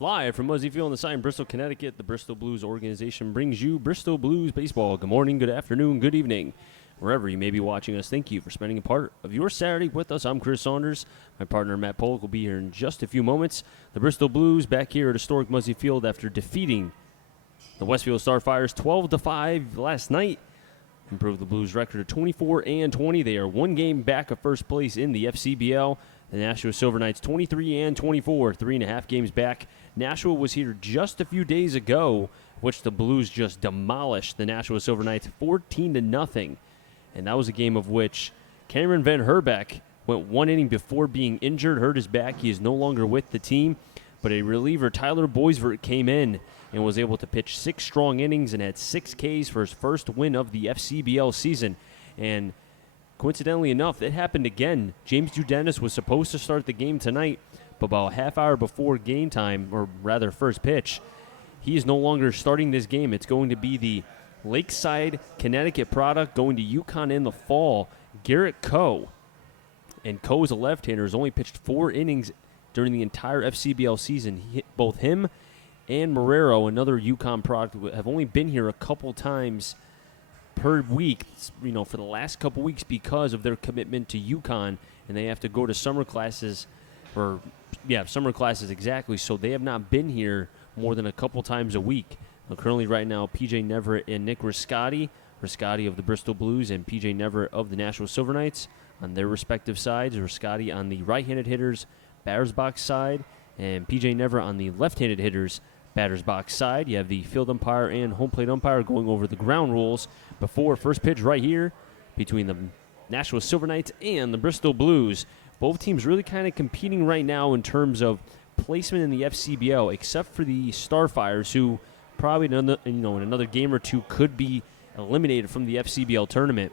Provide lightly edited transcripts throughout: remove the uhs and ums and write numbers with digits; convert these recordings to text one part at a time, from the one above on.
Live from Muzzy Field on the side in Bristol, Connecticut, the Bristol Blues organization brings you Bristol Blues baseball. Good morning, good afternoon, good evening. Wherever you may be watching us, thank you for spending a part of your Saturday with us. I'm Chris Saunders. My partner, Matt Polk, will be here in just a few moments. The Bristol Blues back here at historic Muzzy Field after defeating the Westfield Starfires 12-5 last night. Improved the Blues' record to 24-20. They are one game back of first place in the FCBL. The Nashua Silver Knights 23-24, 3.5 games back. Nashua was here just a few days ago, which the Blues just demolished the Nashua Silver Knights 14-0. And that was a game of which Cameron Van Herbeck went one inning before being injured, hurt his back. He is no longer with the team. But a reliever, Tyler Boisvert, came in and was able to pitch 6 strong innings and had 6 Ks for his first win of the FCBL season. And coincidentally enough, it happened again. James Dudenis was supposed to start the game tonight, but about a half hour before game time, or rather first pitch, he is no longer starting this game. It's going to be the Lakeside, Connecticut product going to UConn in the fall, Garrett Coe. And Coe is a left-hander, has only pitched 4 innings during the entire FCBL season. Both him and Marrero, another UConn product, have only been here a couple times per week, for the last couple weeks because of their commitment to UConn, and they have to go to summer classes, summer classes exactly, so they have not been here more than a couple times a week. Currently right now, P.J. Neverett and Nick Riscotti of the Bristol Blues and P.J. Neverett of the Nashua Silver Knights on their respective sides. Riscotti on the right-handed hitters, batter's box side, and P.J. Neverett on the left-handed hitters, batter's box side. You have the field umpire and home plate umpire going over the ground rules before first pitch right here between the Nashua Silver Knights and the Bristol Blues. Both teams really kind of competing right now in terms of placement in the FCBL, except for the Starfires, who probably in another game or two could be eliminated from the FCBL tournament.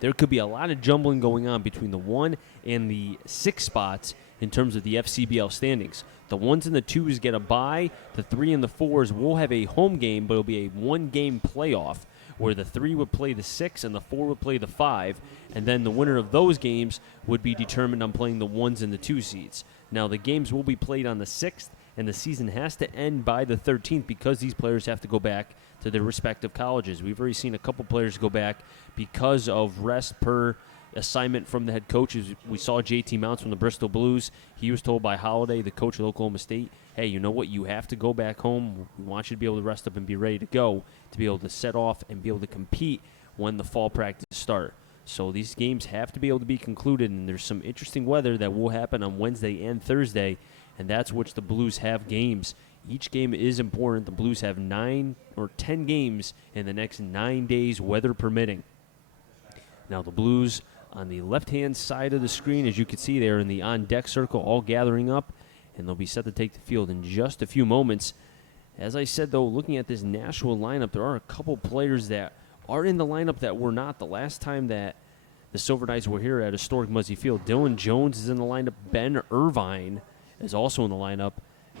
There could be a lot of jumbling going on between the 1 and the 6 spots in terms of the FCBL standings. The 1s and the 2s get a bye. The 3 and the 4s will have a home game, but it'll be a one-game playoff where the 3 would play the 6 and the 4 would play the 5, and then the winner of those games would be determined on playing the 1s and the 2 seeds. Now, the games will be played on the 6th, and the season has to end by the 13th because these players have to go back to their respective colleges. We've already seen a couple players go back because of rest per assignment from the head coaches. We saw JT Mounts from the Bristol Blues. He was told by Holiday, the coach of Oklahoma State, hey, you know what? You have to go back home. We want you to be able to rest up and be ready to go, to be able to set off and be able to compete when the fall practice start. So these games have to be able to be concluded, and there's some interesting weather that will happen on Wednesday and Thursday, and that's which the Blues have games. Each game is important. The Blues have 9 or 10 games in the next 9 days, weather permitting. Now the Blues on the left-hand side of the screen, as you can see, they're in the on-deck circle, all gathering up, and they'll be set to take the field in just a few moments. As I said, though, looking at this Nashua lineup, there are a couple players that are in the lineup that were not the last time that the Silver Knights were here at historic Muzzy Field. Dylan Jones is in the lineup. Ben Irvine is also in the lineup,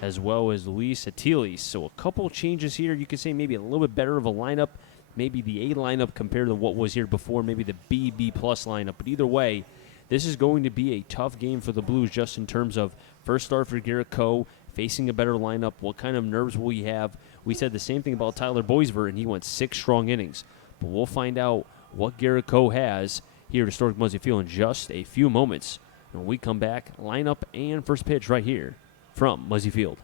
as well as Luis Atiles. So a couple changes here. You could say maybe a little bit better of a lineup, maybe the A lineup compared to what was here before, maybe the B plus lineup. But either way, this is going to be a tough game for the Blues just in terms of first start for Garrett Coe, facing a better lineup. What kind of nerves will he have? We said the same thing about Tyler Boisvert, and he went 6 strong innings. But we'll find out what Garrett Coe has here at historic Muzzy Field in just a few moments. When we come back, lineup and first pitch right here from Muzzy Field.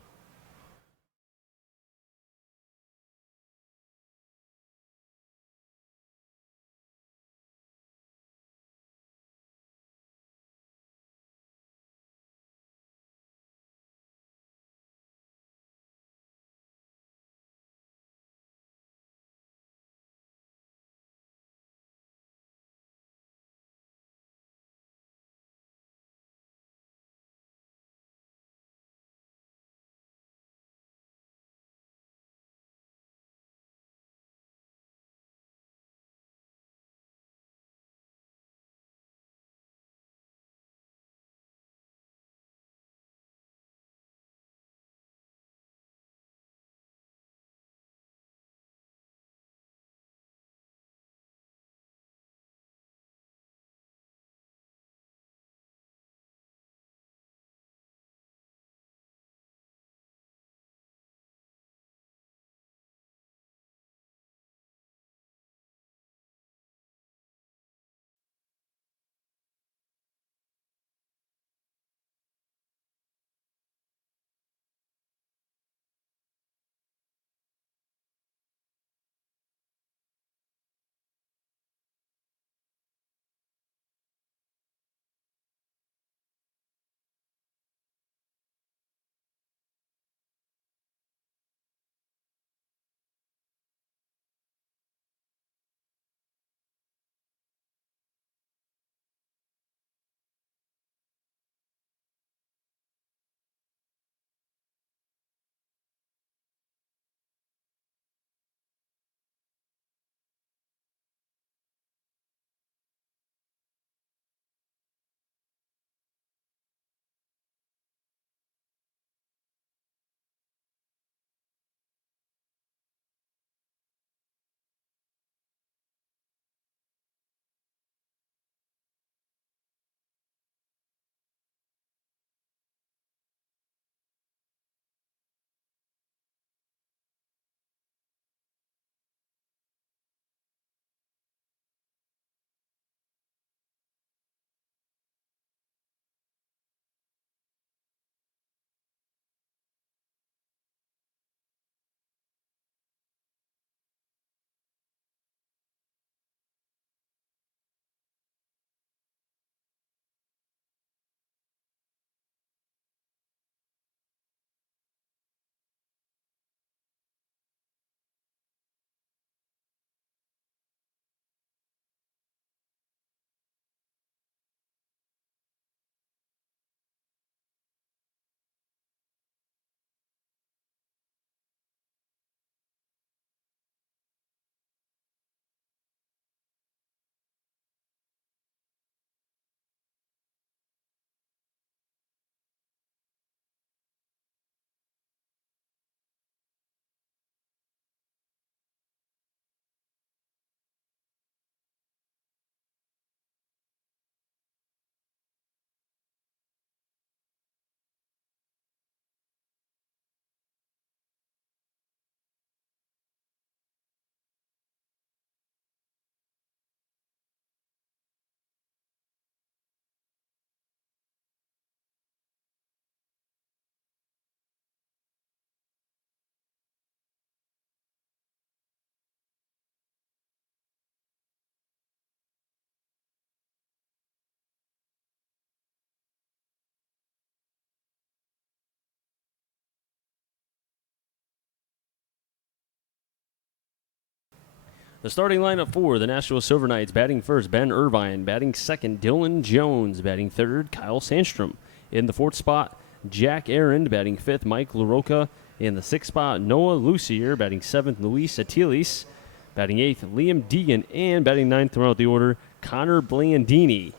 The starting lineup for the Nashua Silver Knights: batting first, Ben Irvine; batting second, Dylan Jones; batting third, Kyle Sandstrom. In the fourth spot, Jack Aaron; batting fifth, Mike LaRocca. In the sixth spot, Noah Lucier; batting seventh, Luis Atilis; batting eighth, Liam Deegan; and batting ninth throughout the order, Connor Blandini.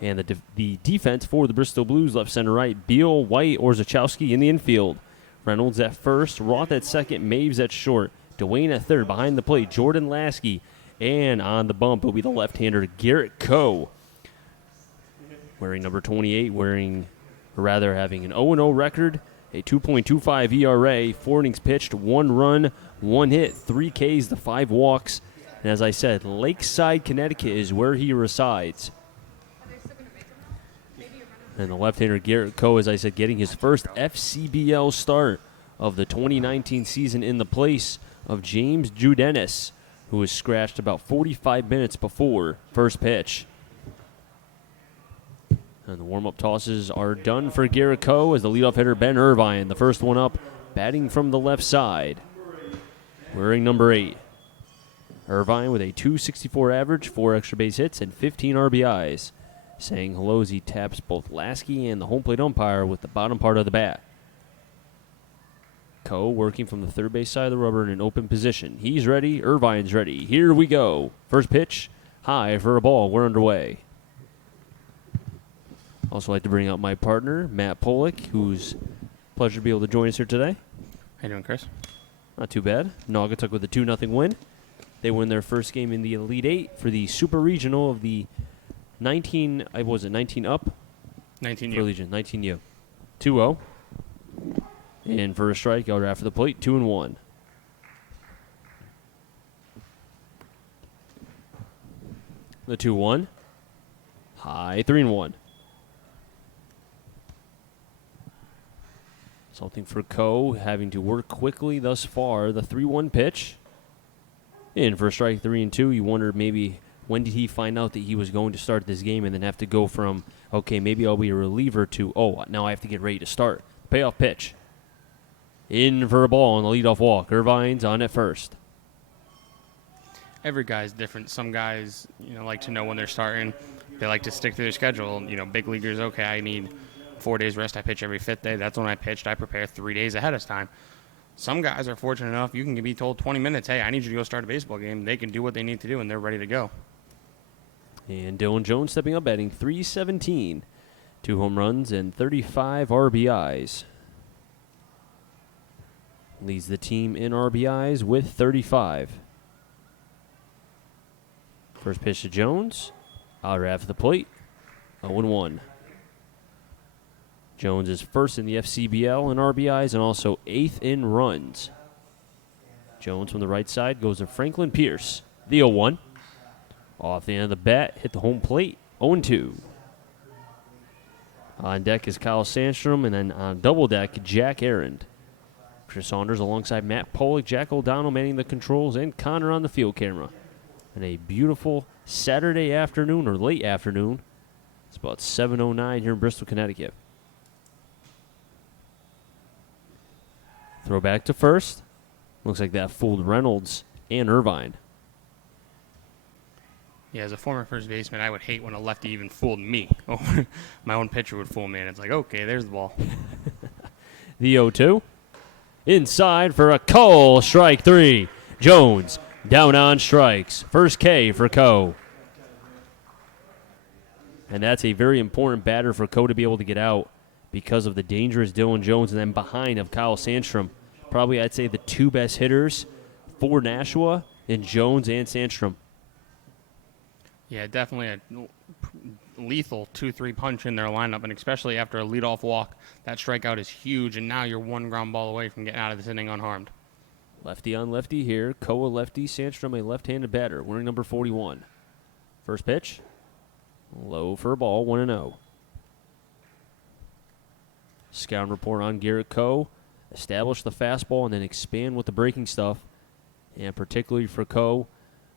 And the defense for the Bristol Blues: left, center, right, Beal, White, Orzechowski in the infield. Reynolds at first, Roth at second, Maves at short, Dwayne at third. Behind the plate, Jordan Lasky. And on the bump will be the left-hander, Garrett Coe. Wearing number 28, having an 0-0 record, a 2.25 ERA, 4 innings pitched, 1 run, 1 hit, 3 Ks to 5 walks. And as I said, Lakeside, Connecticut is where he resides. And the left-hander, Garrett Coe, as I said, getting his first FCBL start of the 2019 season in the place of James Judenis, who was scratched about 45 minutes before first pitch. And the warm-up tosses are done for Garrett Coe as the leadoff hitter, Ben Irvine, the first one up, batting from the left side, wearing number 8. Irvine with a .264 average, 4 extra base hits, and 15 RBIs. Saying hello as he taps both Lasky and the home plate umpire with the bottom part of the bat. Coe working from the third base side of the rubber in an open position. He's ready. Irvine's ready. Here we go. First pitch, high for a ball. We're underway. Also like to bring out my partner, Matt Polick, who's pleasure to be able to join us here today. How you doing, Chris? Not too bad. Naugatuck with a 2-0 win. They win their first game in the Elite Eight for the Super Regional of the 19 up? 19U. For Legion, 19U. 2-0. And for a strikeout after the plate, 2-1. The 2-1. High, 3-1. Something for Coe, having to work quickly thus far. The 3-1 pitch. In for a strike, 3-2. You wondered maybe when did he find out that he was going to start this game and then have to go from, okay, maybe I'll be a reliever to, oh, now I have to get ready to start. Payoff pitch. In for a ball on the leadoff walk. Irvine's on at first. Every guy's different. Some guys, like to know when they're starting. They like to stick to their schedule. Big leaguers, okay, I need 4 days rest. I pitch every 5th day. That's when I pitched. I prepare 3 days ahead of time. Some guys are fortunate enough, you can be told 20 minutes, hey, I need you to go start a baseball game. They can do what they need to do, and they're ready to go. And Dylan Jones stepping up, batting .317. 2 home runs and 35 RBIs. Leads the team in RBIs with 35. First pitch to Jones. Out after the plate. 0-1. Jones is first in the FCBL in RBIs and also 8th in runs. Jones from the right side goes to Franklin Pierce. The 0-1. Off the end of the bat, hit the home plate, 0-2. On deck is Kyle Sandstrom, and then on double deck, Jack Aaron. Chris Saunders alongside Matt Polick, Jack O'Donnell manning the controls, and Connor on the field camera. And a beautiful Saturday afternoon, or late afternoon. It's about 7:09 here in Bristol, Connecticut. Throw back to first. Looks like that fooled Reynolds and Irvine. Yeah, as a former first baseman, I would hate when a lefty even fooled me. My own pitcher would fool me, and it's like, okay, there's the ball. The 0-2. Inside for a Coe, strike 3. Jones down on strikes. First K for Coe. And that's a very important batter for Coe to be able to get out because of the dangerous Dylan Jones, and then behind of Kyle Sandstrom. Probably, I'd say, the 2 best hitters for Nashua in Jones and Sandstrom. Yeah, definitely a lethal 2-3 punch in their lineup, and especially after a leadoff walk, that strikeout is huge, and now you're 1 ground ball away from getting out of this inning unharmed. Lefty on lefty here. Coe a lefty, Sandstrom a left-handed batter, wearing number 41. First pitch, low for a ball, 1-0. Scout report on Garrett Coe. Establish the fastball and then expand with the breaking stuff, and particularly for Coe,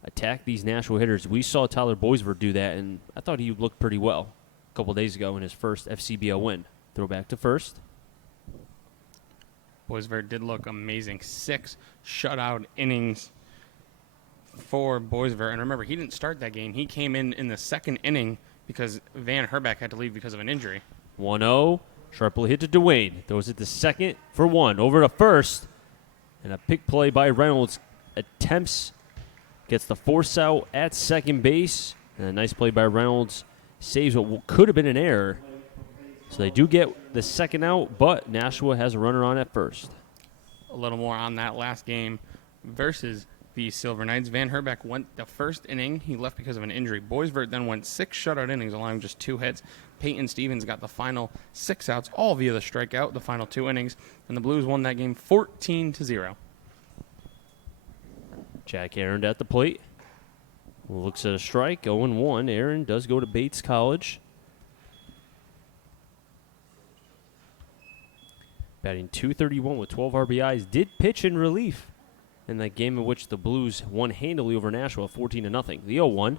attack these Nashua hitters. We saw Tyler Boisvert do that, and I thought he looked pretty well a couple days ago in his first FCBL win. Throw back to first. Boisvert did look amazing. 6 shutout innings for Boisvert. And remember, he didn't start that game. He came in the second inning because Van Herbeck had to leave because of an injury. 1-0. Sharply hit to Dwayne. Throws it to second for one. Over to first. And a pick play by Reynolds. Gets the force out at second base. And a nice play by Reynolds. Saves what could have been an error. So they do get the second out, but Nashua has a runner on at first. A little more on that last game versus the Silver Knights. Van Herbeck went the first inning. He left because of an injury. Boisvert then went 6 shutout innings, allowing just 2 hits. Peyton Stevens got the final 6 outs, all via the strikeout, the final 2 innings. And the Blues won that game 14-0. Jack Aaron at the plate. Looks at a strike, 0-1. Aaron does go to Bates College. Batting .231 with 12 RBIs. Did pitch in relief in that game in which the Blues won handily over Nashua, 14-0. The 0-1.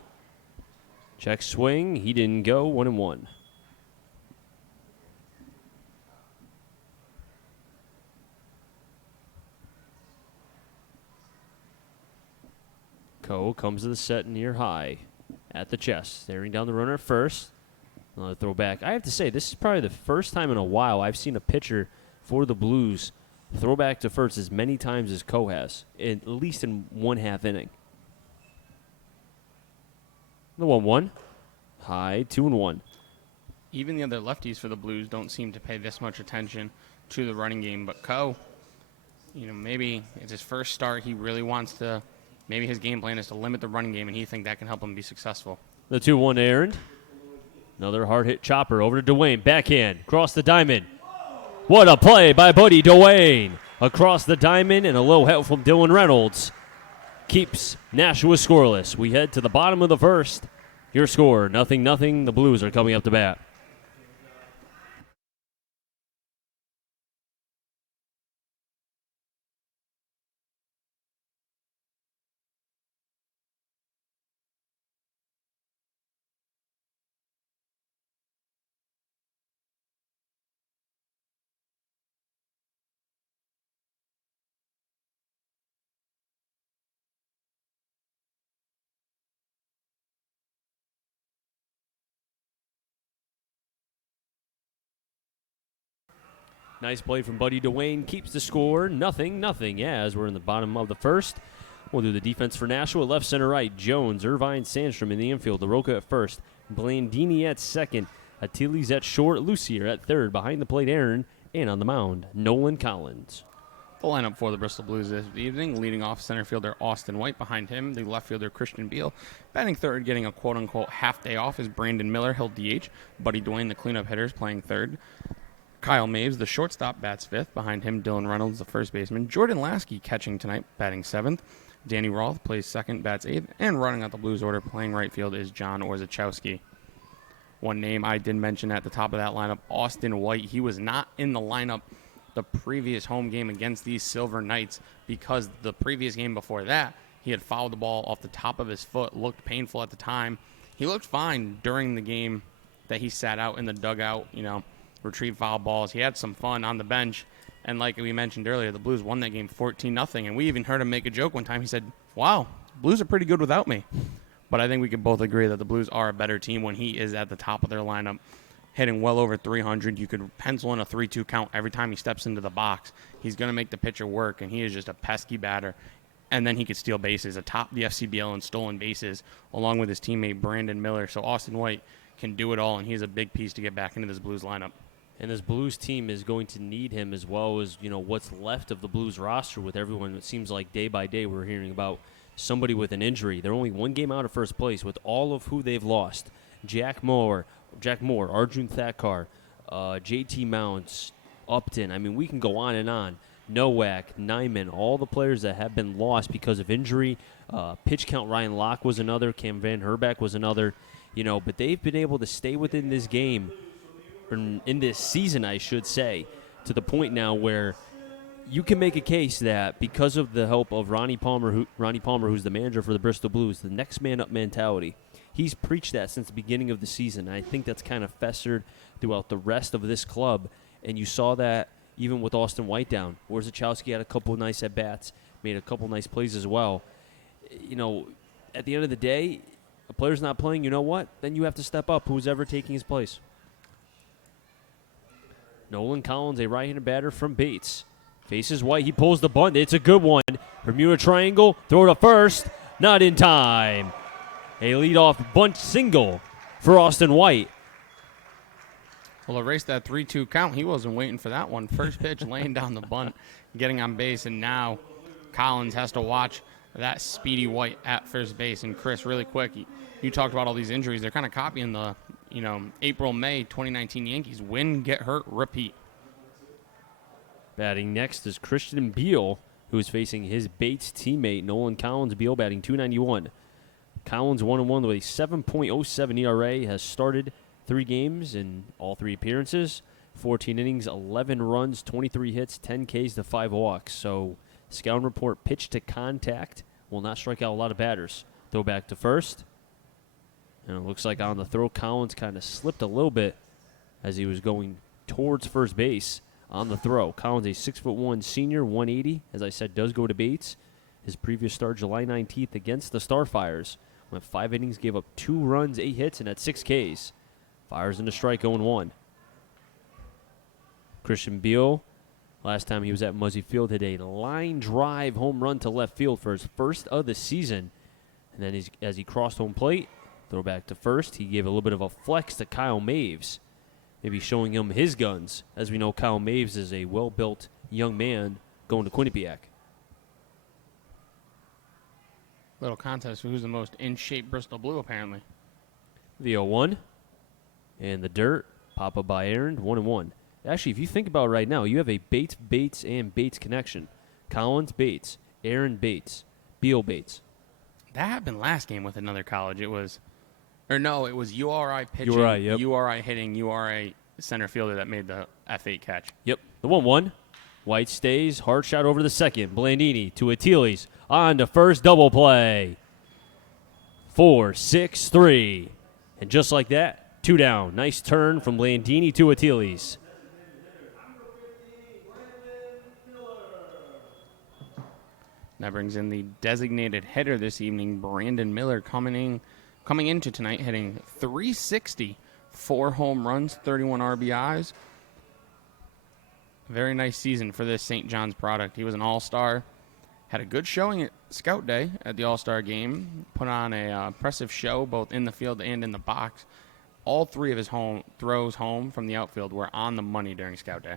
Check swing. He didn't go. 1-1. Coe comes to the set near high at the chest. Staring down the runner at first. Another throw back. I have to say, this is probably the first time in a while I've seen a pitcher for the Blues throw back to first as many times as Coe has, at least in 1/2 inning. The 1-1. High, 2-1. Even the other lefties for the Blues don't seem to pay this much attention to the running game. But Coe, maybe it's his first start. He really wants to, maybe his game plan is to limit the running game, and he think that can help him be successful. The 2-1 Aaron. Another hard hit chopper over to Dwayne. Backhand, across the diamond. What a play by Buddy Dwayne. Across the diamond and a low help from Dylan Reynolds. Keeps Nashua scoreless. We head to the bottom of the first. Your score, 0-0. The Blues are coming up to bat. Nice play from Buddy Dwayne. Keeps the score 0-0 as we're in the bottom of the first. We'll do the defense for Nashua. Left, center, right. Jones, Irvine, Sandstrom in the infield. LaRocca at first. Blandini at second. Attiles at short. Lucier at third. Behind the plate, Aaron. And on the mound, Nolan Collins. The lineup for the Bristol Blues this evening, leading off center fielder Austin White. Behind him, the left fielder Christian Beal. Batting third, getting a quote-unquote half day off, is Brandon Miller. He'll DH. Buddy Dwayne, the cleanup hitter, is playing third. Kyle Maves, the shortstop, bats fifth. Behind him, Dylan Reynolds, the first baseman. Jordan Lasky catching tonight, batting seventh. Danny Roth plays second, bats eighth. And running out the Blues order, playing right field, is John Orzechowski. One name I did mention at the top of that lineup, Austin White. He was not in the lineup the previous home game against these Silver Knights because the previous game before that, he had fouled the ball off the top of his foot, looked painful at the time. He looked fine during the game that he sat out in the dugout, retrieve foul balls. He had some fun on the bench. And like we mentioned earlier, the Blues won that game 14-0. And we even heard him make a joke one time. He said, wow, Blues are pretty good without me. But I think we could both agree that the Blues are a better team when he is at the top of their lineup, hitting well over 300. You could pencil in a 3-2 count every time he steps into the box. He's going to make the pitcher work, and he is just a pesky batter. And then he could steal bases, atop the FCBL in stolen bases, along with his teammate Brandon Miller. So Austin White can do it all, and he's a big piece to get back into this Blues lineup. And this Blues team is going to need him as well as, what's left of the Blues roster with everyone. It seems like day by day we're hearing about somebody with an injury. They're only one game out of first place with all of who they've lost. Jack Moore, Arjun Thakkar, JT Mounts, Upton. I mean, we can go on and on. Nowak, Nyman, all the players that have been lost because of injury. Pitch count, Ryan Locke was another. Cam Van Herbeck was another. But they've been able to stay within this game, in this season, I should say, to the point now where you can make a case that because of the help of Ronnie Palmer, who's the manager for the Bristol Blues, the next man up mentality, he's preached that since the beginning of the season. And I think that's kind of festered throughout the rest of this club. And you saw that even with Austin White down. Orzechowski had a couple of nice at-bats, made a couple nice plays as well. you know, at the end of the day, a player's not playing, you know what? Then you have to step up, who's ever taking his place. Nolan Collins, a right-handed batter from Bates. Faces White, he pulls the bunt. It's a good one. Bermuda triangle, throw to first, not in time. A leadoff bunt single for Austin White. Well, erase that 3-2 count. He wasn't waiting for that one. First pitch, laying down the bunt, getting on base, and now Collins has to watch that speedy White at first base. And Chris, really quick, you talked about all these injuries. They're kind of copying the, April, May 2019 Yankees. Win, get hurt, repeat. Batting next is Christian Beal, who is facing his Bates teammate, Nolan Collins. Beal batting .291. Collins 1-1 with a 7.07 ERA, has started 3 games in all 3 appearances, 14 innings, 11 runs, 23 hits, 10 Ks to 5 walks. So, scouting report, pitch to contact, will not strike out a lot of batters. Throw back to first. And it looks like on the throw, Collins kind of slipped a little bit as he was going towards first base on the throw. Collins, a 6'1" senior, 180, as I said, does go to Bates. His previous start, July 19th, against the Starfires. Went 5 innings, gave up 2 runs, 8 hits, and had 6 Ks. Fires into strike, 0-1. Christian Beal, last time he was at Muzzy Field, hit a line drive home run to left field for his first of the season. And then as he crossed home plate, throw back to first, he gave a little bit of a flex to Kyle Maves, maybe showing him his guns. As we know, Kyle Maves is a well-built young man going to Quinnipiac. Little contest for who's the most in-shape Bristol Blue, apparently. The 0-1. And the dirt, pop up by Aaron, 1-1. Actually, if you think about it right now, you have a Bates, and Bates connection. Collins, Bates. Aaron, Bates. Beal, Bates. That happened last game with another college. It was URI pitching, URI, yep. URI hitting, URI center fielder that made the F8 catch. Yep, the 1-1. White stays, hard shot over the second. Blandini to Atiles, on to first, double play. 4-6-3. And just like that, 2 down. Nice turn from Blandini to Atiles. That brings in the designated hitter this evening, Brandon Miller, coming into tonight, hitting .360, 4 home runs, 31 RBIs. Very nice season for this St. John's product. He was an all-star, had a good showing at Scout Day at the All-Star game, put on a impressive show both in the field and in the box. All 3 of his throws home from the outfield were on the money during Scout Day.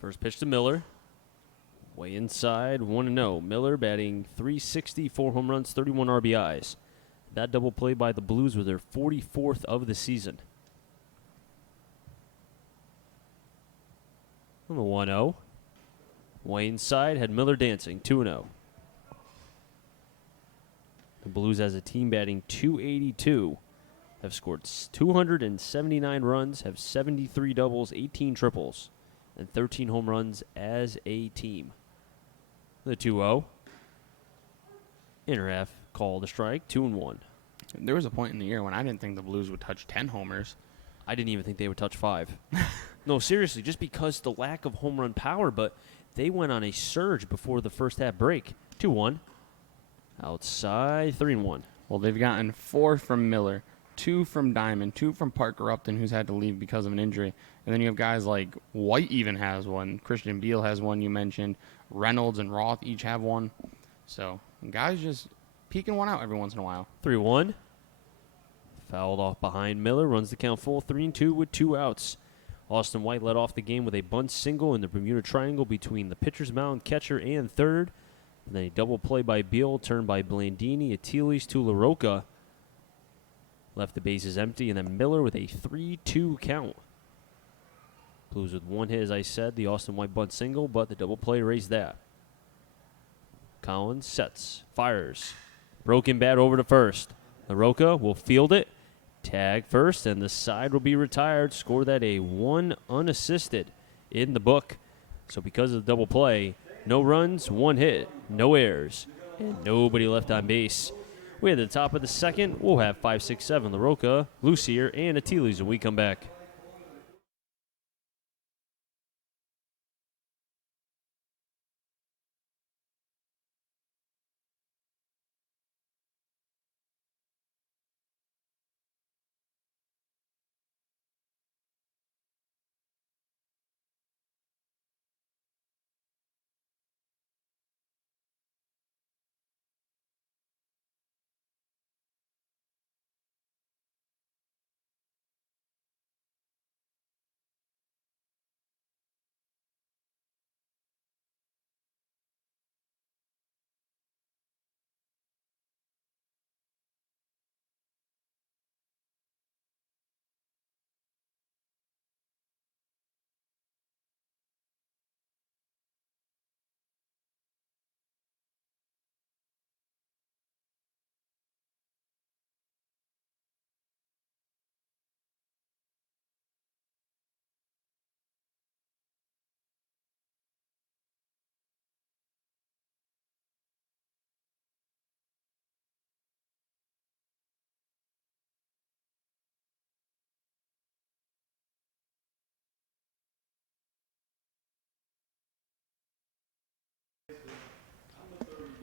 First pitch to Miller. Way inside, 1-0. Miller batting .360, 4 home runs, 31 RBIs. That double play by the Blues was their 44th of the season. On the 1-0. Way inside, had Miller dancing, 2-0. The Blues as a team batting .282. Have scored 279 runs, have 73 doubles, 18 triples, and 13 home runs as a team. The 2-0. Inner half called a strike, 2-1. There was a point in the year when I didn't think the Blues would touch 10 homers. I didn't even think they would touch 5. No, seriously, just because the lack of home run power, but they went on a surge before the first half break. 2-1. Outside, 3-1. Well, they've gotten 4 from Miller, 2 from Diamond, 2 from Parker Upton, who's had to leave because of an injury. And then you have guys like White even has one. Christian Beal has one, you mentioned. Reynolds and Roth each have one. So guys just peeking one out every once in a while. 3-1. Fouled off behind Miller. Runs the count full. 3-2 with 2 outs. Austin White led off the game with a bunt single in the Bermuda Triangle between the pitcher's mound, catcher, and third. And then a double play by Beal, turned by Blandini, Atiles to LaRocca. Left the bases empty, and then Miller with a 3-2 count. Blues with 1 hit, as I said, the Austin White bunt single, but the double play raised that. Collins sets, fires. Broken bat over to first. LaRocca will field it, tag first, and the side will be retired. Score that a 1 unassisted in the book. So because of the double play, no runs, 1 hit, no errors, and nobody left on base. We at the top of the second, we'll have 5, 6, 7, LaRocca, Lucier, and Atiles when we come back.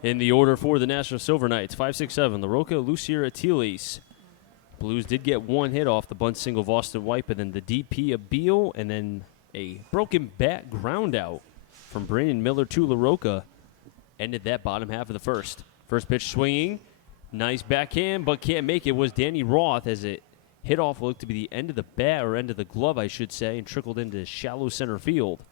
In the order for the National Silver Knights, 5-6-7, LaRocca, Lucier, Atiles. Blues did get one hit off the bunt single of Austin White, but then the DP of Beal, and then a broken bat ground out from Brandon Miller to LaRocca ended that bottom half of the first. First pitch swinging, nice backhand, but can't make it, was Danny Roth as it hit off what looked to be the end of the bat, or end of the glove, I should say, and trickled into shallow center field.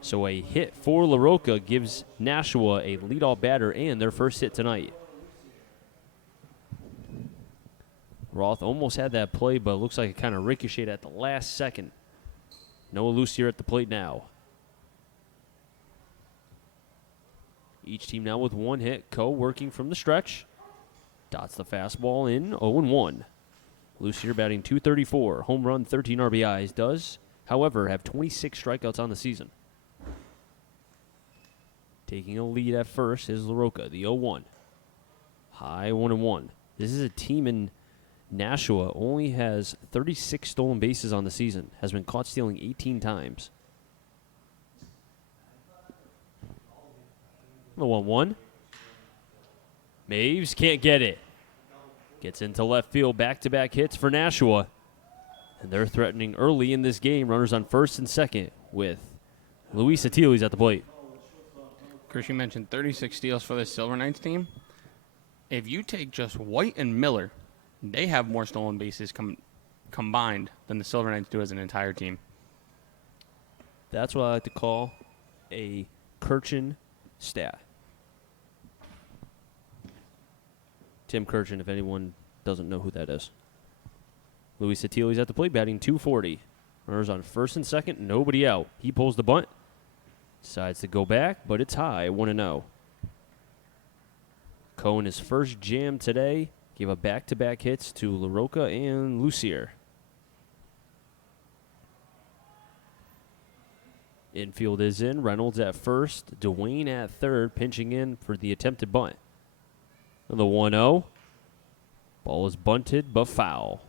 So a hit for LaRocca gives Nashua a leadoff batter and their first hit tonight. Roth almost had that play, but it looks like it kind of ricocheted at the last second. Noah Lucier at the plate now. Each team now with one hit. Coe working from the stretch. Dots the fastball in 0-1. Lucier batting .234. Home run, 13 RBIs. Does, however, have 26 strikeouts on the season. Taking a lead at first is LaRocca, the 0-1. High 1-1. This is a team in Nashua only has 36 stolen bases on the season. Has been caught stealing 18 times. The 1-1. Maves can't get it. Gets into left field. Back-to-back hits for Nashua. And they're threatening early in this game. Runners on first and second with Luis Atiles at the plate. Chris, you mentioned 36 steals for the Silver Knights team. If you take just White and Miller, they have more stolen bases combined than the Silver Knights do as an entire team. That's what I like to call a Kirchen stat. Tim Kirchen, if anyone doesn't know who that is. Luis Atiles at the plate, batting .240. Runners on first and second, nobody out. He pulls the bunt. Decides to go back, but it's high, 1-0. Cohen, his first jam today, gave a back-to-back hits to LaRocca and Lucier. Infield is in. Reynolds at first. Dwayne at third, pinching in for the attempted bunt. And the 1-0. Ball is bunted, but foul.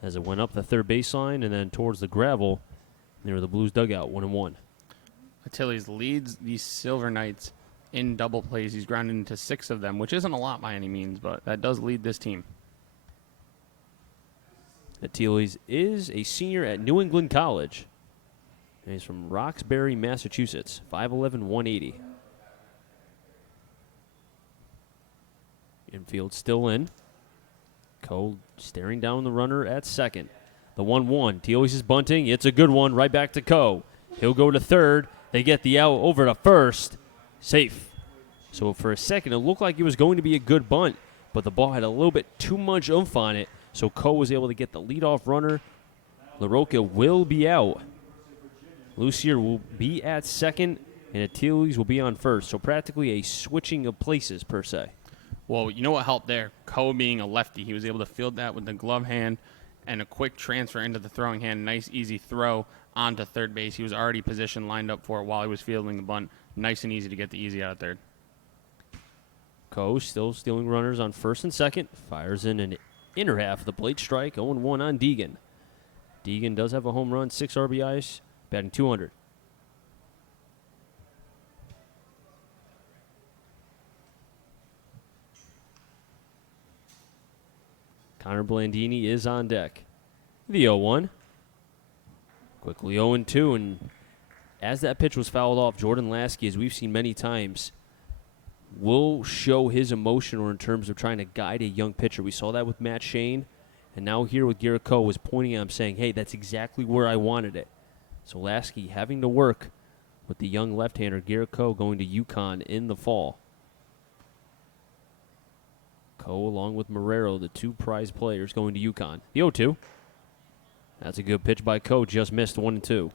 As it went up the third baseline and then towards the gravel near the Blues dugout, 1-1. Atiles leads the Silver Knights in double plays. He's grounded into 6 of them, which isn't a lot by any means, but that does lead this team. Atiles is a senior at New England College. And he's from Roxbury, Massachusetts, 5'11", 180. Infield still in. Cole staring down the runner at second. The 1-1. Atiles is bunting. It's a good one. Right back to Coe. He'll go to third. They get the out over to first. Safe. So for a second, it looked like it was going to be a good bunt, but the ball had a little bit too much oomph on it, so Coe was able to get the leadoff runner. LaRocca will be out. Lucier will be at second, and Atiles will be on first. So practically a switching of places, per se. Well, you know what helped there? Coe being a lefty, he was able to field that with the glove hand and a quick transfer into the throwing hand. Nice, easy throw onto third base. He was already positioned, lined up for it while he was fielding the bunt. Nice and easy to get the easy out of third. Coe still stealing runners on first and second. Fires in an inner half of the plate strike. 0-1 on Deegan. Deegan does have a home run, 6 RBIs, batting .200. Connor Blandini is on deck. The 0-1. Quickly 0-2, and as that pitch was fouled off, Jordan Lasky, as we've seen many times, will show his emotion or in terms of trying to guide a young pitcher. We saw that with Matt Shane, and now here with Garrett Coe was pointing at him saying, hey, that's exactly where I wanted it. So Lasky having to work with the young left-hander Garrett Coe going to UConn in the fall. Coe along with Marrero, the 2 prize players going to UConn. The 0-2. That's a good pitch by Coe, just missed 1-2.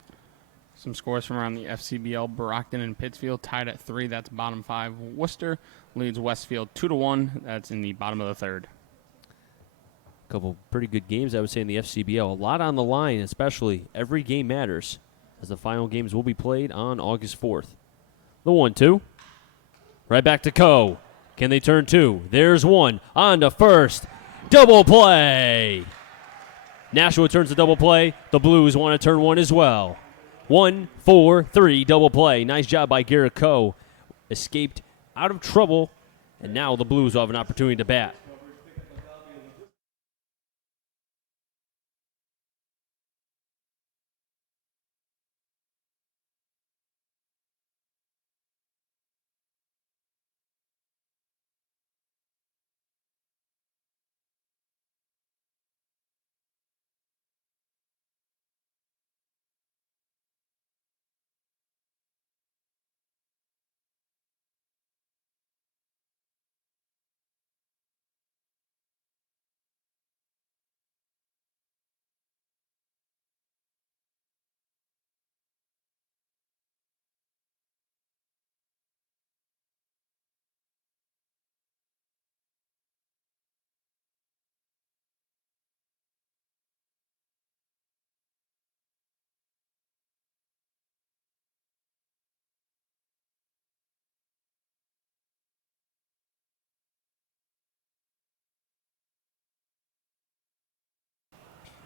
Some scores from around the FCBL. Brockton and Pittsfield tied at 3. That's bottom 5. Worcester leads Westfield 2-1. That's in the bottom of the third. A couple pretty good games, I would say, in the FCBL. A lot on the line, especially. Every game matters, as the final games will be played on August 4th. The 1-2. Right back to Coe. Can they turn 2? There's 1. On to first. Double play. Nashua turns the double play. The Blues want to turn 1 as well. 1, 4, 3, double play. Nice job by Garrett Coe. Escaped out of trouble, and now the Blues will have an opportunity to bat.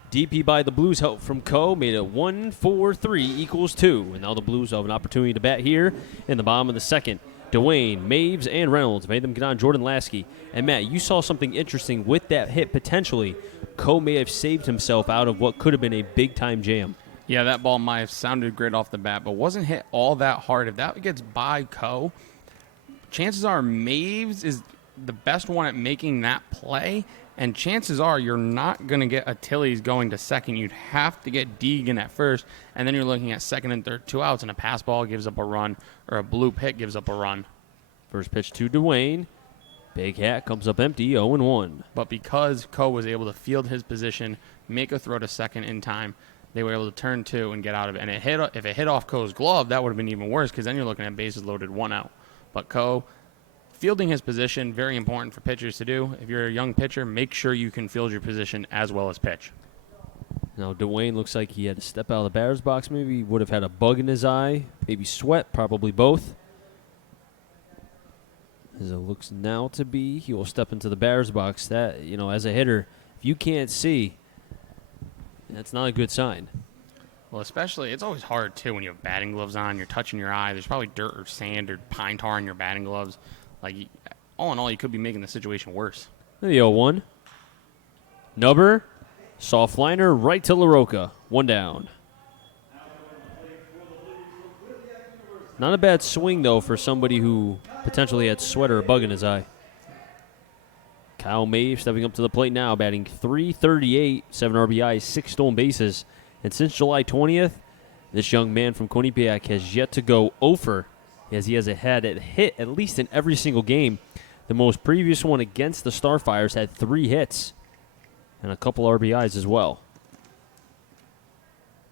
DP by the Blues, help from Coe, made it 1-4-3 equals 2. And now the Blues have an opportunity to bat here in the bottom of the second. Dwayne, Maves, and Reynolds made them get on Jordan Lasky. And Matt, you saw something interesting with that hit potentially. Coe may have saved himself out of what could have been a big-time jam. Yeah, that ball might have sounded great off the bat, but wasn't hit all that hard. If that gets by Coe, chances are Maves is the best one at making that play, and chances are you're not going to get Achilles going to second. You'd have to get Deegan at first, and then you're looking at second and third, 2 outs, and a pass ball gives up a run, or a bloop hit gives up a run. First pitch to Dwayne. Big hat comes up empty, 0-1. But because Coe was able to field his position, make a throw to second in time, they were able to turn 2 and get out of it. And if it hit off Coe's glove, that would have been even worse, because then you're looking at bases loaded, 1 out. But Coe, fielding his position, very important for pitchers to do. If you're a young pitcher, make sure you can field your position as well as pitch. Now Dwayne looks like he had to step out of the batter's box. Maybe he would have had a bug in his eye, maybe sweat, probably both. As it looks now to be, he will step into the batter's box. That, as a hitter, if you can't see, that's not a good sign. Well, especially, it's always hard, too, when you have batting gloves on, you're touching your eye. There's probably dirt or sand or pine tar in your batting gloves. Like, all in all, you could be making the situation worse. The 0-1. Nubber, soft liner right to LaRocca. 1 down. Not a bad swing, though, for somebody who potentially had sweat or a bug in his eye. Kyle Maves stepping up to the plate now, batting .338, 7 RBIs, 6 stolen bases. And since July 20th, this young man from Quinnipiac has yet to go over, as he has had a hit at least in every single game. The most previous one against the Starfires had 3 hits and a couple RBIs as well.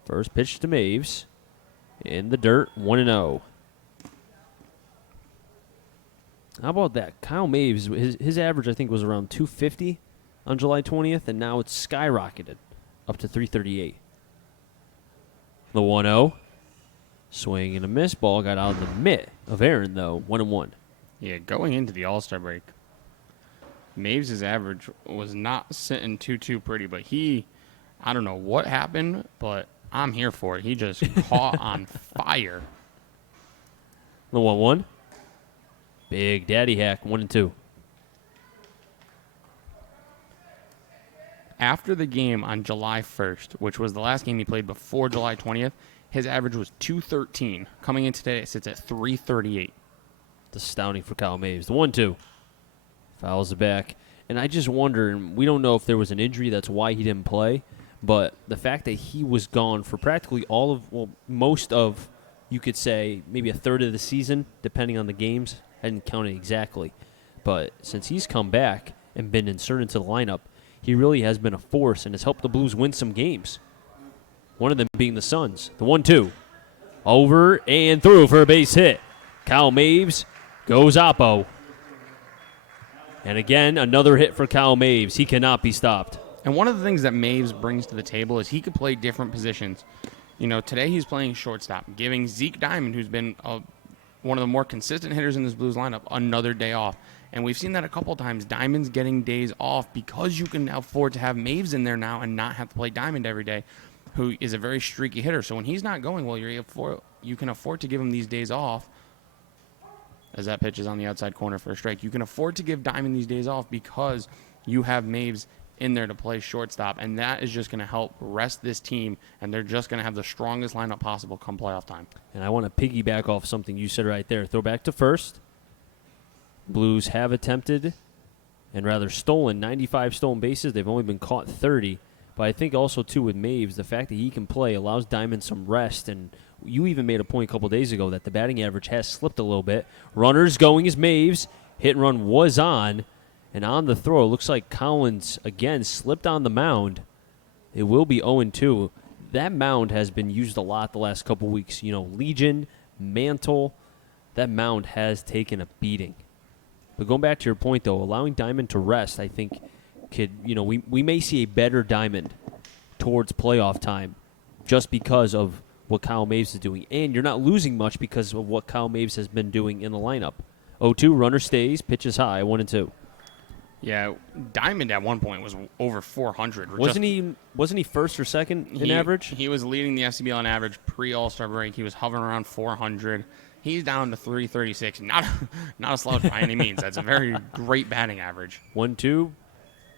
First pitch to Maves. In the dirt, 1-0. How about that? Kyle Maves, his average, I think, was around 250 on July 20th, and now it's skyrocketed up to 338. The 1-0. Swing and a miss. Ball got out of the mitt of Aaron, though. 1-1. Yeah, going into the All-Star break, Maves' average was not sitting too pretty, but I don't know what happened, but I'm here for it. He just caught on fire. The 1-1. Big Daddy hack, 1-2. After the game on July 1st, which was the last game he played before July 20th, his average was 213. Coming in today, it sits at 338. It's astounding for Kyle Maves. The 1-2. Fouls it back. And I just wonder, and we don't know if there was an injury, that's why he didn't play, but the fact that he was gone for practically most of, you could say, maybe a third of the season, depending on the games. I didn't count it exactly. But since he's come back and been inserted into the lineup, he really has been a force and has helped the Blues win some games. One of them being the Suns. The 1-2. Over and through for a base hit. Kyle Maves goes oppo. And again, another hit for Kyle Maves. He cannot be stopped. And one of the things that Maves brings to the table is he can play different positions. Today he's playing shortstop, giving Zeke Diamond, who's been one of the more consistent hitters in this Blues lineup, another day off. And we've seen that a couple times. Diamond's getting days off because you can afford to have Maves in there now and not have to play Diamond every day, who is a very streaky hitter. So when he's not going well, you can afford to give him these days off. as that pitch is on the outside corner for a strike. You can afford to give Diamond these days off because you have Maves in there to play shortstop, and that is just going to help rest this team, and they're just going to have the strongest lineup possible come playoff time. And I want to piggyback off something you said right there. Throw back to first. Blues have attempted and rather stolen 95 stolen bases. They've only been caught 30. But I think also, too, with Maves, the fact that he can play allows Diamond some rest. And you even made a point a couple days ago that the batting average has slipped a little bit. Runners going as Maves. Hit and run was on. And on the throw, it looks like Collins, again, slipped on the mound. It will be 0-2. That mound has been used a lot the last couple weeks. You know, Legion, Mantle, that mound has taken a beating. But going back to your point, though, allowing Diamond to rest, I think, we may see a better Diamond towards playoff time just because of what Kyle Maves is doing. And you're not losing much because of what Kyle Maves has been doing in the lineup. 0-2, runner stays, pitches high, 1-2. Yeah, Diamond at one point was over 400. Wasn't he first or second in average? He was leading the FCBL on average pre-All-Star break. He was hovering around 400. He's down to 336. Not a slouch by any means. That's a very great batting average. 1-2,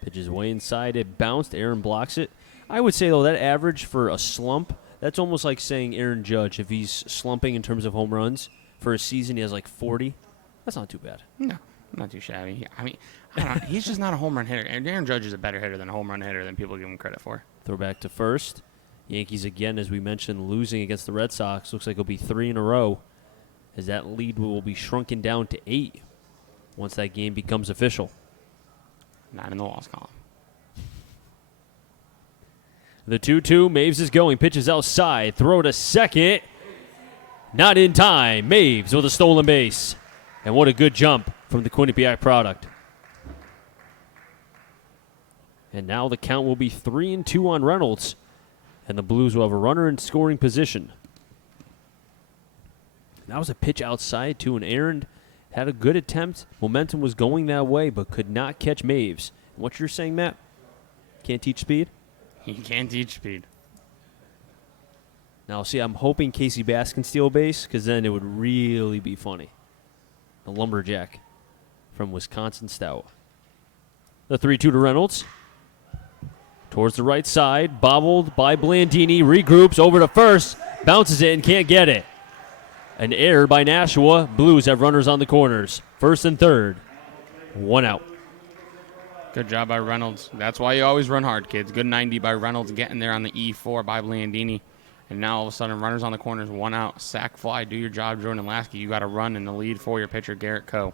pitches way inside. It bounced. Aaron blocks it. I would say, though, that average for a slump, that's almost like saying Aaron Judge, if he's slumping in terms of home runs for a season, he has like 40. That's not too bad. No, not too shabby. I mean, he's just not a home run hitter. And Aaron Judge is a better hitter than a home run hitter than people give him credit for. Throw back to first. Yankees, again, as we mentioned, losing against the Red Sox. Looks like it'll be 3 in a row, as that lead will be shrunken down to 8 once that game becomes official. Not in the loss column. The 2-2, Maves is going, pitches outside, throw to second. Not in time. Maves with a stolen base. And what a good jump from the Quinnipiac product. And now the count will be 3-2 on Reynolds. And the Blues will have a runner in scoring position. That was a pitch outside to an Aaron. Had a good attempt. Momentum was going that way, but could not catch Maves. And what you're saying, Matt? Can't teach speed? He can't teach speed. Now, see, I'm hoping Casey Bass can steal a base, because then it would really be funny. The lumberjack from Wisconsin Stout. The 3-2 to Reynolds. Towards the right side, bobbled by Blandini, regroups over to first, bounces it and can't get it. An error by Nashua. Blues have runners on the corners. First and third. 1 out. Good job by Reynolds. That's why you always run hard, kids. Good 90 by Reynolds, getting there on the E4 by Blandini. And now all of a sudden, runners on the corners, 1 out, sack fly, do your job, Jordan Lasky. You got to run in the lead for your pitcher, Garrett Coe.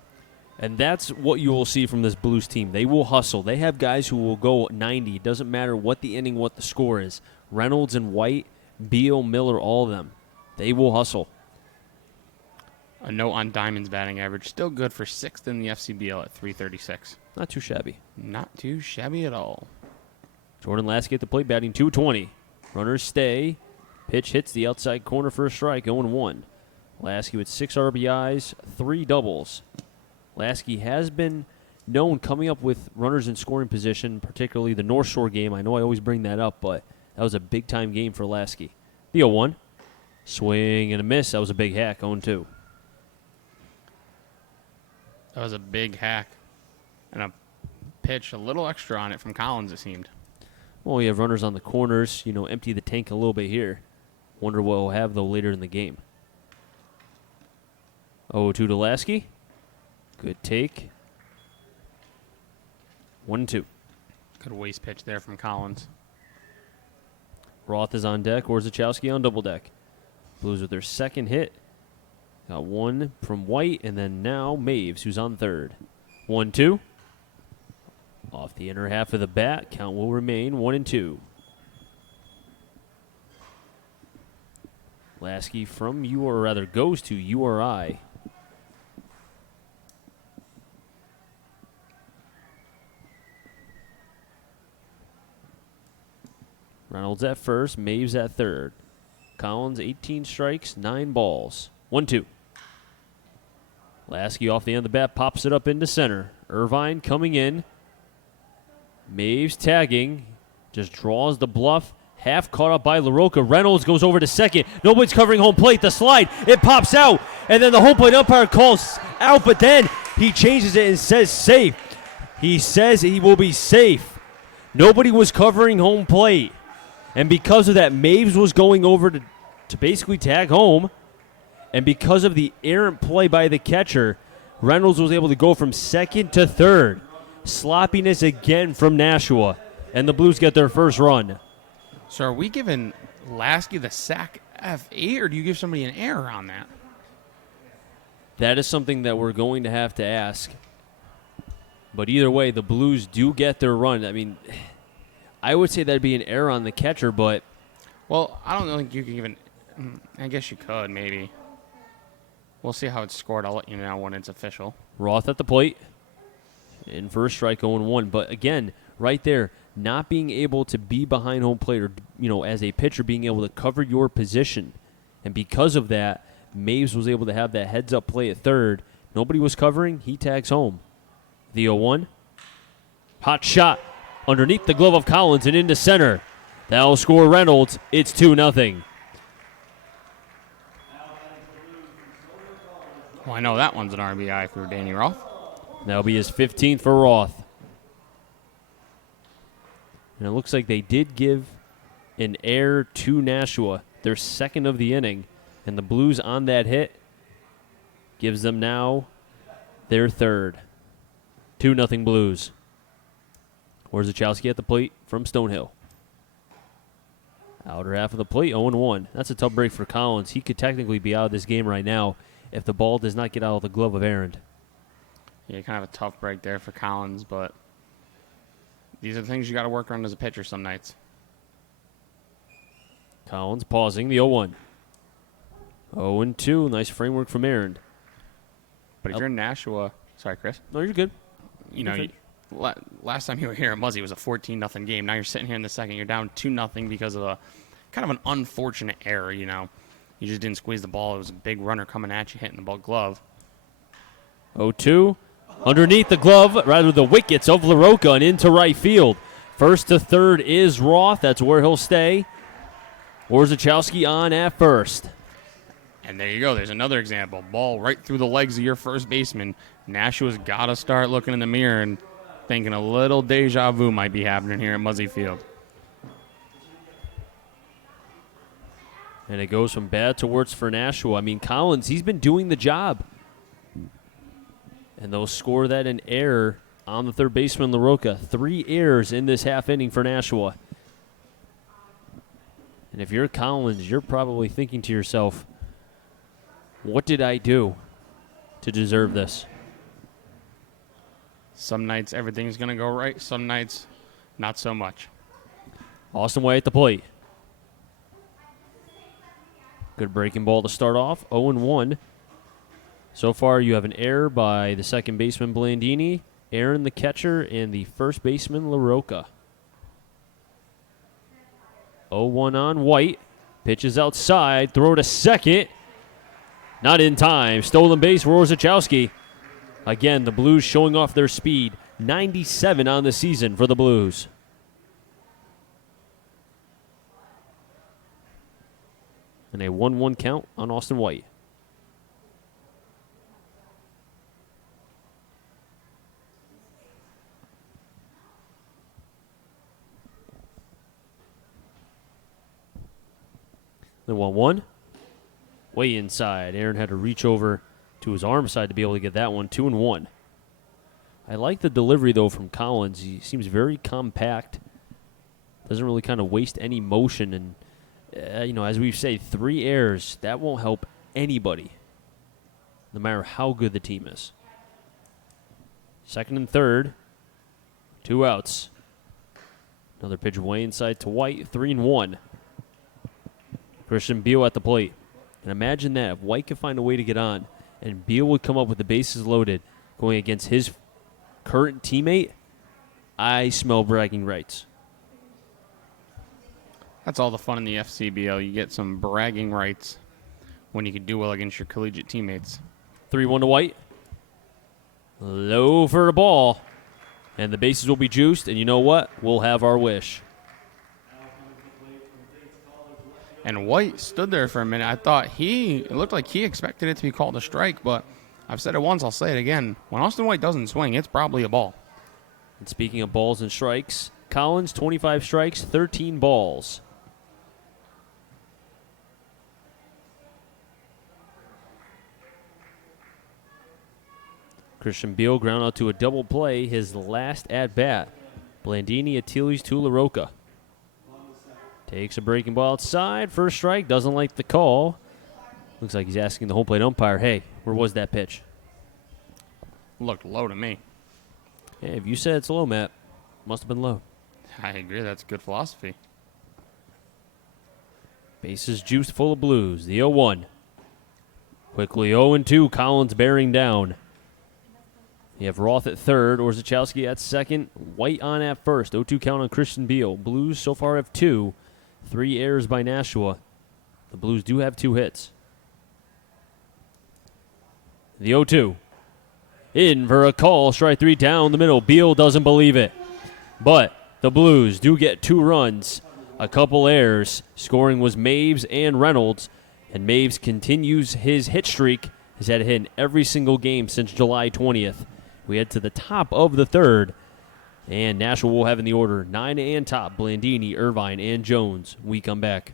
And that's what you will see from this Blues team. They will hustle. They have guys who will go 90. It doesn't matter what the inning, what the score is. Reynolds and White, Beal, Miller, all of them. They will hustle. A note on Diamond's batting average. Still good for 6th in the FCBL at 336. Not too shabby. Not too shabby at all. Jordan Lasky at the plate, batting .220. Runners stay. Pitch hits the outside corner for a strike, 0-1. Lasky with 6 RBIs, 3 doubles. Lasky has been known coming up with runners in scoring position, particularly the North Shore game. I know I always bring that up, but that was a big-time game for Lasky. The 0-1. Swing and a miss. That was a big hack, 0-2. That was a big hack. And a pitch, a little extra on it from Collins, it seemed. Well, you have runners on the corners, empty the tank a little bit here. Wonder what we'll have, though, later in the game. 0-2 to Lasky. Good take. 1-2. Good waste pitch there from Collins. Roth is on deck, or Zachowski on double deck. Blues with their second hit. Got one from White, and then now Maves, who's on third. 1-2. Off the inner half of the bat. Count will remain 1-2. Lasky from goes to URI. Reynolds at first, Maves at third. Collins, 18 strikes, 9 balls. 1-2. Lasky off the end of the bat, pops it up into center. Irvine coming in. Maves tagging. Just draws the bluff. Half caught up by LaRocca. Reynolds goes over to second. Nobody's covering home plate. The slide. It pops out. and then the home plate umpire calls out, but then he changes it and says safe. He says he will be safe. Nobody was covering home plate, and because of that, Maves was going over to basically tag home, and because of the errant play by the catcher, Reynolds was able to go from second to third. Sloppiness again from Nashua, and the Blues get their first run. So are we giving Lasky the sack F8, or do you give somebody an error on that? That is something that we're going to have to ask. But either way, the Blues do get their run. I mean, I would say that'd be an error on the catcher, but... Well, I don't think you can even... I guess you could, maybe. We'll see how it's scored. I'll let you know when it's official. Roth at the plate. In for a strike, 0-1. But again, right there, not being able to be behind home plate or, as a pitcher, being able to cover your position. And because of that, Maves was able to have that heads-up play at third. Nobody was covering. He tags home. The 0-1. Hot shot underneath the glove of Collins and into center. That'll score Reynolds. It's 2-0. Well, I know that one's an RBI for Danny Roth. That'll be his 15th for Roth. And it looks like they did give an error to Nashua, their second of the inning. And the Blues on that hit gives them now their third. 2-0 Blues. Warzachowski at the plate from Stonehill. Outer half of the plate, 0-1. That's a tough break for Collins. He could technically be out of this game right now if the ball does not get out of the glove of Aaron. Yeah, kind of a tough break there for Collins, but these are the things you got to work on as a pitcher some nights. Collins pausing, the 0-1. 0-2, nice framework from Aaron. But if you're in Nashua, sorry, Chris. No, you're good. Last time you were here at Muzzy, it was a 14-0 game. Now you're sitting here in the second. You're down 2-0 because of a kind of an unfortunate error, You just didn't squeeze the ball. It was a big runner coming at you, hitting the ball glove. 0-2. Underneath the glove, rather the wickets of LaRocca and into right field. First to third is Roth. That's where he'll stay. Warzachowski on at first. And there you go. There's another example. Ball right through the legs of your first baseman. Nashua's got to start looking in the mirror and thinking a little deja vu might be happening here at Muzzy Field. And it goes from bad to worse for Nashua. I mean, Collins, he's been doing the job. And they'll score that an error on the third baseman, LaRocca. 3 errors in this half inning for Nashua. And if you're Collins, you're probably thinking to yourself, what did I do to deserve this? Some nights everything's going to go right. Some nights, not so much. Austin White at the plate. Good breaking ball to start off. 0-1. So far, you have an error by the second baseman, Blandini, Aaron, the catcher, and the first baseman, LaRocca. 0-1 on White. Pitches outside. Throw to second. Not in time. Stolen base for Warzachowski. Again, the Blues showing off their speed. 97 on the season for the Blues. And a 1-1 count on Austin White. The 1-1. Way inside. Aaron had to reach over to his arm side to be able to get that one. 2-1. I like the delivery, though, from Collins. He seems very compact. Doesn't really kind of waste any motion. And, as we've said, 3 errors. That won't help anybody, no matter how good the team is. Second and third. 2 outs. Another pitch way inside to White. 3-1. Christian Beal at the plate. And imagine that. If White could find a way to get on and Beal would come up with the bases loaded going against his current teammate, I smell bragging rights. That's all the fun in the FCBL. You get some bragging rights when you can do well against your collegiate teammates. 3-1 to White. Low for a ball. And the bases will be juiced. And you know what? We'll have our wish. And White stood there for a minute. I thought it looked like he expected it to be called a strike, but I've said it once, I'll say it again. When Austin White doesn't swing, it's probably a ball. And speaking of balls and strikes, Collins, 25 strikes, 13 balls. Christian Beal ground out to a double play, his last at-bat. Blandini, Attiles to LaRocca. Takes a breaking ball outside. First strike. Doesn't like the call. Looks like he's asking the home plate umpire, hey, where was that pitch? Looked low to me. Hey, if you said it's low, Matt, must have been low. I agree. That's good philosophy. Bases juiced full of Blues. The 0-1. Quickly 0-2. Collins bearing down. You have Roth at third, Orzechowski at second, White on at first. 0-2 count on Christian Beal. Blues so far have 2. 3 errors by Nashua. The Blues do have 2 hits. The 0-2. In for a call. Strike 3 down the middle. Beal doesn't believe it. But the Blues do get 2 runs. A couple errors. Scoring was Maves and Reynolds. And Maves continues his hit streak. He's had a hit in every single game since July 20th. We head to the top of the third. And Nashua will have in the order 9 and top. Blandini, Irvine, and Jones. We come back.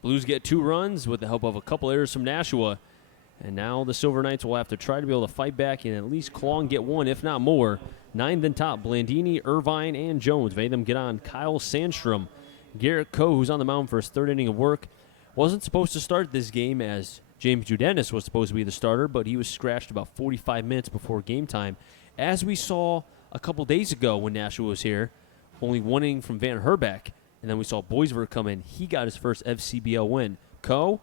Blues get 2 runs with the help of a couple errors from Nashua. And now the Silver Knights will have to try to be able to fight back and at least claw and get 1, if not more. 9th and top, Blandini, Irvine, and Jones. Made them get on Kyle Sandstrom. Garrett Coe, who's on the mound for his 3rd inning of work, wasn't supposed to start this game as James Judenis was supposed to be the starter, but he was scratched about 45 minutes before game time. As we saw a couple days ago when Nashua was here, only 1 inning from Van Herbeck. And then we saw Boisvert come in. He got his first FCBL win. Coe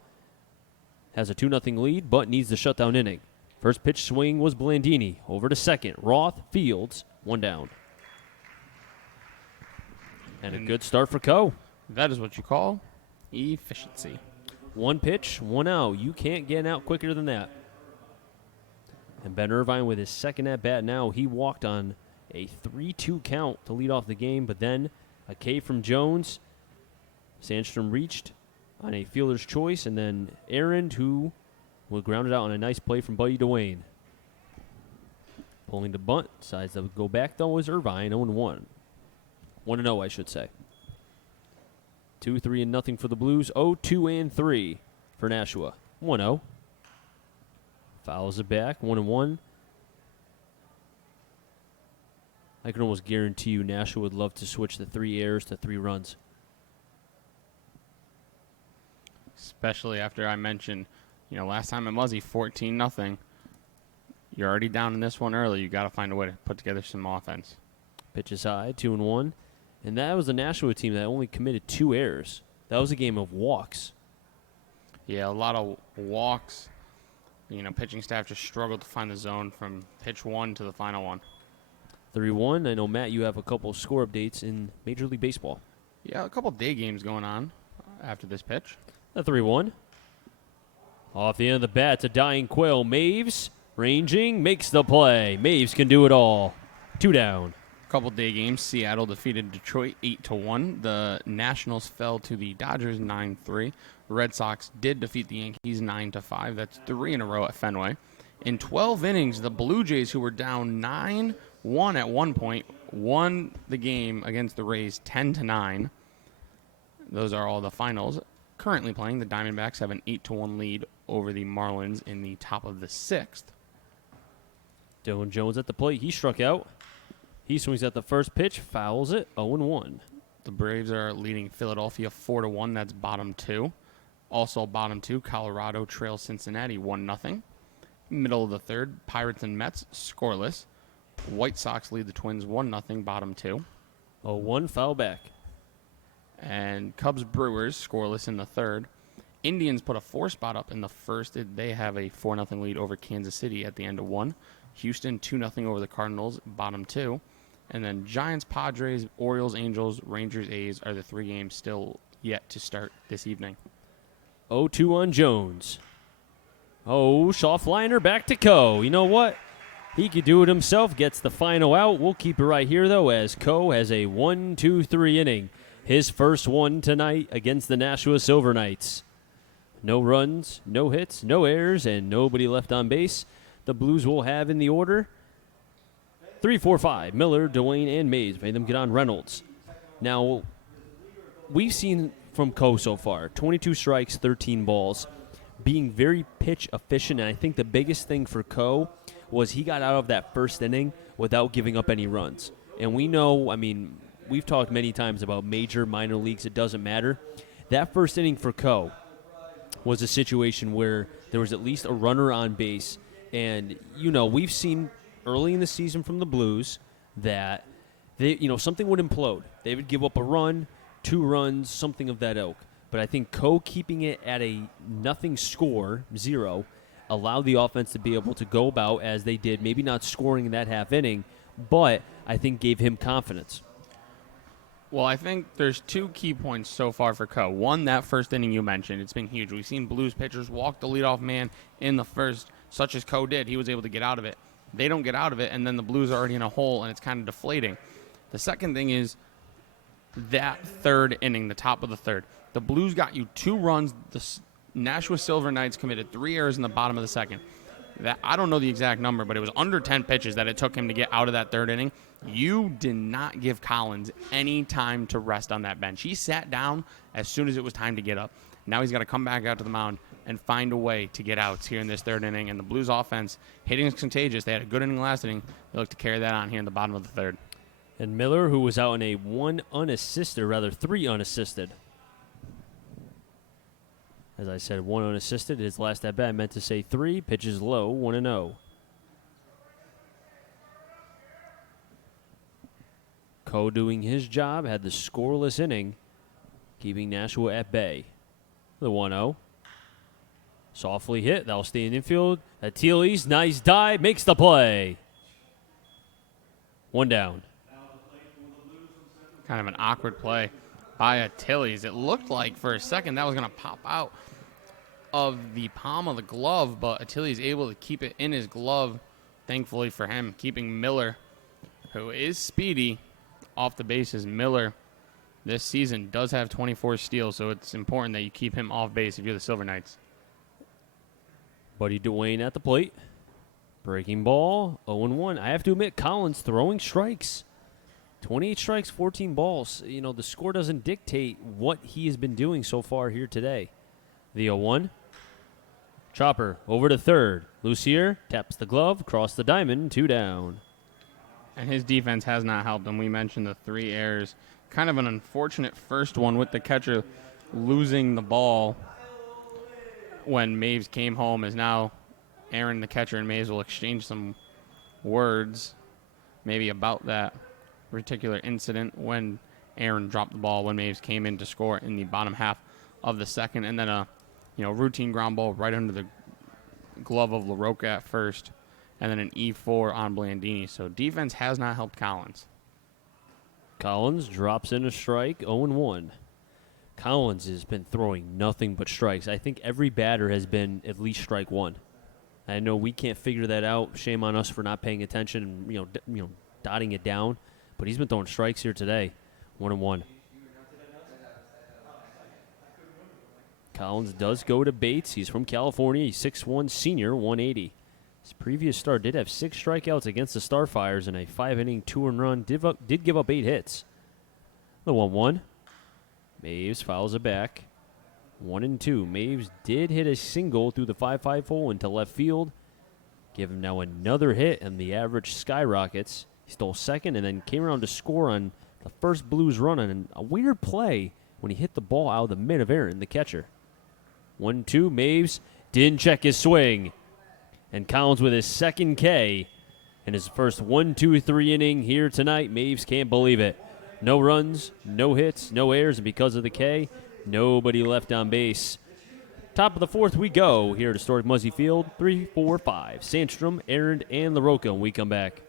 has a 2-0 lead, but needs the shutdown inning. First pitch swing was Blandini. Over to second. Roth, Fields, 1 down. And a good start for Coe. That is what you call efficiency. 1 pitch, 1 out. You can't get out quicker than that. And Ben Irvine with his 2nd at-bat now. He walked on a 3-2 count to lead off the game, but then a K from Jones. Sandstrom reached on a fielder's choice, and then Aaron, who was grounded out on a nice play from Buddy Dwayne. Pulling the bunt, decides to go back, though, was Irvine, 0-1. 1-0, I should say. 2-3-0 for the Blues. 0-2-3 for Nashua. 1-0. Fouls it back, 1-1. I can almost guarantee you Nashua would love to switch the 3 errors to 3 runs. Especially after I mentioned, last time at Muzzy, 14-0. You're already down in this one early. You got to find a way to put together some offense. Pitch is high, 2-1. And that was the Nashua team that only committed 2 errors. That was a game of walks. Yeah, a lot of walks. Pitching staff just struggled to find the zone from pitch 1 to the final one. 3-1. I know, Matt, you have a couple of score updates in Major League Baseball. Yeah, a couple day games going on after this pitch. A 3-1. Off the end of the bat, it's a dying Quill. Maves, ranging, makes the play. Maves can do it all. 2 down. Couple day games. Seattle defeated Detroit 8-1. The Nationals fell to the Dodgers 9-3. Red Sox did defeat the Yankees 9-5. That's 3 in a row at Fenway. In 12 innings, the Blue Jays, who were down 9-1 at one point, won the game against the Rays 10-9. Those are all the finals. Currently playing, the Diamondbacks have an 8-1 lead over the Marlins in the top of the 6th. Dylan Jones at the plate. He struck out. He swings at the first pitch, fouls it, 0-1. The Braves are leading Philadelphia 4-1. That's bottom 2. Also bottom 2, Colorado trails Cincinnati 1-0. Middle of the 3rd, Pirates and Mets scoreless. White Sox lead the Twins 1-0, bottom 2. 0-1, foul back. And Cubs Brewers scoreless in the 3rd. Indians put a 4 spot up in the 1st. They have a 4-0 lead over Kansas City at the end of 1. Houston 2-0 over the Cardinals, bottom 2. And then Giants, Padres, Orioles, Angels, Rangers, A's are the 3 games still yet to start this evening. 0-2 on Jones. Oh, soft liner back to Coe. You know what? He could do it himself, gets the final out. We'll keep it right here, though, as Coe has a 1-2-3 inning. His first one tonight against the Nashua Silver Knights. No runs, no hits, no errors, and nobody left on base. The Blues will have in the order 3, 4, 5. Miller, Dwayne, and Mays. Made them get on Reynolds. Now, we've seen from Coe so far, 22 strikes, 13 balls, being very pitch efficient. And I think the biggest thing for Coe was he got out of that first inning without giving up any runs. And we know, I mean, we've talked many times about major, minor leagues. It doesn't matter. That first inning for Coe was a situation where there was at least a runner on base. And, you know, we've seen early in the season from the Blues that they, you know, something would implode. They would give up a run, 2 runs, something of that ilk. But I think Coe keeping it at a nothing score, 0, allowed the offense to be able to go about as they did, maybe not scoring in that half inning, but I think gave him confidence. Well, I think there's 2 key points so far for Coe. One, that first inning you mentioned. It's been huge. We've seen Blues pitchers walk the leadoff man in the first, such as Coe did. He was able to get out of it. They don't get out of it, and then the Blues are already in a hole, and it's kind of deflating. The second thing is that 3rd inning, the top of the 3rd. The Blues got you 2 runs. The Nashua Silver Knights committed 3 errors in the bottom of the 2nd. That I don't know the exact number, but it was under 10 pitches that it took him to get out of that 3rd inning. You did not give Collins any time to rest on that bench. He sat down as soon as it was time to get up. Now he's got to come back out to the mound and find a way to get outs here in this 3rd inning. And the Blues offense, hitting is contagious. They had a good inning last inning. They look to carry that on here in the bottom of the 3rd. And Miller, who was out in a 3 unassisted. As I said, 1 unassisted. His last at bat, I meant to say 3. Pitches low, 1-0. Coe doing his job, had the scoreless inning, keeping Nashua at bay. The 1-0. Softly hit. That'll stay in infield. Achilles, nice dive, makes the play. 1 down. Kind of an awkward play by Achilles. It looked like for a second that was going to pop out of the palm of the glove, but Achilles able to keep it in his glove, thankfully for him, keeping Miller, who is speedy, off the bases. Miller this season does have 24 steals, so it's important that you keep him off base if you're the Silver Knights. Buddy Dwayne at the plate. Breaking ball, 0-1. I have to admit, Collins throwing strikes. 28 strikes, 14 balls. You know, the score doesn't dictate what he has been doing so far here today. The 0-1. Chopper over to 3rd. Lucier taps the glove, across the diamond, 2 down. And his defense has not helped him. We mentioned the 3 errors. Kind of an unfortunate first one with the catcher losing the ball when Maves came home. Is now Aaron, the catcher, and Maves will exchange some words maybe about that particular incident when Aaron dropped the ball when Maves came in to score in the bottom half of the 2nd, and then a routine ground ball right under the glove of LaRocca at first, and then an E4 on Blandini. So defense has not helped Collins. Collins drops in a strike, 0-1. Collins has been throwing nothing but strikes. I think every batter has been at least strike 1. I know we can't figure that out. Shame on us for not paying attention and dotting it down. But he's been throwing strikes here today, 1-1. Collins does go to Bates. He's from California. He's 6'1", senior, 180. His previous start did have 6 strikeouts against the Starfires in a 5-inning 2-run run. Did give up 8 hits. The 1-1. Maves fouls it back. 1-2. Maves did hit a single through the 5-5 hole into left field. Give him now another hit, and the average skyrockets. He stole second and then came around to score on the first Blues run on a weird play when he hit the ball out of the mitt of Aaron, the catcher. 1-2. Maves didn't check his swing. And Collins with his second K in his first 1-2-3 inning here tonight. Maves can't believe it. No runs, no hits, no errors, and because of the K, nobody left on base. Top of the 4th we go here at historic Muzzy Field. 3, 4, 5. Sandstrom, Aaron, and LaRocca when we come back.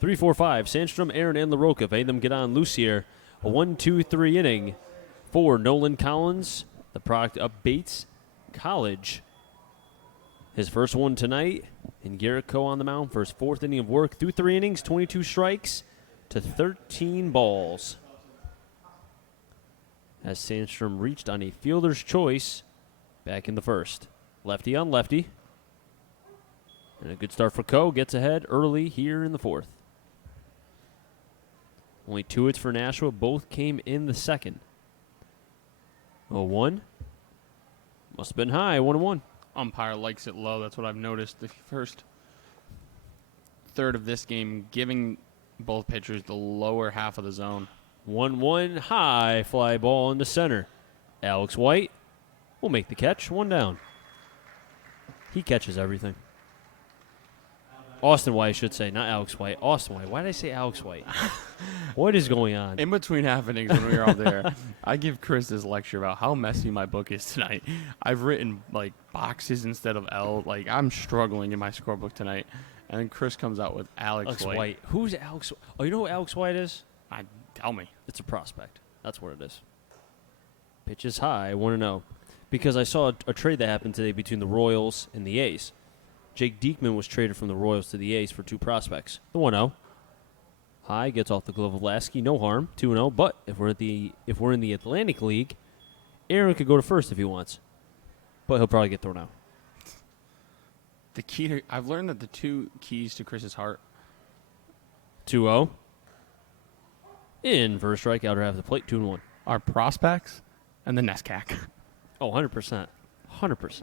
Three, 4, 5. Sandstrom, Aaron, and LaRocca. Made them get on loose here. A 1-2-3 inning for Nolan Collins, the product of Bates College. His first one tonight, and Garrett Coe on the mound for his 4th inning of work. Through 3 innings, 22 strikes to 13 balls. As Sandstrom reached on a fielder's choice back in the 1st. Lefty on lefty. And a good start for Coe. Gets ahead early here in the 4th. Only 2 hits for Nashua. Both came in the 2nd. 0-1. Must have been high. 1-1. Umpire likes it low. That's what I've noticed. The first third of this game, giving both pitchers the lower half of the zone. 1-1. High fly ball into center. Alex White will make the catch. 1 down. He catches everything. Austin White, I should say, not Alex White. Austin White. Why did I say Alex White? What is going on? In between half innings when we were all there, I give Chris this lecture about how messy my book is tonight. I've written, like, boxes instead of L. Like, I'm struggling in my scorebook tonight. And then Chris comes out with Alex White. Who's Alex? Oh, you know who Alex White is? Tell me. It's a prospect. That's what it is. Pitches high, 1-0. Because I saw a trade that happened today between the Royals and the A's. Jake Diekman was traded from the Royals to the A's for 2 prospects. The 1-0. High gets off the glove of Lasky. No harm. 2-0. But if we're in the Atlantic League, Aaron could go to first if he wants. But he'll probably get thrown out. I've learned that the 2 keys to Chris's heart. 2-0. In for a strikeout or half the plate. 2-1. Are prospects and the NESCAC. Oh, 100%. 100%.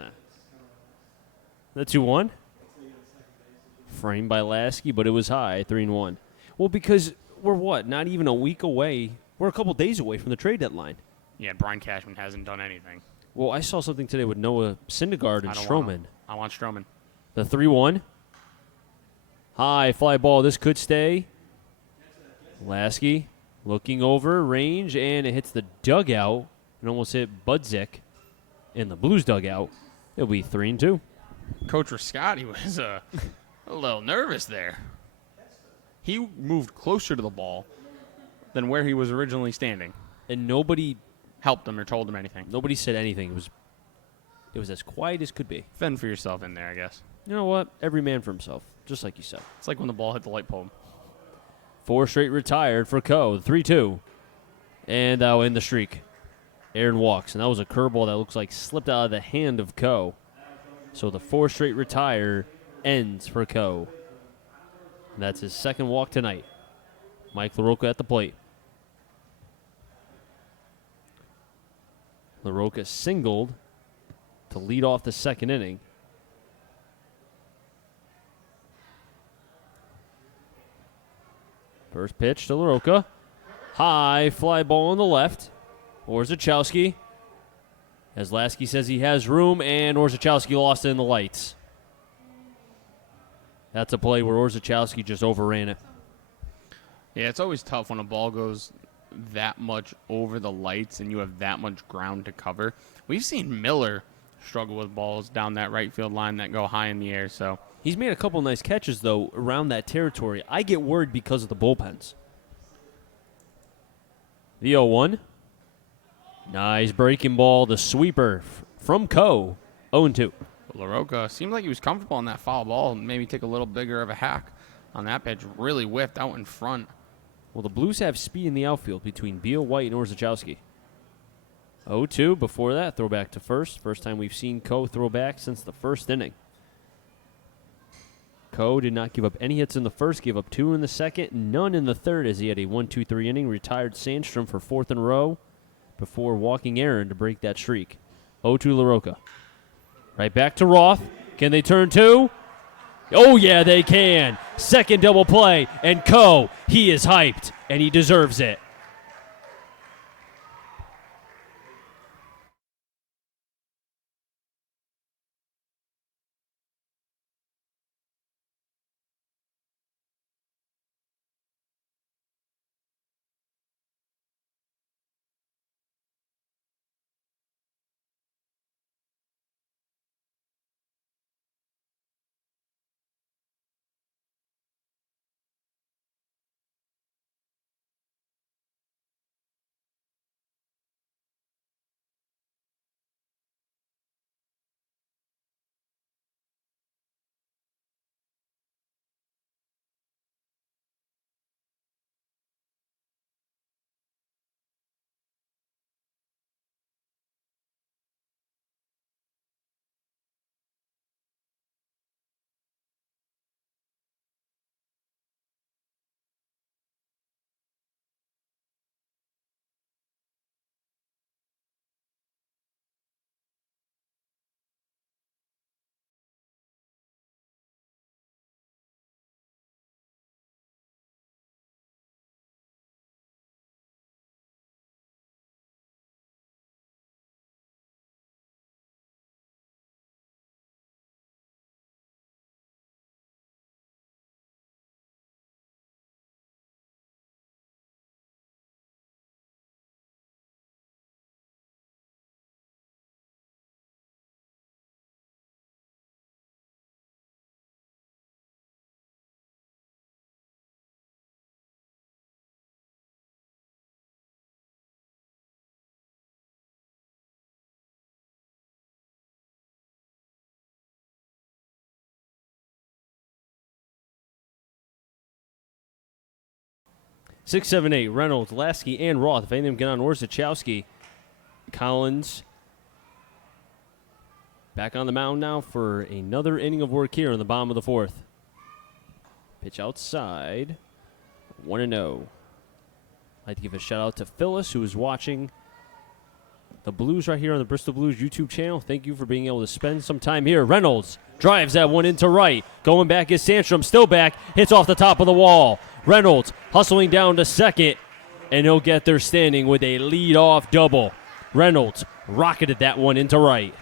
The 2-1. Framed by Lasky, but it was high, 3-1. Well, because we're not even a week away. We're a couple days away from the trade deadline. Yeah, Brian Cashman hasn't done anything. Well, I saw something today with Noah Syndergaard and Stroman. I want Stroman. The 3-1. High fly ball. This could stay. Lasky looking over range, and it hits the dugout and almost hit Budzik in the Blues dugout. It'll be 3-2. Coach Rascotti was a little nervous there. He moved closer to the ball than where he was originally standing. And nobody helped him or told him anything. Nobody said anything. It was as quiet as could be. Fend for yourself in there, I guess. You know what? Every man for himself, just like you said. It's like when the ball hit the light pole. 4 straight retired for Coe. 3-2. And in the streak. Aaron walks, and that was a curveball that looks like slipped out of the hand of Coe. So the 4 straight retire ends for Coe. And that's his second walk tonight. Mike LaRocca at the plate. LaRocca singled to lead off the second inning. First pitch to LaRocca. High fly ball on the left. Orzechowski. As Lasky says he has room, and Orzechowski lost it in the lights. That's a play where Orzechowski just overran it. Yeah, it's always tough when a ball goes that much over the lights and you have that much ground to cover. We've seen Miller struggle with balls down that right field line that go high in the air. So he's made a couple nice catches, though, around that territory. I get worried because of the bullpens. The 0-1. Nice breaking ball. The sweeper from Coe. 0-2. LaRocca seemed like he was comfortable on that foul ball. Maybe take a little bigger of a hack on that pitch. Really whiffed out in front. Well, the Blues have speed in the outfield between Beal, White, and Orzechowski. 0-2. Before that, throw back to first. First time we've seen Coe throw back since the first inning. Coe did not give up any hits in the first, gave up 2 in the second, none in the third as he had a 1-2-3 inning, retired Sandstrom for 4th in a row before walking Aaron to break that streak. 0-2 LaRocca. Right back to Roth. Can they turn 2? Oh, yeah, they can. Second double play, and Coe, he is hyped, and he deserves it. Six, seven, eight. Reynolds, Lasky, and Roth. If any of them get on Orzechowski, Collins back on the mound now for another inning of work here in the bottom of the 4th. Pitch outside. 1-0. I'd like to give a shout out to Phyllis, who is watching the Blues right here on the Bristol Blues YouTube channel. Thank you for being able to spend some time here. Reynolds drives that one into right. Going back is Sandstrom, still back. Hits off the top of the wall. Reynolds hustling down to second, and he'll get there standing with a lead-off double. Reynolds rocketed that one into right.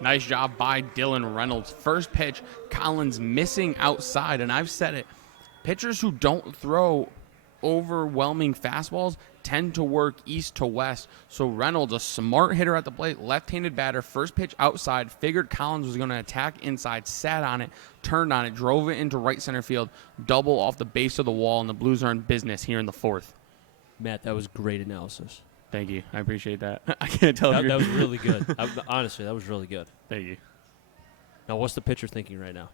Nice job by Dylan Reynolds. First pitch, Collins missing outside, and I've said it. Pitchers who don't throw overwhelming fastballs tend to work east to west. So Reynolds, a smart hitter at the plate, left-handed batter, first pitch outside, figured Collins was going to attack inside, sat on it, turned on it, drove it into right center field, double off the base of the wall, and the Blues are in business here in the 4th. Matt, that was great analysis. Thank you. I appreciate that. I can't tell that was really good. Honestly, that was really good. Thank you. Now, what's the pitcher thinking right now?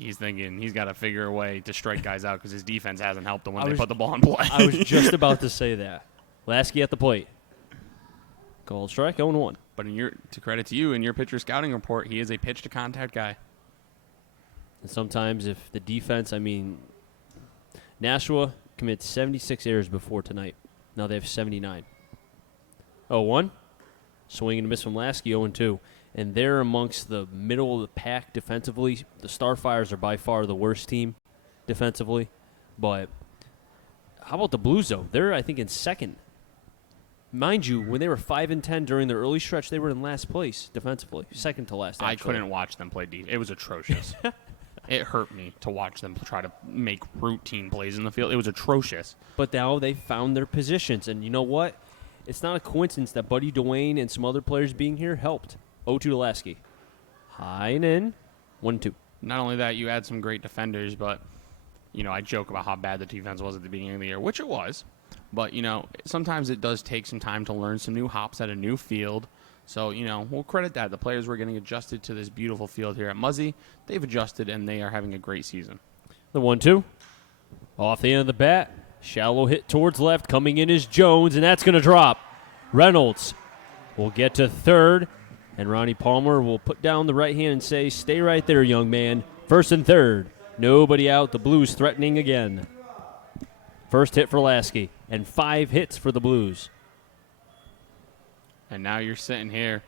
he's thinking he's got to figure a way to strike guys out because his defense hasn't helped him when they was- put the ball in play. I was just about to say that. Lasky at the plate. Called strike, 0-1. But to credit to you, in your pitcher scouting report, he is a pitch to contact guy. And sometimes if the defense, Nashua commits 76 errors before tonight. Now they have 79. 0-1. Swing and a miss from Lasky, 0-2. And they're amongst the middle of the pack defensively. The Starfires are by far the worst team defensively. But how about the Blues, though? They're, I think, in second. Mind you, when they were 5-10 during their early stretch, they were in last place defensively. Second to last, actually. I couldn't watch them play deep. It was atrocious. It hurt me to watch them try to make routine plays in the field. It was atrocious. But now they found their positions. And you know what? It's not a coincidence that Buddy Dwayne and some other players being here helped. 0-2 to Lasky. High and in. 1-2. Not only that, you had some great defenders, but, I joke about how bad the defense was at the beginning of the year, which it was. But, sometimes it does take some time to learn some new hops at a new field. So, we'll credit that. The players were getting adjusted to this beautiful field here at Muzzy. They've adjusted, and they are having a great season. The 1-2. Off the end of the bat. Shallow hit towards left. Coming in is Jones, and that's going to drop. Reynolds will get to third, and Ronnie Palmer will put down the right hand and say, stay right there, young man. First and third. Nobody out. The Blues threatening again. First hit for Lasky, and 5 hits for the Blues. And now you're sitting here.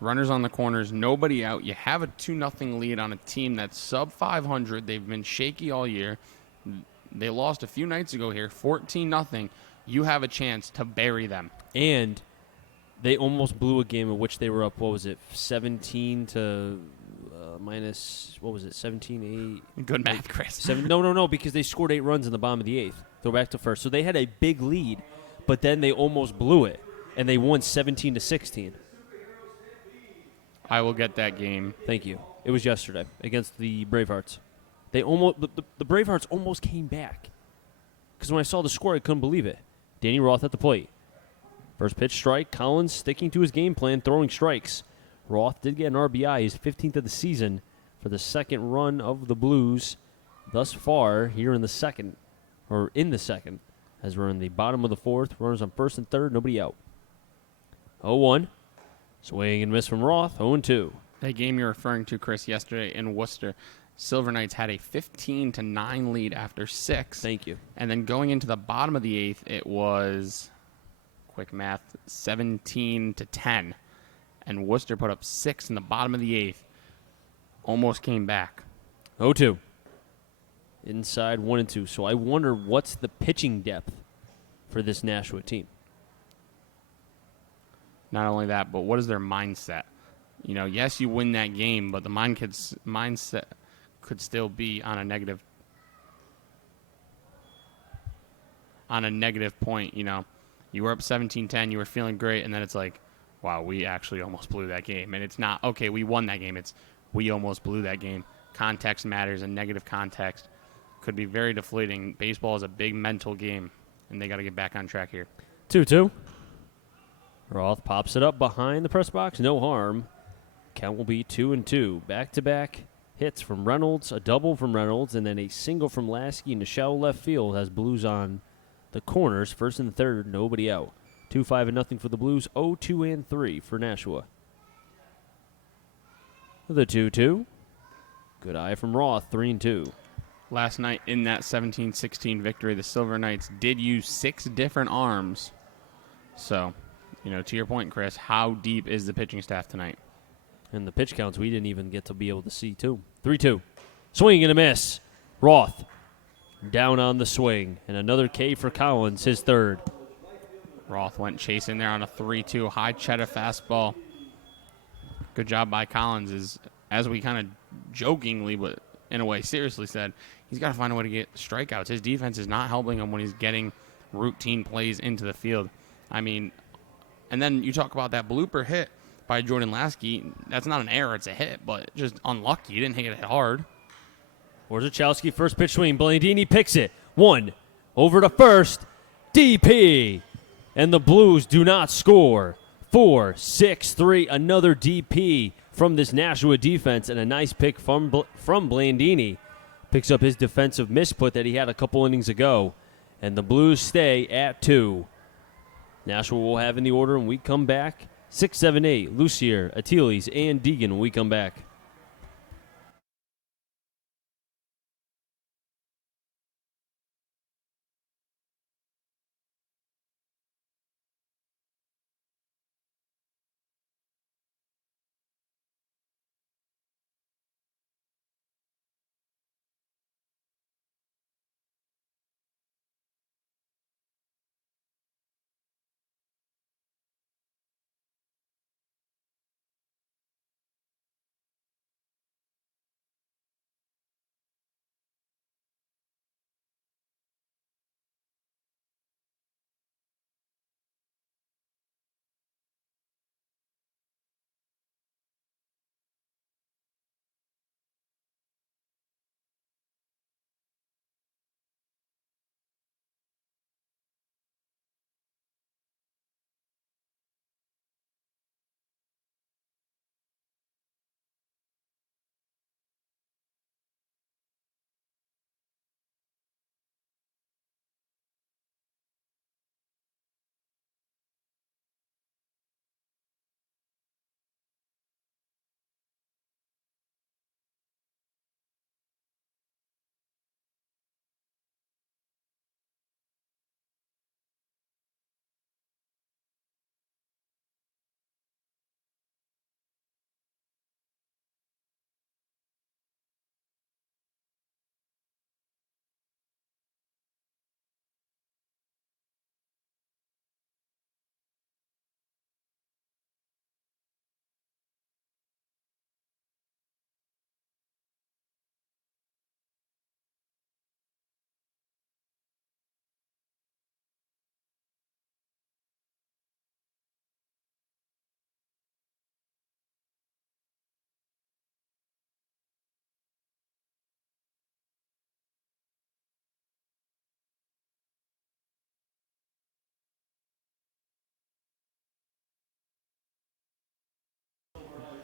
Runners on the corners, nobody out. You have a 2-0 lead on a team that's sub 500. They've been shaky all year. They lost a few nights ago here, 14-0. You have a chance to bury them. And they almost blew a game in which they were up, 17 to minus, 17-8? Good math, Chris. No, because they scored 8 runs in the bottom of the 8th. Throw back to first. So they had a big lead, but then they almost blew it, and they won 17-16. I will get that game. Thank you. It was yesterday against the Bravehearts. They almost the Bravehearts almost came back. Because when I saw the score, I couldn't believe it. Danny Roth at the plate. First pitch strike. Collins sticking to his game plan, throwing strikes. Roth did get an RBI, his 15th of the season for the second run of the Blues thus far here in the second, as we're in the bottom of the fourth. Runners on first and third, nobody out. 0-1. Swing and miss from Roth, 0-2. That game you're referring to, Chris, yesterday in Worcester, Silver Knights had a 15-9 lead after 6. Thank you. And then going into the bottom of the 8th, it was, quick math, 17-10. And Worcester put up 6 in the bottom of the 8th. Almost came back. 0-2. Inside 1-2. So I wonder what's the pitching depth for this Nashua team. Not only that, but what is their mindset? Yes, you win that game, but the mindset could still be on a negative point. You were up 17-10, you were feeling great, and then it's like, wow, we actually almost blew that game. And it's not, okay, we won that game. It's, we almost blew that game. Context matters, and negative context could be very deflating. Baseball is a big mental game, and they got to get back on track here. 2-2. Roth pops it up behind the press box. No harm. Count will be 2-2. Back-to-back hits from Reynolds, a double from Reynolds, and then a single from Lasky in the shallow left field has Blues on the corners. First and third, nobody out. 2-5-0 for the Blues. 0-2-3 for Nashua. The 2-2. Good eye from Roth, 3-2. Last night in that 17-16 victory, the Silver Knights did use 6 different arms. So, to your point, Chris, how deep is the pitching staff tonight? And the pitch counts we didn't even get to be able to see, too. 3-2. Swing and a miss. Roth down on the swing. And another K for Collins, his third. Roth went chasing there on a 3-2 high cheddar fastball. Good job by Collins. As we kind of jokingly, but in a way seriously said, he's got to find a way to get strikeouts. His defense is not helping him when he's getting routine plays into the field. And then you talk about that blooper hit by Jordan Lasky. That's not an error, it's a hit, but just unlucky. He didn't hit it hard. Orzechowski, first pitch swing. Blandini picks it. 1 over to first. DP. And the Blues do not score. 4-6-3. Another DP from this Nashua defense, and a nice pick from Blandini. Picks up his defensive misput that he had a couple innings ago. And the Blues stay at 2. Nashua will have in the order when we come back. 6, 7, 8, Lucier, Atiles, and Deegan when we come back.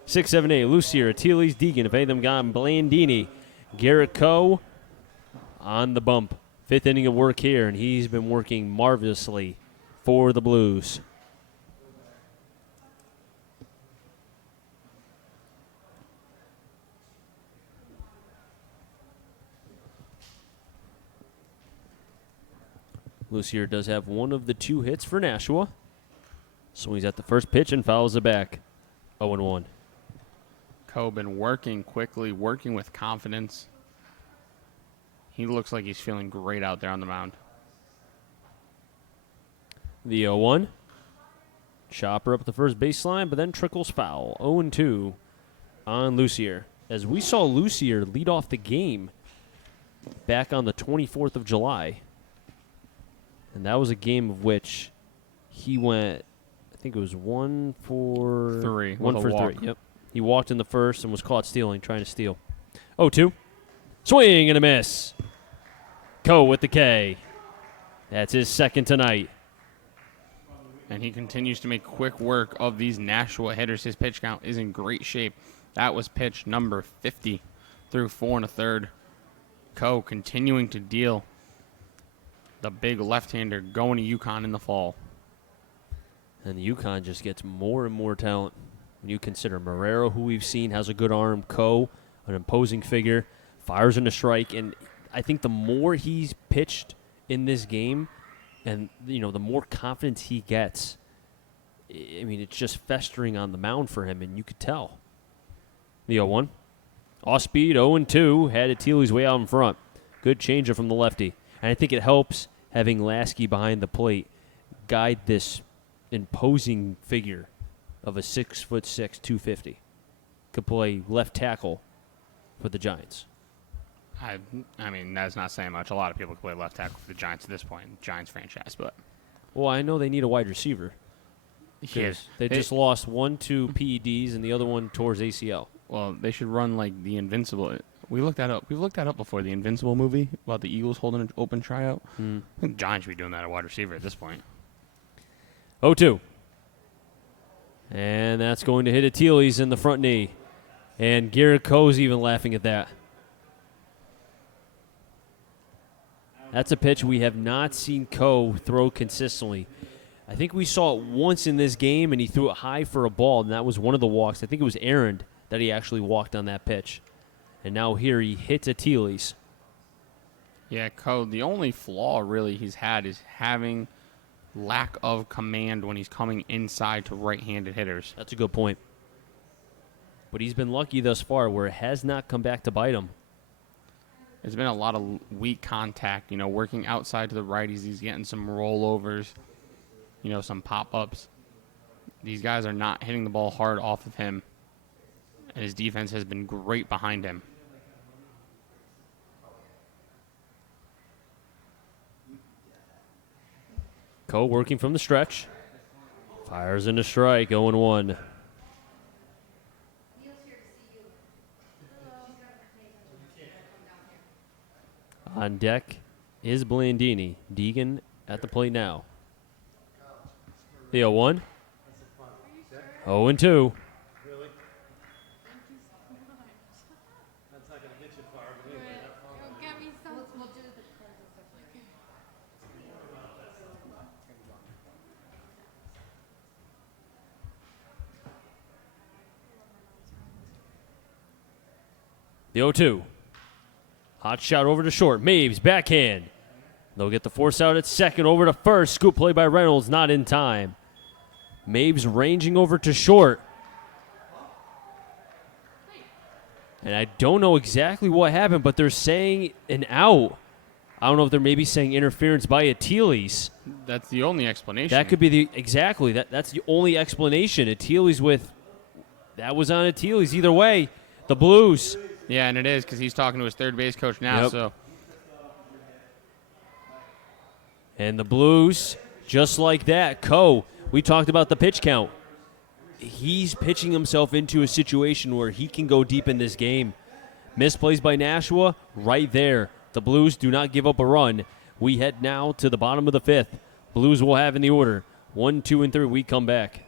Six, seven, eight. Lucier, Atiles, Deegan. If any of them got Blandini. Garrett Coe on the bump. 5th inning of work here, and he's been working marvelously for the Blues. Lucier does have one of the 2 hits for Nashua. So he's at the first pitch and fouls it back. 0-1. Coe been working quickly, working with confidence. He looks like he's feeling great out there on the mound. The 0-1. Chopper up the first baseline, but then trickles foul. 0-2 on Lucier. As we saw Lucier lead off the game back on the 24th of July. And that was a game of which he went, I think it was 1 for 3. 1 for walk. 3. Yep. He walked in the first and was caught stealing, trying to steal. 0-2. Swing and a miss. Coe with the K. That's his second tonight. And he continues to make quick work of these Nashua hitters. His pitch count is in great shape. That was pitch number 50 through 4 1/3. Coe continuing to deal. The big left-hander going to UConn in the fall. And the UConn just gets more and more talent. When you consider Marrero, who we've seen has a good arm, Coe, an imposing figure, fires in a strike, and I think the more he's pitched in this game, and the more confidence he gets, I mean, it's just festering on the mound for him, and you could tell. The 0-1. Off speed, 0-2, had Atiles way out in front. Good changer from the lefty. And I think it helps having Lasky behind the plate guide this imposing figure of a 6'6", 250. Could play left tackle for the Giants. I mean, that's not saying much. A lot of people can play left tackle for the Giants at this point, Giants franchise, but Well, I know they need a wide receiver. yes, They just lost 1 to PEDs and the other one towards ACL. Well, they should run like the Invincible. We looked that up. We've looked that up before. The Invincible movie about the Eagles holding an open tryout. I think the Giants should be doing that at wide receiver at this point. 0-2. And that's going to hit Atiles in the front knee. And Garrett Coe's even laughing at that. That's a pitch we have not seen Coe throw consistently. I think we saw it once in this game, and he threw it high for a ball, and that was one of the walks. I think it was Aaron that he actually walked on that pitch. And now here he hits Achilles. Yeah, Coe, the only flaw really he's had is having lack of command when he's coming inside to right-handed hitters. That's a good point. But he's been lucky thus far where it has not come back to bite him. There's been a lot of weak contact, working outside to the righties. He's getting some rollovers, some pop-ups. These guys are not hitting the ball hard off of him, and his defense has been great behind him. Coe working from the stretch. Fires into strike, 0-1. On deck is Blandini. Deegan at the plate now. The 0-1. 0-2. The 0-2. Hot shot over to short. Maves, backhand. They'll get the force out at second. Over to first. Scoop play by Reynolds, not in time. Maves ranging over to short. And I don't know exactly what happened, but they're saying an out. I don't know if they're maybe saying interference by Achilles. That's the only explanation. That could be that's the only explanation. Achilles that was on Achilles. Either way, the Blues. Yeah, and it is because he's talking to his third base coach now. Yep. So, and the Blues, just like that, Coe, we talked about the pitch count. He's pitching himself into a situation where he can go deep in this game. Misplays by Nashua, right there. The Blues do not give up a run. We head now to the bottom of the fifth. Blues will have in the order 1, 2, and 3. We come back.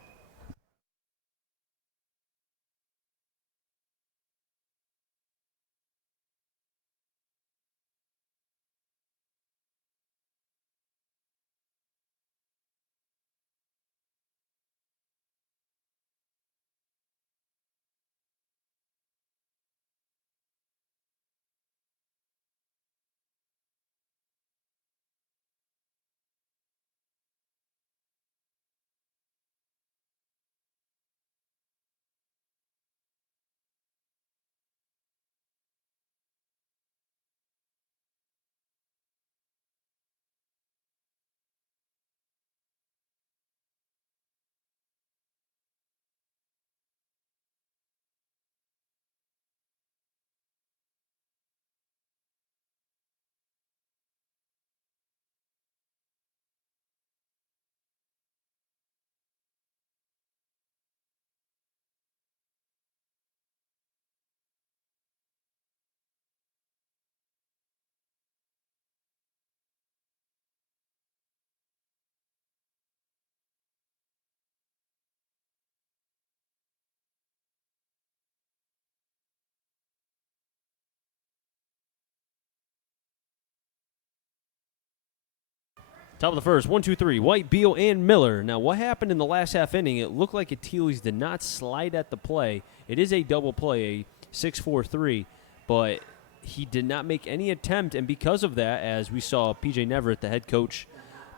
Top of the first, 1, 2, 3. White, Beal, and Miller. Now, what happened in the last half inning? It looked like Achilles did not slide at the play. It is a double play, a 6-4-3, but he did not make any attempt, and because of that, as we saw P.J. Neverett, the head coach,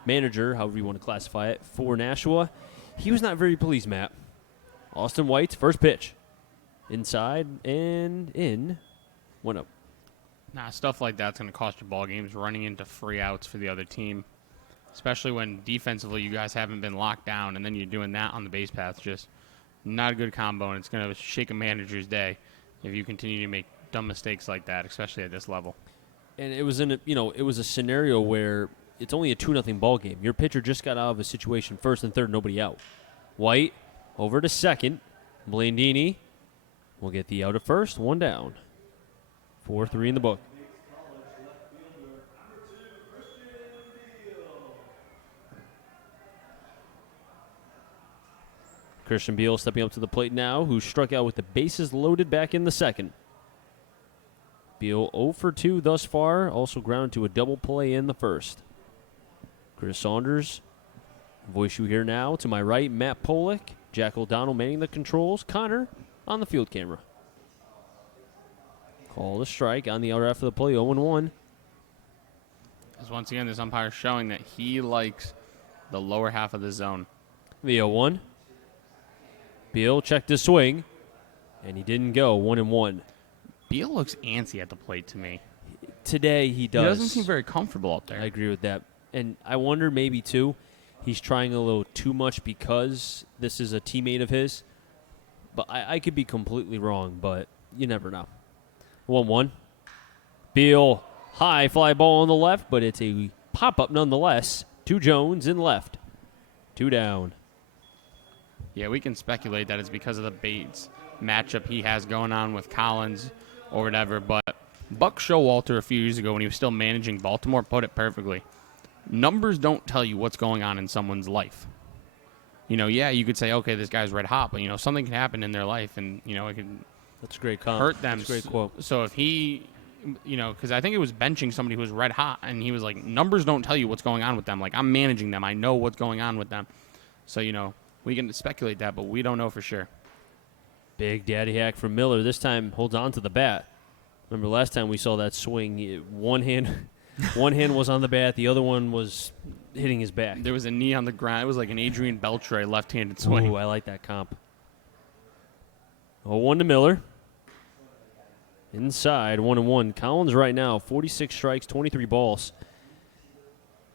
manager, however you want to classify it, for Nashua, he was not very pleased, Matt. Austin White's first pitch. Inside and in. 1-0. Nah, stuff like that's going to cost you ball games, running into free outs for the other team. Especially when defensively you guys haven't been locked down, and then you're doing that on the base path. Just not a good combo, and it's going to shake a manager's day if you continue to make dumb mistakes like that, especially at this level. And it was it was a scenario where it's only a 2-0 ball game. Your pitcher just got out of a situation, first and third, nobody out. White over to second. Blandini will get the out at first, 1 down. 4-3 in the book. Christian Beal stepping up to the plate now, who struck out with the bases loaded back in the second. Beal 0 for 2 thus far, also grounded to a double play in the first. Chris Saunders, voice you here now. To my right, Matt Pollock, Jack O'Donnell manning the controls, Connor on the field camera. Call the strike on the outer half of the play, 0-1. As once again, this umpire showing that he likes the lower half of the zone. The 0-1. Beal checked his swing, and he didn't go, 1-1. Beal looks antsy at the plate to me. Today he does. He doesn't seem very comfortable up there. I agree with that. And I wonder maybe, too, he's trying a little too much because this is a teammate of his. But I could be completely wrong, but you never know. 1-1. Beal, high fly ball on the left, but it's a pop-up nonetheless. To Jones in left. 2 down. Yeah, we can speculate that it's because of the Bates matchup he has going on with Collins or whatever, but Buck Showalter a few years ago when he was still managing Baltimore put it perfectly. Numbers don't tell you what's going on in someone's life. Yeah, you could say, okay, this guy's red hot, but, something can happen in their life, and, it can That's a great comment. hurt them. That's a great quote. So if he, because I think it was benching somebody who was red hot, and he was like, numbers don't tell you what's going on with them. Like, I'm managing them. I know what's going on with them. So, we can speculate that, but we don't know for sure. Big daddy hack from Miller. This time holds on to the bat. Remember last time we saw that swing, one hand was on the bat, the other one was hitting his back. There was a knee on the ground. It was like an Adrian Beltre left-handed swing. Ooh, I like that comp. 0-1 to Miller. Inside, 1-1. Collins right now, 46 strikes, 23 balls.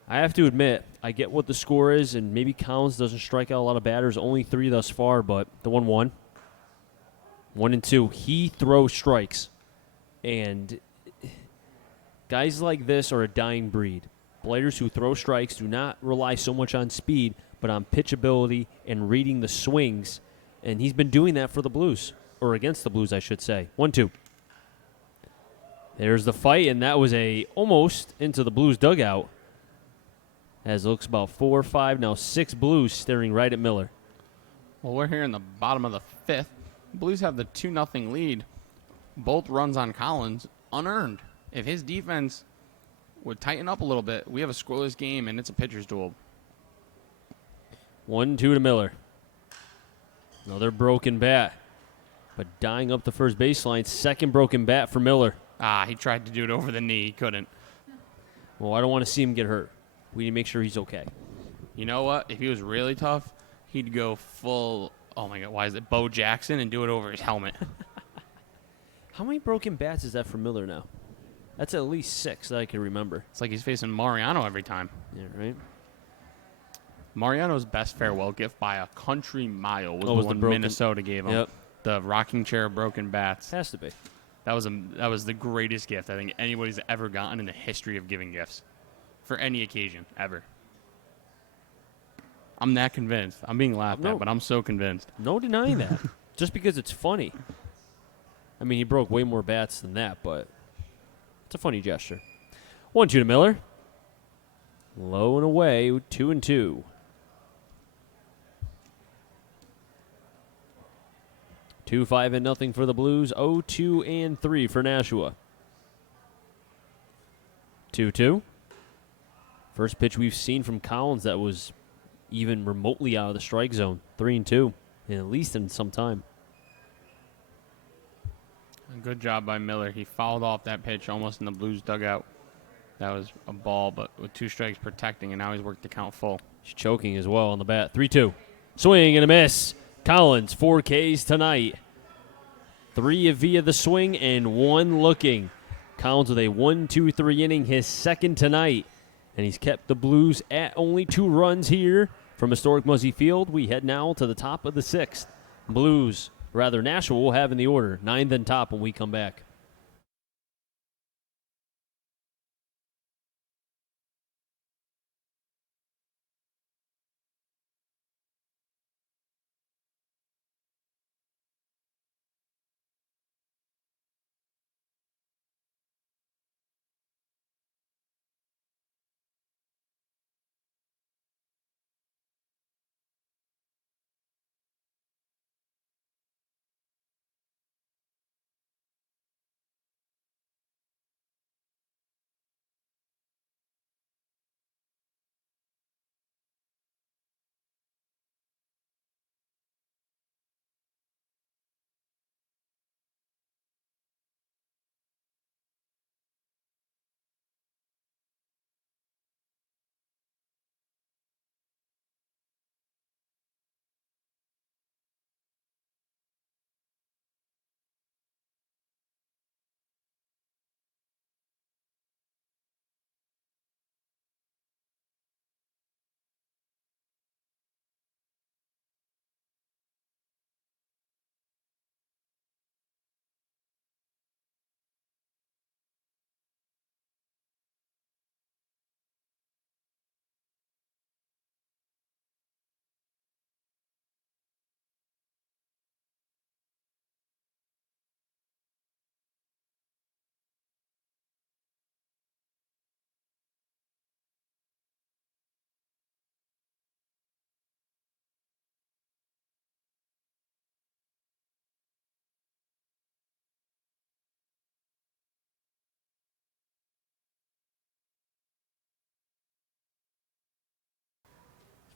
I have to admit, I get what the score is, and maybe Collins doesn't strike out a lot of batters, only 3 thus far, but the 1-1. 1-2. He throws strikes. And guys like this are a dying breed. Blighters who throw strikes do not rely so much on speed, but on pitchability and reading the swings. And he's been doing that for the Blues, or against the Blues, I should say. 1-2. There's the fight, and that was almost into the Blues dugout. As it looks about 4 or 5, now 6 Blues staring right at Miller. Well, we're here in the bottom of the 5th. Blues have the 2-0 lead. Both runs on Collins unearned. If his defense would tighten up a little bit, we have a scoreless game, and it's a pitcher's duel. 1-2 to Miller. Another broken bat. But dying up the first baseline, second broken bat for Miller. He tried to do it over the knee. He couldn't. Well, I don't want to see him get hurt. We need to make sure he's okay. You know what? If he was really tough, he'd go full, oh my God, why is it Bo Jackson and do it over his helmet. How many broken bats is that for Miller now? That's at least 6 that I can remember. It's like he's facing Mariano every time. Yeah, right? Mariano's best farewell gift by a country mile was was the the one Minnesota gave him. Yep. The rocking chair of broken bats. Has to be. That was the greatest gift I think anybody's ever gotten in the history of giving gifts. For any occasion, ever. I'm that convinced. I'm being laughed at, but I'm so convinced. No denying that. Just because it's funny. I mean, he broke way more bats than that, but it's a funny gesture. 1-2 to Miller. Low and away, 2-2. 2-5-0 for the Blues. 0-2-3 for Nashua. 2-2. First pitch we've seen from Collins that was even remotely out of the strike zone. 3-2, and at least in some time. Good job by Miller. He fouled off that pitch almost in the Blues dugout. That was a ball, but with 2 strikes protecting, and now he's worked the count full. He's choking as well on the bat. 3-2. Swing and a miss. Collins, 4 Ks tonight. 3 via the swing and 1 looking. Collins with a 1-2-3 inning, his second tonight. And he's kept the Blues at only 2 runs here from historic Muzzy Field. We head now to the top of the 6th. Nashua will have in the order, 9th and top when we come back.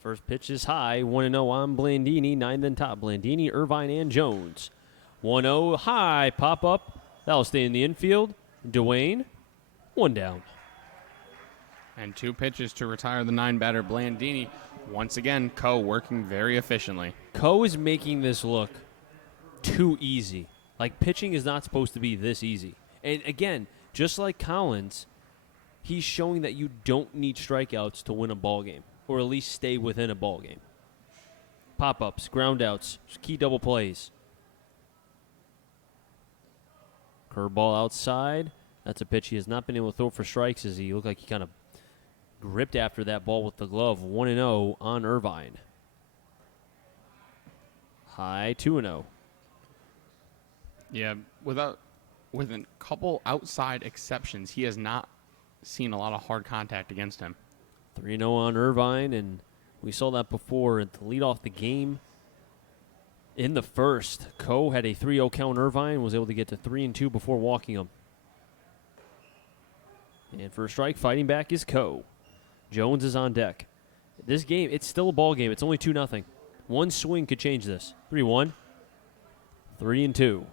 First pitch is high, 1-0 on Blandini, 9 then top. Blandini, Irvine, and Jones. 1-0 high, pop up. That'll stay in the infield. Dwayne, 1 down. And 2 pitches to retire the 9-batter Blandini. Once again, Coe working very efficiently. Coe is making this look too easy. Like, pitching is not supposed to be this easy. And again, just like Collins, he's showing that you don't need strikeouts to win a ball game, or at least stay within a ball game. Pop-ups, ground-outs, key double plays. Curveball outside. That's a pitch he has not been able to throw for strikes, as he looked like he kind of gripped after that ball with the glove. 1-0 on Irvine. High, 2-0. Yeah, with a couple outside exceptions, he has not seen a lot of hard contact against him. 3-0 on Irvine, and we saw that before. To lead off the game in the first, Coe had a 3-0 count. Irvine was able to get to 3-2 before walking him. And for a strike, fighting back is Coe. Jones is on deck. This game, it's still a ball game. It's only 2-0. One swing could change this. 3-1, 3-2.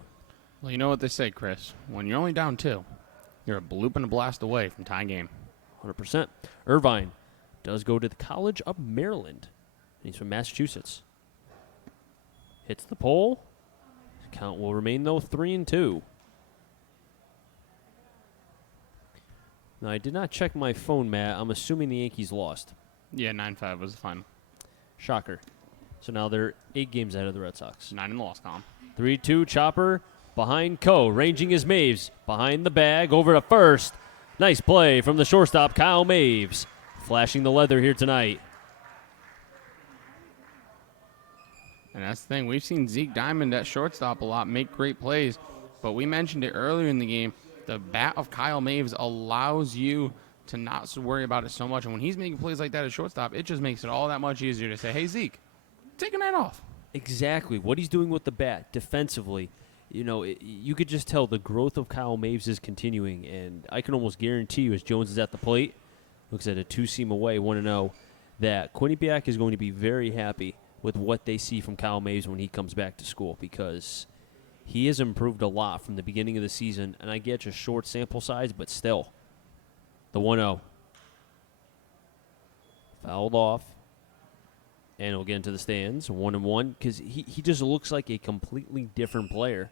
Well, you know what they say, Chris. When you're only down 2, you're a bloop and a blast away from tying game. 100%. Irvine does go to the College of Maryland. He's from Massachusetts. Hits the pole. Count will remain, though, 3-2. Now, I did not check my phone, Matt. I'm assuming the Yankees lost. Yeah, 9-5 was the final. Shocker. So now they're 8 games ahead of the Red Sox. 9 in the loss column. 3-2, Chopper behind Coe, ranging his Maves. Behind the bag, over to first. Nice play from the shortstop, Kyle Maves. Flashing the leather here tonight. And that's the thing. We've seen Zeke Diamond at shortstop a lot make great plays. But we mentioned it earlier in the game. The bat of Kyle Maves allows you to not worry about it so much. And when he's making plays like that at shortstop, it just makes it all that much easier to say, hey, Zeke, take a night off. Exactly. What he's doing with the bat defensively, you could just tell the growth of Kyle Maves is continuing. And I can almost guarantee you, as Jones is at the plate, looks at a 2-seam away, 1-0, that Quinnipiac is going to be very happy with what they see from Kyle Maves when he comes back to school, because he has improved a lot from the beginning of the season. And I get a short sample size, but still. The 1-0. Fouled off. And he'll get into the stands, 1-1, because he just looks like a completely different player,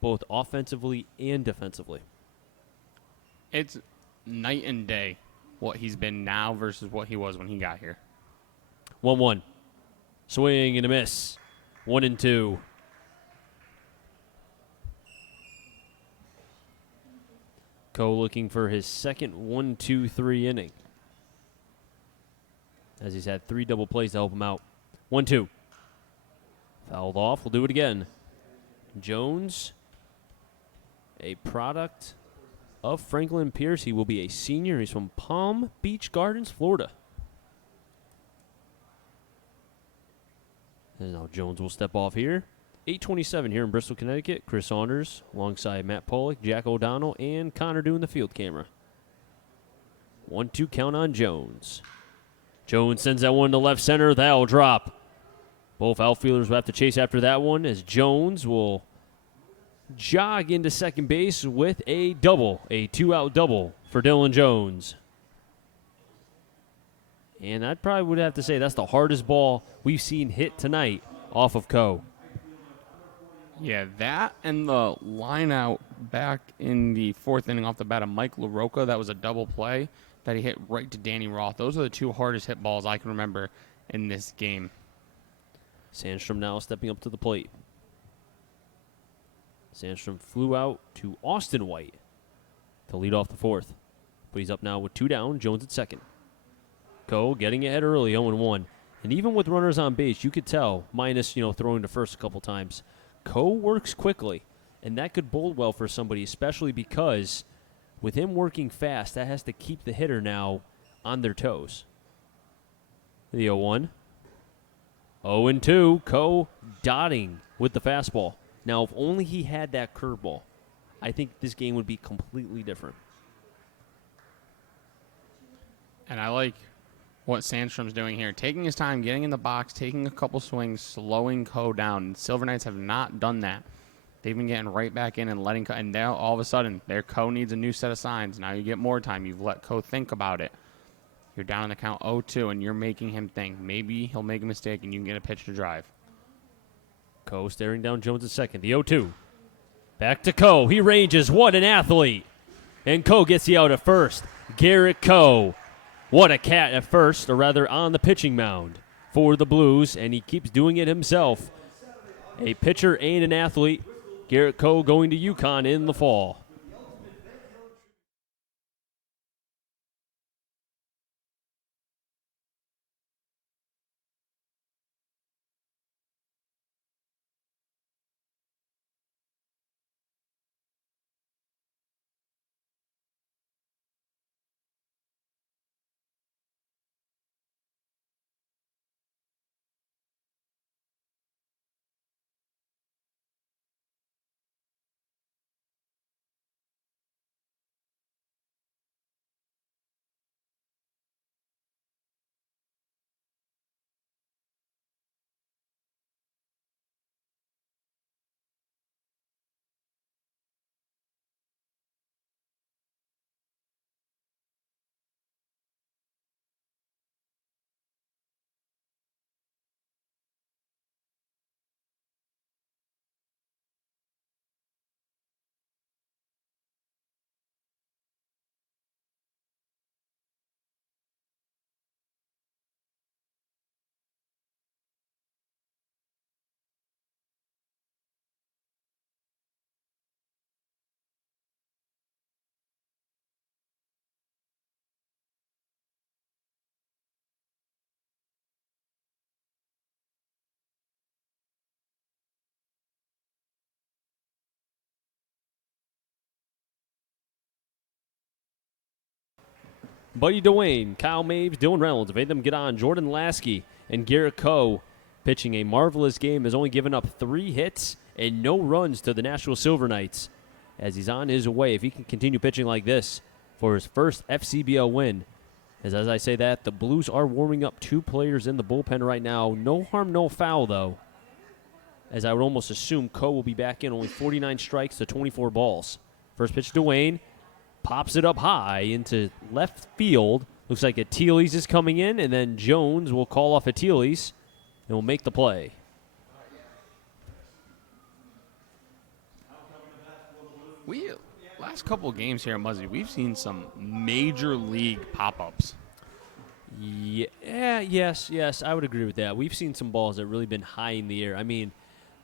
both offensively and defensively. It's night and day what he's been now versus what he was when he got here. 1-1. Swing and a miss. 1-2. Coe looking for his second 1-2-3 inning, as he's had 3 double plays to help him out. 1-2. Fouled off. We'll do it again. Jones, a product of Franklin Pierce. He will be a senior. He's from Palm Beach Gardens, Florida. And now Jones will step off here. 8:27 here in Bristol, Connecticut. Chris Saunders alongside Matt Pollock, Jack O'Donnell, and Connor doing the field camera. 1-2 count on Jones. Jones sends that one to left center. That'll drop. Both outfielders will have to chase after that one, as Jones will jog into second base with a double, a 2-out double for Dylan Jones. And I probably would have to say that's the hardest ball we've seen hit tonight off of Coe. Yeah, that and the line out back in the 4th inning off the bat of Mike LaRocca, that was a double play that he hit right to Danny Roth. Those are the 2 hardest hit balls I can remember in this game. Sandstrom now stepping up to the plate. Sandstrom flew out to Austin White to lead off the 4th. But he's up now with 2 down, Jones at second. Coe getting ahead early, 0-1. And even with runners on base, you could tell, minus, throwing to first a couple times, Coe works quickly. And that could bode well for somebody, especially because with him working fast, that has to keep the hitter now on their toes. The 0-1. 0-2. Coe dotting with the fastball. Now, if only he had that curveball, I think this game would be completely different. And I like what Sandstrom's doing here. Taking his time, getting in the box, taking a couple swings, slowing Coe down. Silver Knights have not done that. They've been getting right back in and letting Coe, and now all of a sudden, their Coe needs a new set of signs. Now you get more time. You've let Coe think about it. You're down on the count 0-2, and you're making him think. Maybe he'll make a mistake, and you can get a pitch to drive. Coe staring down Jones at second. The 0-2. Back to Coe. He ranges. What an athlete. And Coe gets the out at first. Garrett Coe. What a cat at first, or rather on the pitching mound for the Blues, and he keeps doing it himself. A pitcher and an athlete. Garrett Coe going to UConn in the fall. Buddy DeWayne, Kyle Maves, Dylan Reynolds made them get on. Jordan Lasky and Garrett Coe pitching a marvelous game, has only given up 3 hits and no runs to the Nashua Silver Knights as he's on his way. If he can continue pitching like this for his first FCBL win, as I say that, the Blues are warming up 2 players in the bullpen right now. No harm, no foul, though, as I would almost assume Coe will be back in. Only 49 strikes to 24 balls. First pitch to Wayne. Pops it up high into left field. Looks like Atiles is coming in, and then Jones will call off Atiles and will make the play. Last couple of games here at Muzzy, we've seen some major league pop-ups. Yeah, yes, I would agree with that. We've seen some balls that have really been high in the air. I mean,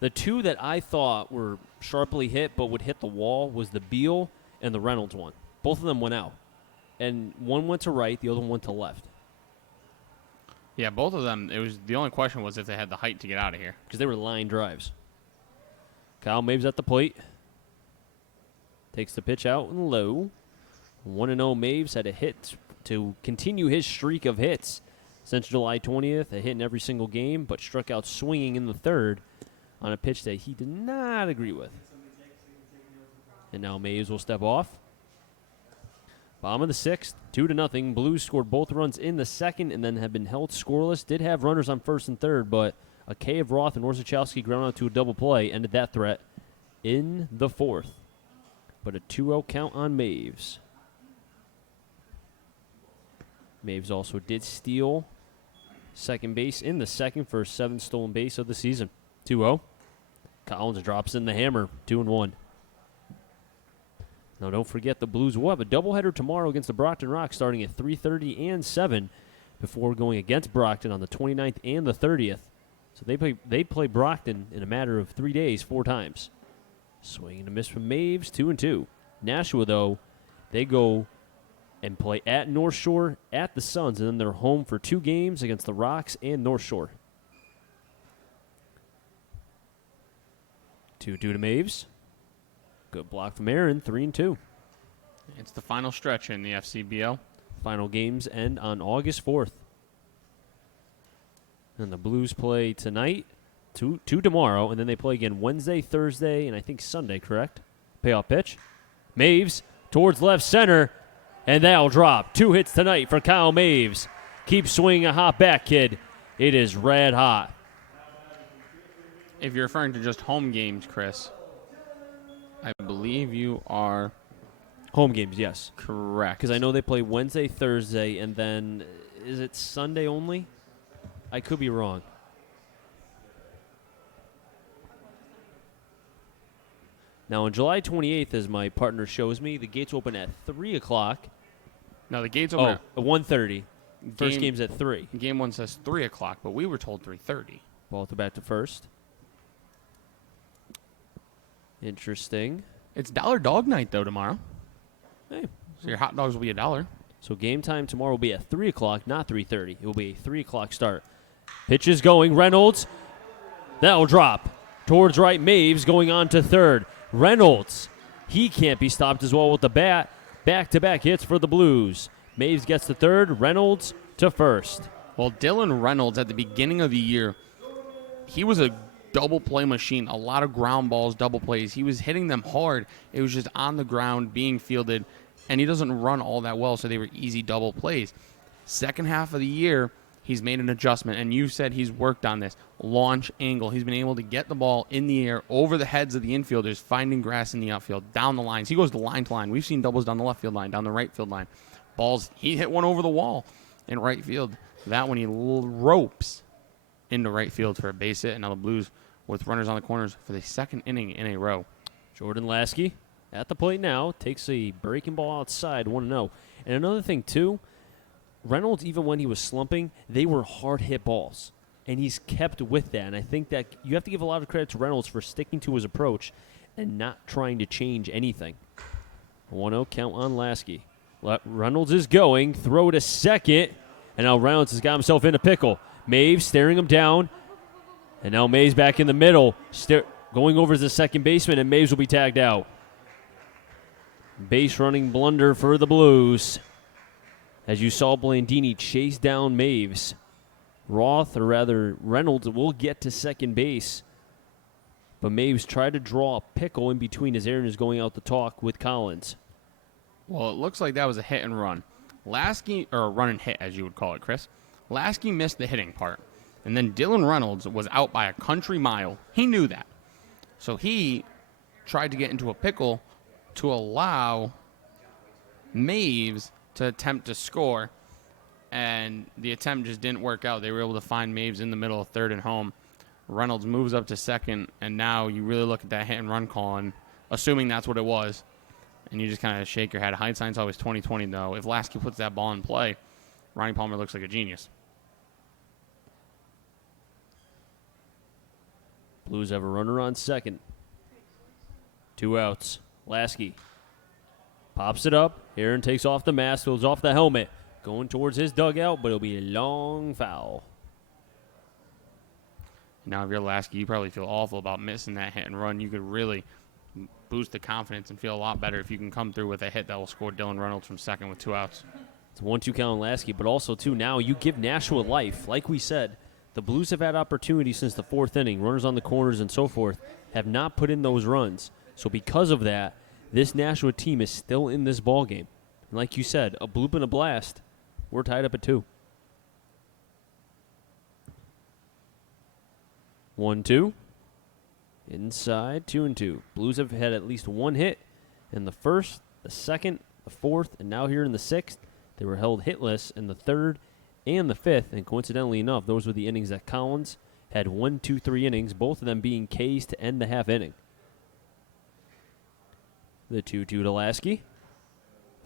the 2 that I thought were sharply hit but would hit the wall was the Beal and the Reynolds one. Both of them went out. And one went to right, the other one went to left. Yeah, both of them, the only question was if they had the height to get out of here. Because they were line drives. Kyle Maves at the plate. Takes the pitch out and low. 1-0 Maves had a hit to continue his streak of hits since July 20th. A hit in every single game, but struck out swinging in the third on a pitch that he did not agree with. And now Maves will step off. Bottom of the 6th, 2-0. Blues scored both runs in the second and then have been held scoreless. Did have runners on first and third, but a K of Roth and Orzechowski ground out to a double play ended that threat in the 4th. But a 2-0 count on Maves. Maves also did steal second base in the second for his 7th stolen base of the season. 2-0. Collins drops in the hammer, 2-1. Now, don't forget the Blues will have a doubleheader tomorrow against the Brockton Rock starting at 3:30 and 7 before going against Brockton on the 29th and the 30th. So they play Brockton in a matter of 3 days 4 times. Swing and a miss from Maves, 2-2. Nashua, though, they go and play at North Shore, at the Suns, and then they're home for 2 games against the Rocks and North Shore. 2-2 to Maves. Good block from Aaron, 3-2. It's the final stretch in the FCBL. Final games end on August 4th. And the Blues play tonight, two tomorrow, and then they play again Wednesday, Thursday, and I think Sunday, correct? Payoff pitch. Maves towards left center, and that'll drop. 2 hits tonight for Kyle Maves. Keep swinging a hot bat, kid. It is red hot. If you're referring to just home games, Chris, I believe you are Home games, yes. correct. Because I know they play Wednesday, Thursday, and then is it Sunday only? I could be wrong. Now, on July 28th, as my partner shows me, the gates open at 3 o'clock. Now, the gates open at 1:30. First Game- game's at 3. Game 1 says 3 o'clock, but we were told 3:30. Ball to back to first. Interesting. It's dollar dog night, though, tomorrow. Hey. So your hot dogs will be $1. So game time tomorrow will be at 3 o'clock, not 3:30. It will be a 3 o'clock start. Pitch is going. Reynolds. That'll drop. Towards right, Maves going on to third. Reynolds. He can't be stopped as well with the bat. Back-to-back hits for the Blues. Maves gets to third. Reynolds to first. Well, Dylan Reynolds, at the beginning of the year, he was a double play machine. A lot of ground balls, double plays. He was hitting them hard. It was just on the ground being fielded, and he doesn't run all that well, so they were easy double plays. Second half of the year, he's made an adjustment, and you said he's worked on this. Launch angle. He's been able to get the ball in the air over the heads of the infielders, finding grass in the outfield, down the lines. He goes to line to line. We've seen doubles down the left field line, down the right field line. Balls, he hit one over the wall in right field. That one he ropes into right field for a base hit, and now the Blues with runners on the corners for the second inning in a row. Jordan Lasky at the plate now. Takes a breaking ball outside, 1-0. And another thing, too, Reynolds, even when he was slumping, they were hard-hit balls. And he's kept with that. And I think that you have to give a lot of credit to Reynolds for sticking to his approach and not trying to change anything. 1-0 count on Lasky. Reynolds is going. Throw to second. And now Reynolds has got himself in a pickle. Maves staring him down. And now Maves back in the middle. Going over as the second baseman, and Maves will be tagged out. Base running blunder for the Blues. As you saw Blandini chase down Maves. Reynolds will get to second base. But Maves tried to draw a pickle in between as Aaron is going out to talk with Collins. Well, it looks like that was a hit and run. Lasky, or a run and hit, as you would call it, Chris. Lasky missed the hitting part. And then Dylan Reynolds was out by a country mile. He knew that. So he tried to get into a pickle to allow Maves to attempt to score. And the attempt just didn't work out. They were able to find Maves in the middle of third and home. Reynolds moves up to second, and now you really look at that hit and run call, and assuming that's what it was, and you just kind of shake your head. Hindsight's always 20/20, though. If Lasky puts that ball in play, Ronnie Palmer looks like a genius. Blues have a runner on second. 2 outs. Lasky pops it up. Aaron takes off the mask, goes off the helmet. Going towards his dugout, but it'll be a long foul. Now, if you're Lasky, you probably feel awful about missing that hit and run. You could really boost the confidence and feel a lot better if you can come through with a hit that will score Dylan Reynolds from second with 2 outs. It's a 1-2 count on Lasky, but also, too, now you give Nashua life. Like we said, the Blues have had opportunities since the 4th inning. Runners on the corners and so forth have not put in those runs. So because of that, this Nashua team is still in this ballgame. And like you said, a bloop and a blast. We're tied up at 2. 1-2. Inside, 2-2. Blues have had at least one hit in the first, the second, the fourth, and now here in the 6th. They were held hitless in the 3rd and the 5th, and coincidentally enough, those were the innings that Collins had 1, 2, 3 innings, both of them being Ks to end the half inning. The 2-2 to Lasky.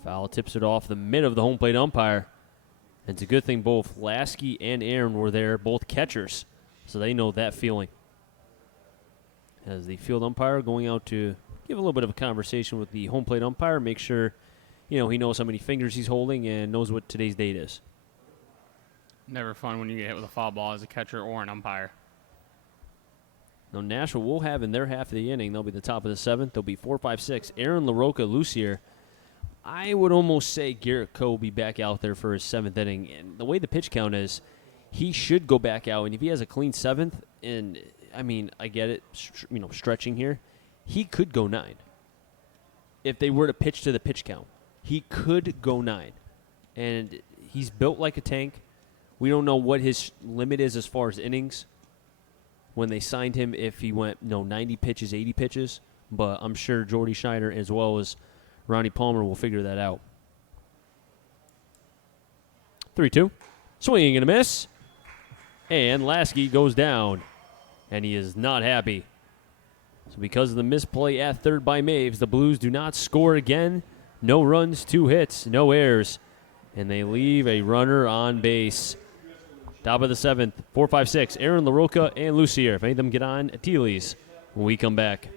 Foul tips it off the mid of the home plate umpire. And it's a good thing both Lasky and Aaron were there, both catchers, so they know that feeling. As the field umpire going out to give a little bit of a conversation with the home plate umpire, make sure, he knows how many fingers he's holding and knows what today's date is. Never fun when you get hit with a foul ball as a catcher or an umpire. Now, Nashua will have in their half of the inning, they'll be the top of the 7th. They'll be 4, 5, 6. Aaron LaRocca, Lucier. I would almost say Garrett Coe will be back out there for his 7th inning. And the way the pitch count is, he should go back out. And if he has a clean 7th, and, I get it, stretching here, he could go 9. If they were to pitch to the pitch count, he could go 9. And he's built like a tank. We don't know what his limit is as far as innings when they signed him, if he went 90 pitches, 80 pitches. But I'm sure Jordy Schneider as well as Ronnie Palmer will figure that out. 3-2. Swing and a miss. And Lasky goes down. And he is not happy. So because of the misplay at third by Maves, the Blues do not score again. No runs, 2 hits, no errors. And they leave a runner on base. Top of the 7th, 4-5-6. Aaron LaRocca and Lucier. If any of them get on, Teely's when we come back.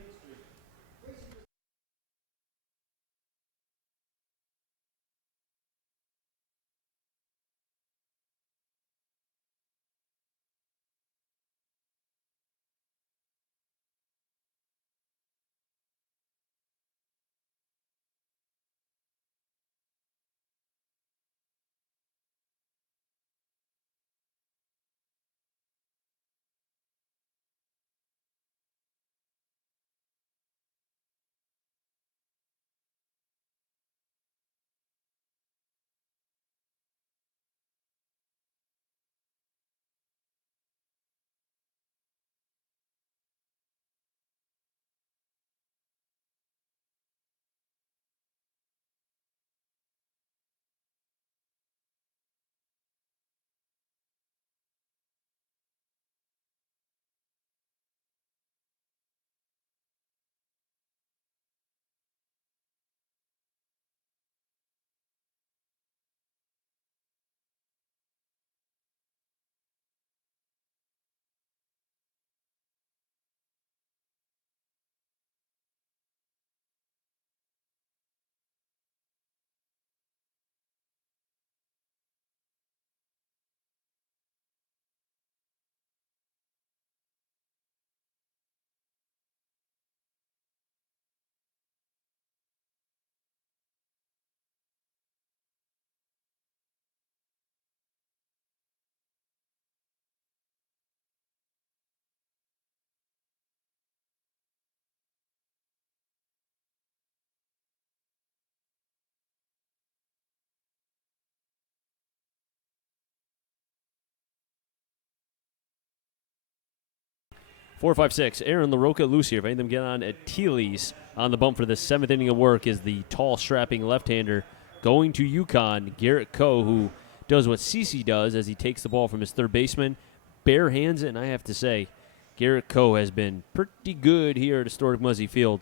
Four, five, six. Aaron LaRocca, Lucier. If any of them get on at Teely's on the bump for the 7th inning of work is the tall, strapping left-hander going to UConn, Garrett Coe, who does what CeCe does as he takes the ball from his third baseman, bare hands it, and I have to say, Garrett Coe has been pretty good here at historic Muzzy Field.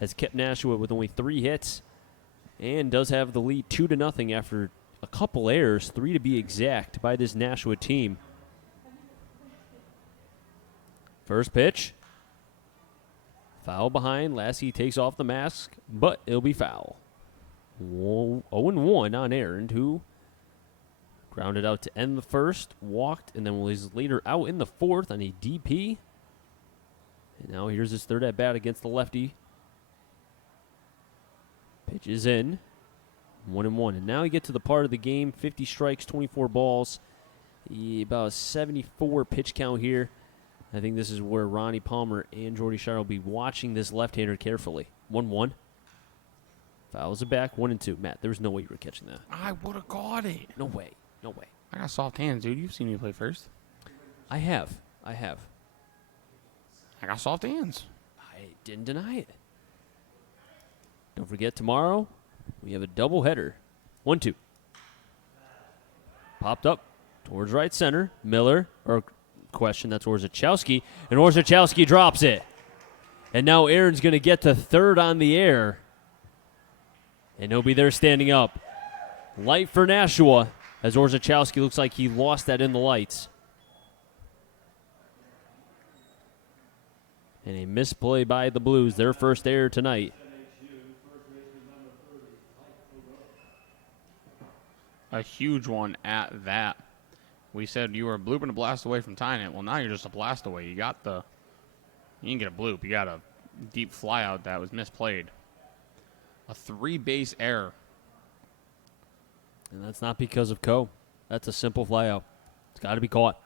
Has kept Nashua with only 3 hits and does have the lead 2-0 after a couple errors, 3 to be exact, by this Nashua team. First pitch. Foul behind. Lasky takes off the mask, but it'll be foul. 0-1 on Aaron, who grounded out to end the first, walked, and then was later out in the 4th on a DP. And now here's his third at-bat against the lefty. Pitch is in. 1-1. And now we get to the part of the game. 50 strikes, 24 balls. About a 74 pitch count here. I think this is where Ronnie Palmer and Jordy Shire will be watching this left-hander carefully. 1-1. Fouls it back. 1-2. Matt, there was no way you were catching that. I would have got it. No way. No way. I got soft hands, dude. You've seen me play first. I have. I got soft hands. I didn't deny it. Don't forget, tomorrow we have a doubleheader. 1-2. Popped up towards right center. Miller, or question, that's Orzechowski. And Orzechowski drops it. And now Aaron's going to get to third on the air. And he'll be there standing up. Light for Nashua, as Orzechowski looks like he lost that in the lights. And a misplay by the Blues, their first error tonight. A huge one at that. We said you were a bloop and a blast away from tying it. Well, now you're just a blast away. You didn't get a bloop. You got a deep fly out that was misplayed. A 3-base error. And that's not because of Coe. That's a simple fly out. It's got to be caught.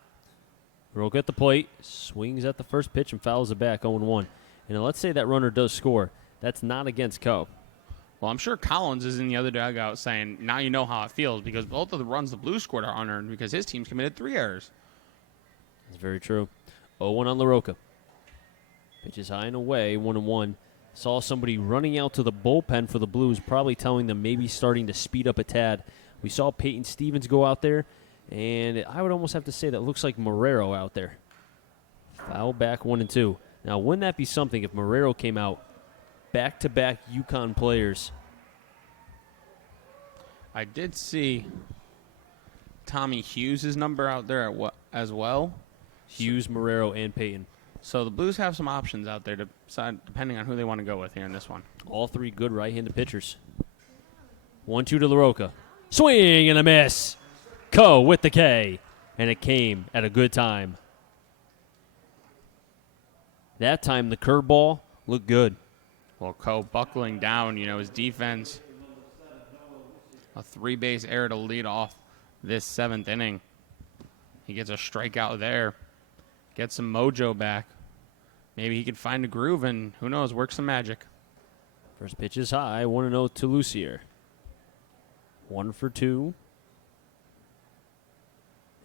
Roke at the plate, swings at the first pitch and fouls it back 0-1. And let's say that runner does score. That's not against Coe. Well, I'm sure Collins is in the other dugout saying, now you know how it feels, because both of the runs the Blues scored are unearned because his team's committed 3 errors. That's very true. 0-1 on LaRocca. Pitches high and away, 1-1. Saw somebody running out to the bullpen for the Blues, probably telling them maybe starting to speed up a tad. We saw Peyton Stevens go out there, and I would almost have to say that looks like Marrero out there. Foul back 1-2. Now, wouldn't that be something if Marrero came out, back-to-back UConn players? I did see Tommy Hughes' number out there as well. Hughes, Marrero, and Peyton. So the Blues have some options out there to decide, depending on who they want to go with here in this one. All three good right-handed pitchers. 1-2 to LaRocca. Swing and a miss. Coe with the K. And it came at a good time. That time the curveball looked good. Well, Coe buckling down, his defense. A 3-base error to lead off this 7th inning. He gets a strikeout there. Gets some mojo back. Maybe he could find a groove and, who knows, work some magic. First pitch is high, 1-0 to Lucier. 1 for 2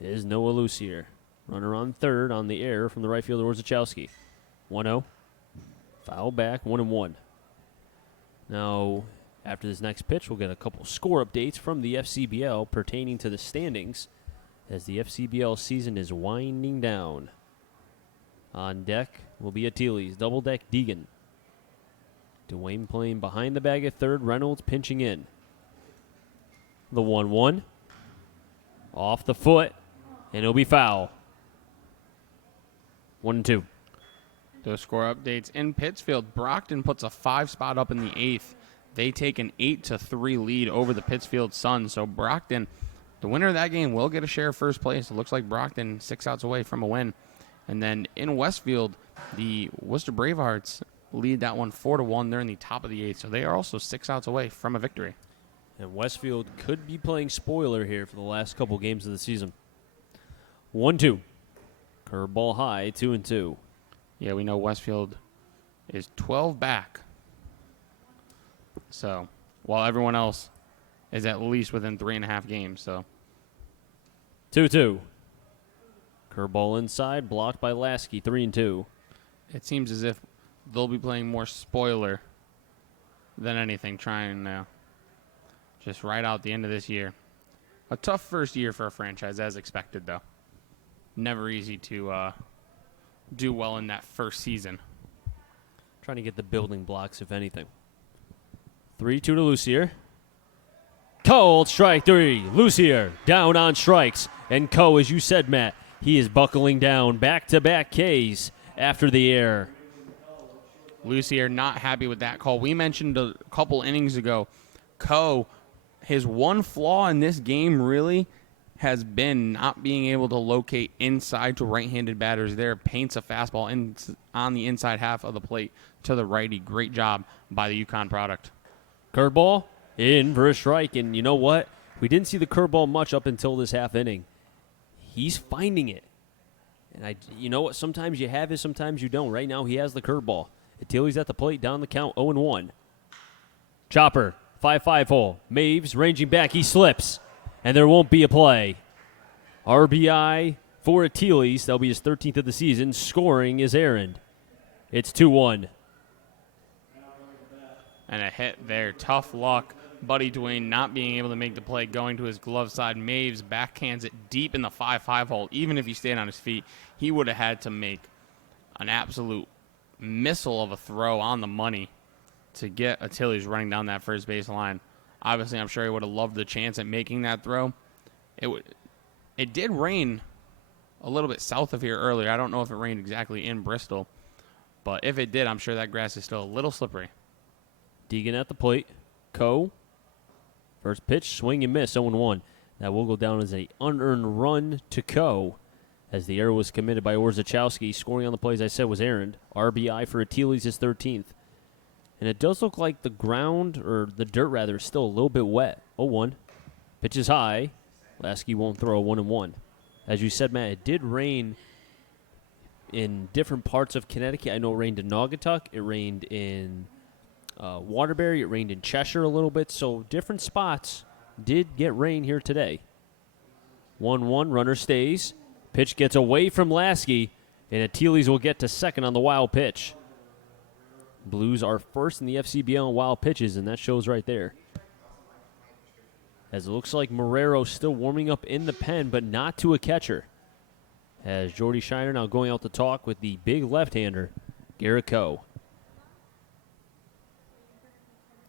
is Noah Lucier. Runner on third on the air from the right fielder, Orzechowski. 1-0. Foul back, 1-1. Now, after this next pitch, we'll get a couple score updates from the FCBL pertaining to the standings as the FCBL season is winding down. On deck will be Attiles, double deck Deegan. Dwayne playing behind the bag at third, Reynolds pinching in. The 1-1. Off the foot, and it'll be foul. 1-2. Those score updates in Pittsfield. Brockton puts a 5 spot up in the 8th. They take an 8-3 lead over the Pittsfield Suns. So Brockton, the winner of that game, will get a share of first place. It looks like Brockton 6 outs away from a win. And then in Westfield, the Worcester Bravehearts lead that one 4-1. They're in the top of the 8th, so they are also 6 outs away from a victory. And Westfield could be playing spoiler here for the last couple games of the season. 1-2. Curveball high, 2-2. Yeah, we know Westfield is 12 back. So, while everyone else is at least within 3.5 games, so. 2-2. Curveball inside, blocked by Lasky, 3-2. It seems as if they'll be playing more spoiler than anything, trying to just ride out the end of this year. A tough first year for a franchise, as expected, though. Never easy to do well in that first season. Trying to get the building blocks, if anything. 3-2 to Lucier. Cold strike 3. Lucier down on strikes. And Coe, as you said, Matt, he is buckling down back-to-back Ks after the error. Lucier not happy with that call. We mentioned a couple innings ago, Coe, his one flaw in this game really has been not being able to locate inside to right-handed batters there. Paints a fastball on the inside half of the plate to the righty. Great job by the UConn product. Curveball in for a strike, and you know what? We didn't see the curveball much up until this half inning. He's finding it. And you know what? Sometimes you have it, sometimes you don't. Right now, he has the curveball. Attiles at the plate, down the count, 0-1. Chopper, 5-5 hole. Maves ranging back, he slips. And there won't be a play. RBI for Attiles. That'll be his 13th of the season. Scoring is Aaron. It's 2-1. And a hit there. Tough luck. Buddy Dwayne not being able to make the play, going to his glove side. Maves backhands it deep in the 5-5 hole. Even if he stayed on his feet, he would have had to make an absolute missile of a throw on the money to get Attiles running down that first base line. Obviously, I'm sure he would have loved the chance at making that throw. It did rain a little bit south of here earlier. I don't know if it rained exactly in Bristol, but if it did, I'm sure that grass is still a little slippery. Deegan at the plate. Coe. First pitch, swing and miss, 0-1. That will go down as an unearned run to Coe, as the error was committed by Orzechowski. Scoring on the play, as I said, was Aaron. RBI for Attiles, his 13th. And it does look like the ground, or the dirt rather, is still a little bit wet. 0-1. Pitch is high. Lasky won't throw, 1-1. As you said, Matt, it did rain in different parts of Connecticut. I know it rained in Naugatuck. It rained in Waterbury. It rained in Cheshire a little bit, so different spots did get rain here today. 1-1, runner stays. Pitch gets away from Lasky, and Attiles will get to second on the wild pitch. Blues are first in the FCBL on wild pitches, and that shows right there. As it looks like Marrero still warming up in the pen, but not to a catcher. As Jordy Shiner now going out to talk with the big left-hander, Garrett Coe.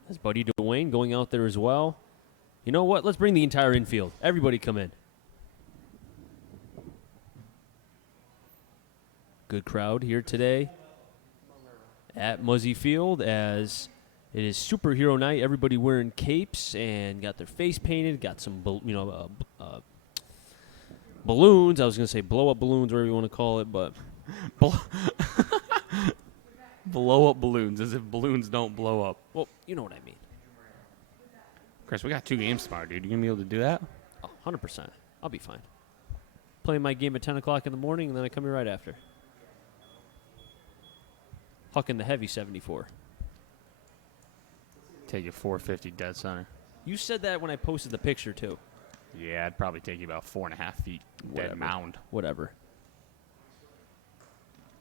As Buddy Dwayne going out there as well. You know what? Let's bring the entire infield. Everybody come in. Good crowd here today at Muzzy Field as it is superhero night. Everybody wearing capes and got their face painted. Got some, balloons. I was going to say blow-up balloons, whatever you want to call it, but Blow-up balloons, as if balloons don't blow up. well, you know what I mean. Chris, we got 2 games tomorrow, dude. You going to be able to do that? Oh, 100%. I'll be fine. Playing my game at 10 o'clock in the morning, and then I come here right after. Hucking the heavy 74. Take you 450 dead center. You said that when I posted the picture, too. Yeah, I'd probably take you about 4.5 feet dead mound. Whatever.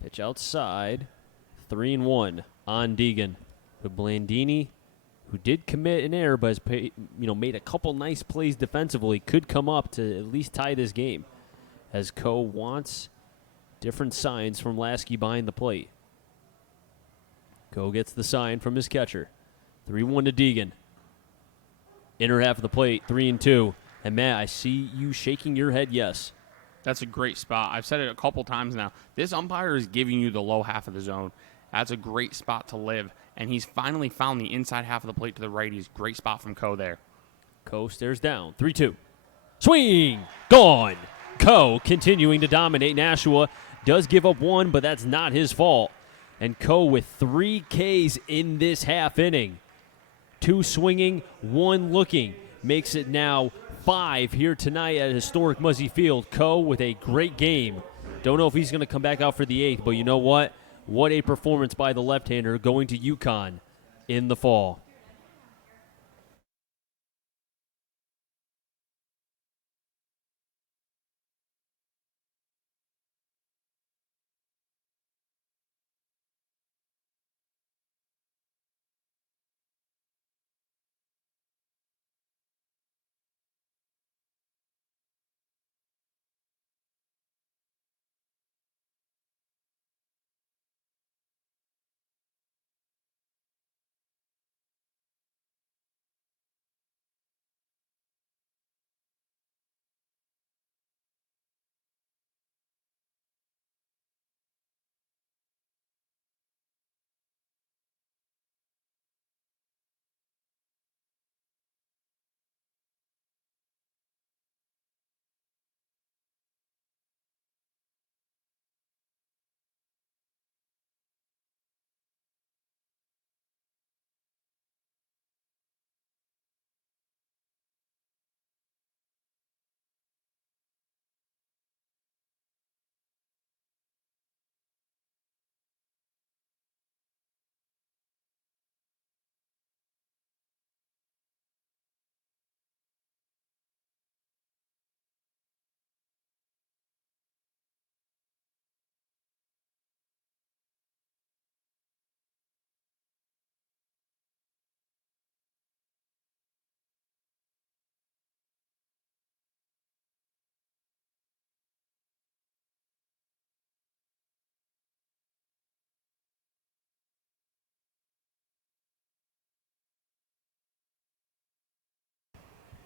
Pitch outside. 3-1 on Deegan. With Blandini, who did commit an error, but has made a couple nice plays defensively, could come up to at least tie this game. As Coe wants different signs from Lasky behind the plate. Coe gets the sign from his catcher. 3-1 to Deegan. Inner half of the plate, 3-2. And Matt, I see you shaking your head yes. That's a great spot. I've said it a couple times now. This umpire is giving you the low half of the zone. That's a great spot to live. And he's finally found the inside half of the plate to the righties. Great spot from Coe there. Coe stares down. 3-2. Swing! Gone! Coe continuing to dominate. Nashua does give up one, but that's not his fault. And Coe with 3 Ks in this half inning. 2 swinging, 1 looking. Makes it now 5 here tonight at historic Muzzy Field. Coe with a great game. Don't know if he's going to come back out for the 8th, but you know what? What a performance by the left-hander going to UConn in the fall.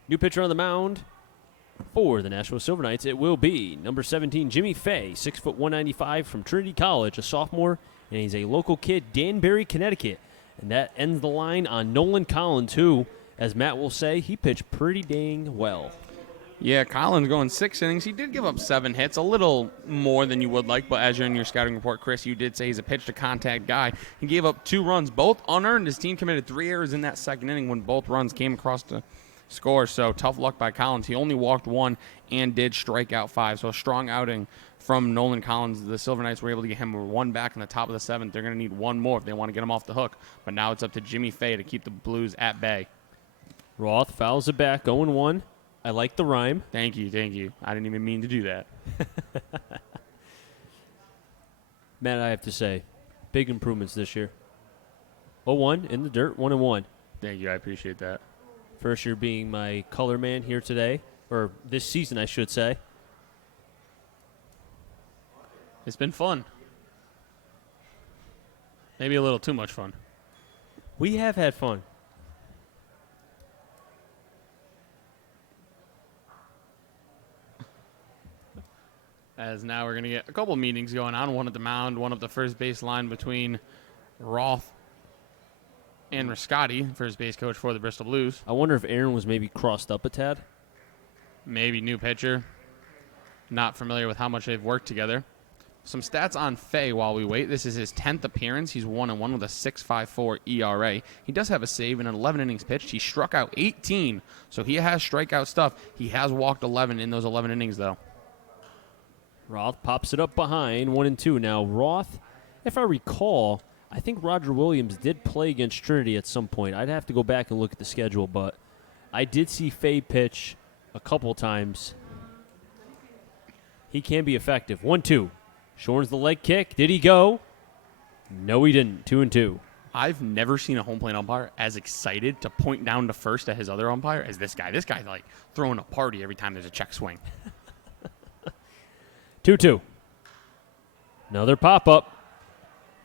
New pitcher on the mound for the Nashua Silver Knights. It will be number 17, Jimmy Fay, 6 foot 195 from Trinity College, a sophomore, and he's a local kid, Danbury, Connecticut. And that ends the line on Nolan Collins, who, as Matt will say, he pitched pretty dang well. Yeah, Collins going 6 innings. He did give up 7 hits, a little more than you would like, but as you're in your scouting report, Chris, you did say he's a pitch-to-contact guy. He gave up 2 runs, both unearned. His team committed 3 errors in that second inning when both runs came across to score. So tough luck by Collins. He only walked 1 and did strike out 5. So a strong outing from Nolan Collins. The Silver Knights were able to get him 1 back in the top of the 7th. They're going to need 1 more if they want to get him off the hook. But now it's up to Jimmy Fay to keep the Blues at bay. Roth fouls it back, 0-1. I like the rhyme. Thank you. I didn't even mean to do that. Matt, I have to say, big improvements this year. 0-1 in the dirt, 1-1. Thank you. I appreciate that. First year being my color man here today, or this season, I should say. It's been fun. Maybe a little too much fun. We have had fun. As now we're going to get a couple meetings going on, one at the mound, one up the first base line between Roth and Riscotti, first base coach for the Bristol Blues. I wonder if Aaron was maybe crossed up a tad. Maybe new pitcher. Not familiar with how much they've worked together. Some stats on Fay while we wait. This is his 10th appearance. He's 1-1 with a 6.54 ERA. He does have a save in 11 innings pitched. He struck out 18, so he has strikeout stuff. He has walked 11 in those 11 innings, though. Roth pops it up behind, 1-2. Now, Roth, if I recall, I think Roger Williams did play against Trinity at some point. I'd have to go back and look at the schedule, but I did see Fay pitch a couple times. He can be effective. 1-2. Shorns the leg kick. Did he go? No, he didn't. 2-2. I've never seen a home plate umpire as excited to point down to first at his other umpire as this guy. This guy's like throwing a party every time there's a check swing. 2-2. Another pop-up.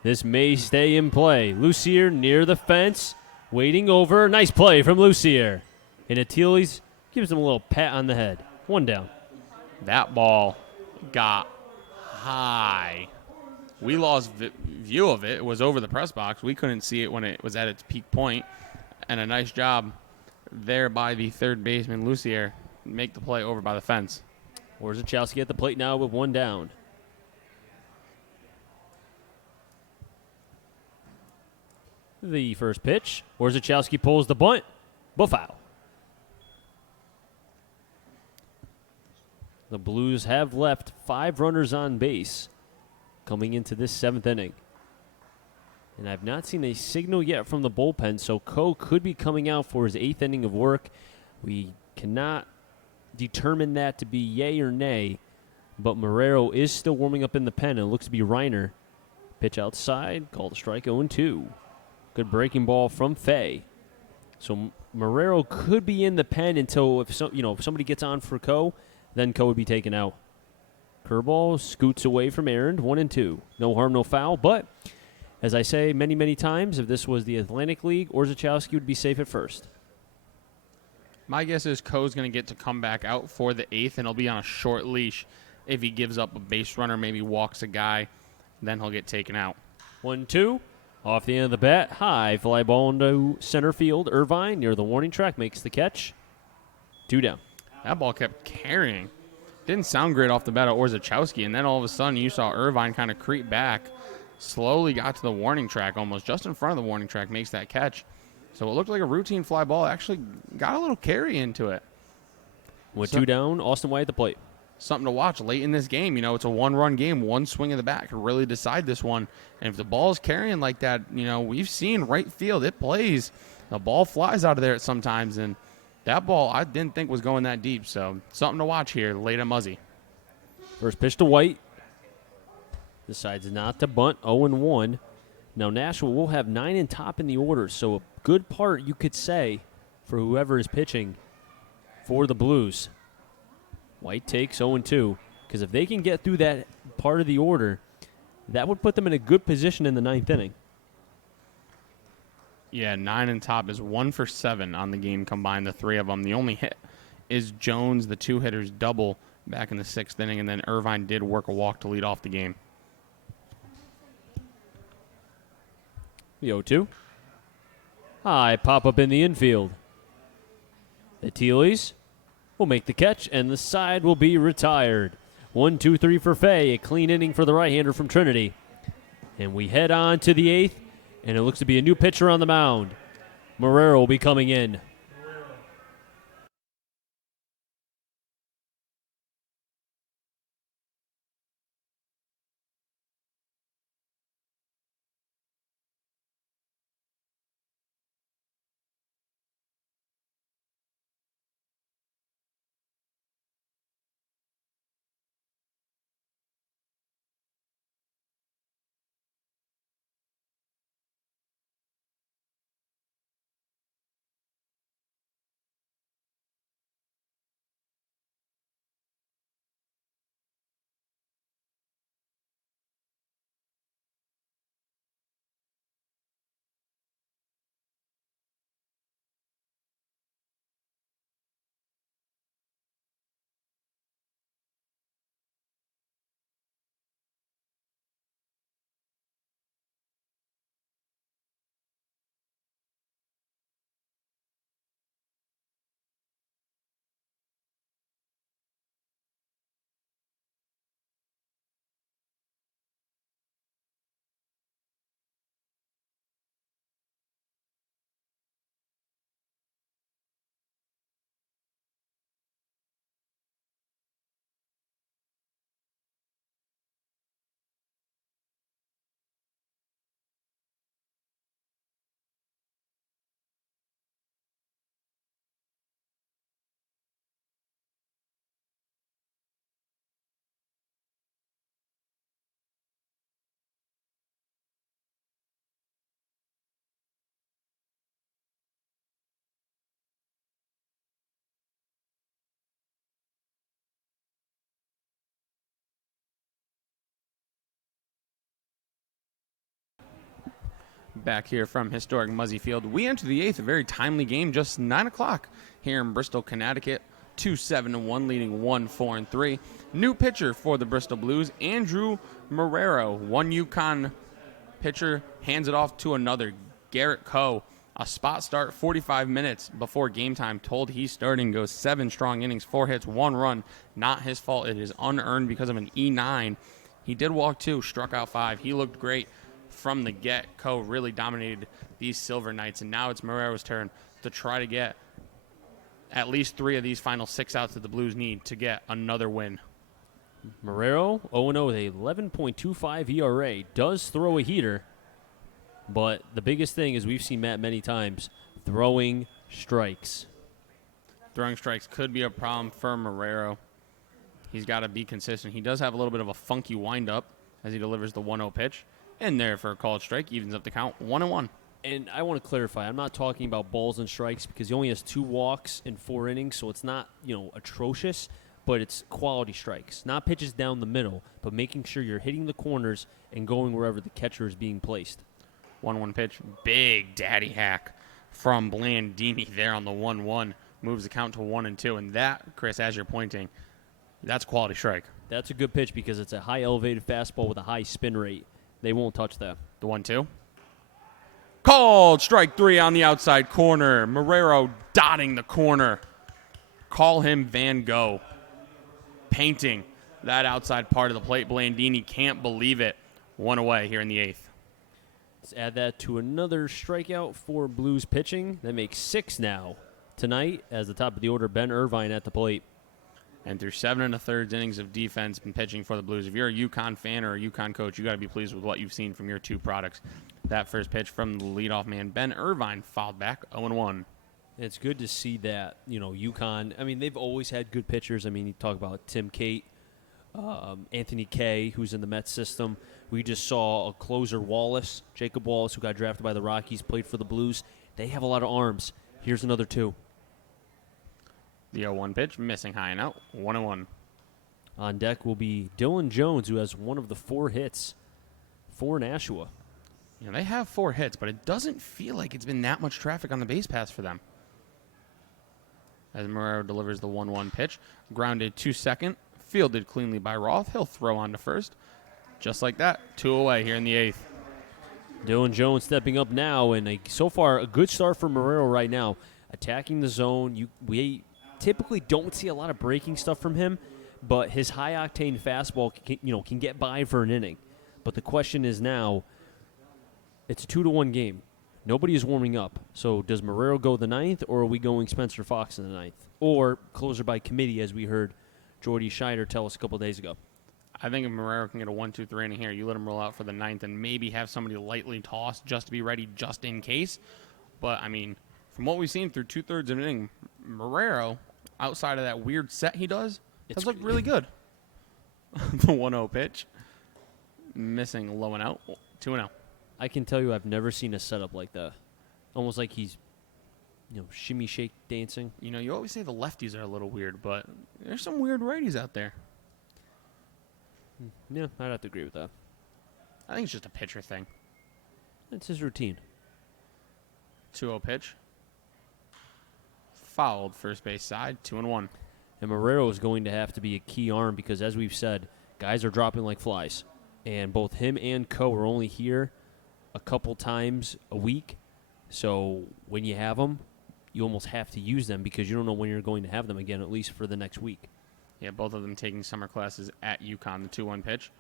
This may stay in play. Lucier near the fence, waiting over. Nice play from Lucier. And Achilles gives him a little pat on the head. 1 down. That ball got high. We lost view of it. It was over the press box. We couldn't see it when it was at its peak point. And a nice job there by the third baseman, Lucier, make the play over by the fence. Orzechowski at the plate now with 1 down. The first pitch. Orzechowski pulls the bunt. Foul. The Blues have left 5 runners on base coming into this 7th inning. And I've not seen a signal yet from the bullpen, so Coe could be coming out for his 8th inning of work. We cannot determine that to be yay or nay, but Marrero is still warming up in the pen, and it looks to be Reiner. Pitch outside, called a strike, 0-2. Good breaking ball from Fay. So Marrero could be in the pen until if somebody gets on for Coe, then Coe would be taken out. Curveball scoots away from Aaron, 1-2. No harm, no foul, but as I say many, many times, if this was the Atlantic League, Orzechowski would be safe at first. My guess is Coe's going to get to come back out for the 8th, and he'll be on a short leash. If he gives up a base runner, maybe walks a guy, then he'll get taken out. 1-2. Off the end of the bat. High fly ball into center field. Irvine near the warning track makes the catch. 2 down. That ball kept carrying. Didn't sound great off the bat of Orzechowski, and then all of a sudden you saw Irvine kind of creep back, slowly got to the warning track almost, just in front of the warning track, makes that catch. So it looked like a routine fly ball. Actually got a little carry into it. With 2 down, Austin White at the plate. Something to watch late in this game. You know, it's a 1-run game. One swing of the bat could really decide this one. And if the ball is carrying like that, we've seen right field. It plays. The ball flies out of there sometimes. And that ball I didn't think was going that deep. So something to watch here late at Muzzy. First pitch to White. Decides not to bunt, 0-1. Now Nashua will have 9 in top in the order. So a good part, you could say, for whoever is pitching for the Blues. White takes 0-2, because if they can get through that part of the order, that would put them in a good position in the 9th inning. Yeah, 9 in top is 1 for 7 on the game combined, the 3 of them. The only hit is Jones, the 2 hitters double back in the 6th inning, and then Irvine did work a walk to lead off the game. The 0-2. High pop up in the infield. The Tealeys will make the catch, and the side will be retired. 1-2-3 for Fay, a clean inning for the right-hander from Trinity. And we head on to the 8th, and it looks to be a new pitcher on the mound. Marrero will be coming in. Back here from historic Muzzy Field, we enter the 8th, a very timely game, just 9 o'clock here in Bristol, Connecticut. 2-7-1, leading 1-4-3. New pitcher for the Bristol Blues, Andrew Marrero. One UConn pitcher hands it off to another, Garrett Coe. A spot start 45 minutes before game time. Told he's starting. Goes 7 strong innings, 4 hits, 1 run. Not his fault. It is unearned because of an E9. He did walk 2, struck out 5. He looked great from the get. Coe really dominated these Silver Knights, and now it's Marrero's turn to try to get at least 3 of these final 6 outs that the Blues need to get another win. Marrero, 0-0 with a 11.25 ERA, does throw a heater, but the biggest thing is we've seen Matt many times, throwing strikes. Throwing strikes could be a problem for Marrero. He's got to be consistent. He does have a little bit of a funky windup as he delivers the 1-0 pitch. And there for a called strike, evens up the count, 1-1. And I want to clarify, I'm not talking about balls and strikes because he only has 2 walks in 4 innings, so it's not, atrocious, but it's quality strikes. Not pitches down the middle, but making sure you're hitting the corners and going wherever the catcher is being placed. 1-1 pitch, big daddy hack from Blandini there on the 1-1. Moves the count to 1-2, and that, Chris, as you're pointing, that's a quality strike. That's a good pitch because it's a high elevated fastball with a high spin rate. They won't touch that. The 1-2. Called strike 3 on the outside corner. Marrero dotting the corner. Call him Van Gogh. Painting that outside part of the plate. Blandini can't believe it. 1 away here in the 8th. Let's add that to another strikeout for Blues pitching. That makes 6 now tonight as the top of the order, Ben Irvine at the plate. And through 7 1/3 innings of defense and pitching for the Blues, if you're a UConn fan or a UConn coach, you got to be pleased with what you've seen from your 2 products. That first pitch from the leadoff man, Ben Irvine, fouled back 0-1. It's good to see that, UConn. I mean, they've always had good pitchers. I mean, you talk about Tim Cate, Anthony Kay, who's in the Mets system. We just saw a closer, Wallace, Jacob Wallace, who got drafted by the Rockies, played for the Blues. They have a lot of arms. Here's another 2. The 0-1 pitch, missing high and out, 1-1. On deck will be Dylan Jones, who has one of the 4 hits for Nashua. They have 4 hits, but it doesn't feel like it's been that much traffic on the base paths for them. As Marrero delivers the 1-1 pitch, grounded to second, fielded cleanly by Roth. He'll throw on to first. Just like that, 2 away here in the 8th. Dylan Jones stepping up now, and so far a good start for Marrero right now. Attacking the zone. We typically don't see a lot of breaking stuff from him, but his high-octane fastball can get by for an inning. But the question is now, it's a 2-1 game. Nobody is warming up. So does Marrero go the 9th, or are we going Spencer Fox in the 9th? Or closer by committee, as we heard Jordy Scheider tell us a couple days ago. I think if Marrero can get a 1-2-3 inning here, you let him roll out for the 9th and maybe have somebody lightly tossed just to be ready just in case. But, I mean, from what we've seen through 2/3 of an inning, Marrero, outside of that weird set he does, has looked really good. The 1-0 pitch. Missing low and out. 2-0. I can tell you I've never seen a setup like that. Almost like he's, shimmy shake dancing. You always say the lefties are a little weird, but there's some weird righties out there. Yeah, I'd have to agree with that. I think it's just a pitcher thing. It's his routine. 2-0 pitch. Fouled first base side, 2-1. And Marrero is going to have to be a key arm because, as we've said, guys are dropping like flies. And both him and Coe are only here a couple times a week. So when you have them, you almost have to use them because you don't know when you're going to have them again, at least for the next week. Yeah, both of them taking summer classes at UConn, the 2-1 pitch.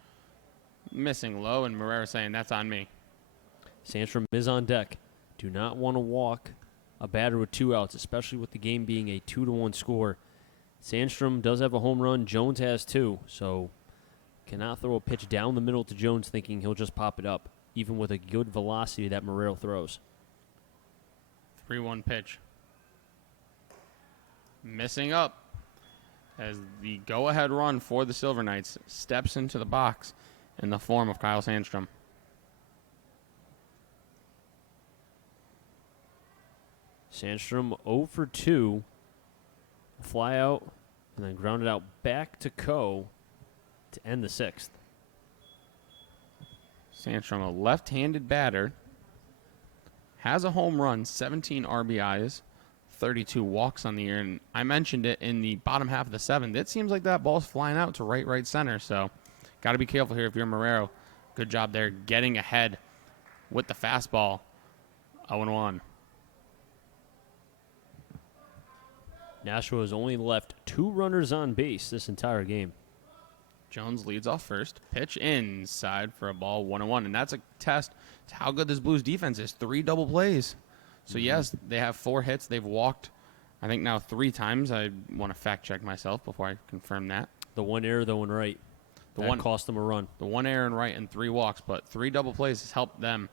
Missing low, and Marrero saying, that's on me. Sandstrom is on deck. Do not want to walk a batter with 2 outs, especially with the game being a 2-1 score. Sandstrom does have a home run. Jones has 2, so cannot throw a pitch down the middle to Jones thinking he'll just pop it up, even with a good velocity that Marrero throws. 3-1 pitch. Missing up as the go-ahead run for the Silver Knights steps into the box in the form of Kyle Sandstrom. Sandstrom 0 for 2. Fly out and then grounded out back to Coe to end the 6th. Sandstrom, a left-handed batter, has a home run, 17 RBIs, 32 walks on the year. And I mentioned it in the bottom half of the seventh. It seems like that ball's flying out to right center. So got to be careful here if you're Marrero. Good job there getting ahead with the fastball. 0-1. Nashua has only left 2 runners on base this entire game. Jones leads off first. Pitch inside for a ball, 1-1. And that's a test to how good this Blues defense is. 3 double plays. So, yes, they have 4 hits. They've walked, I think, now 3 times. I want to fact check myself before I confirm that. The 1 error, the 1 right. That cost them a run. The 1 error and right and 3 walks. But 3 double plays has helped them,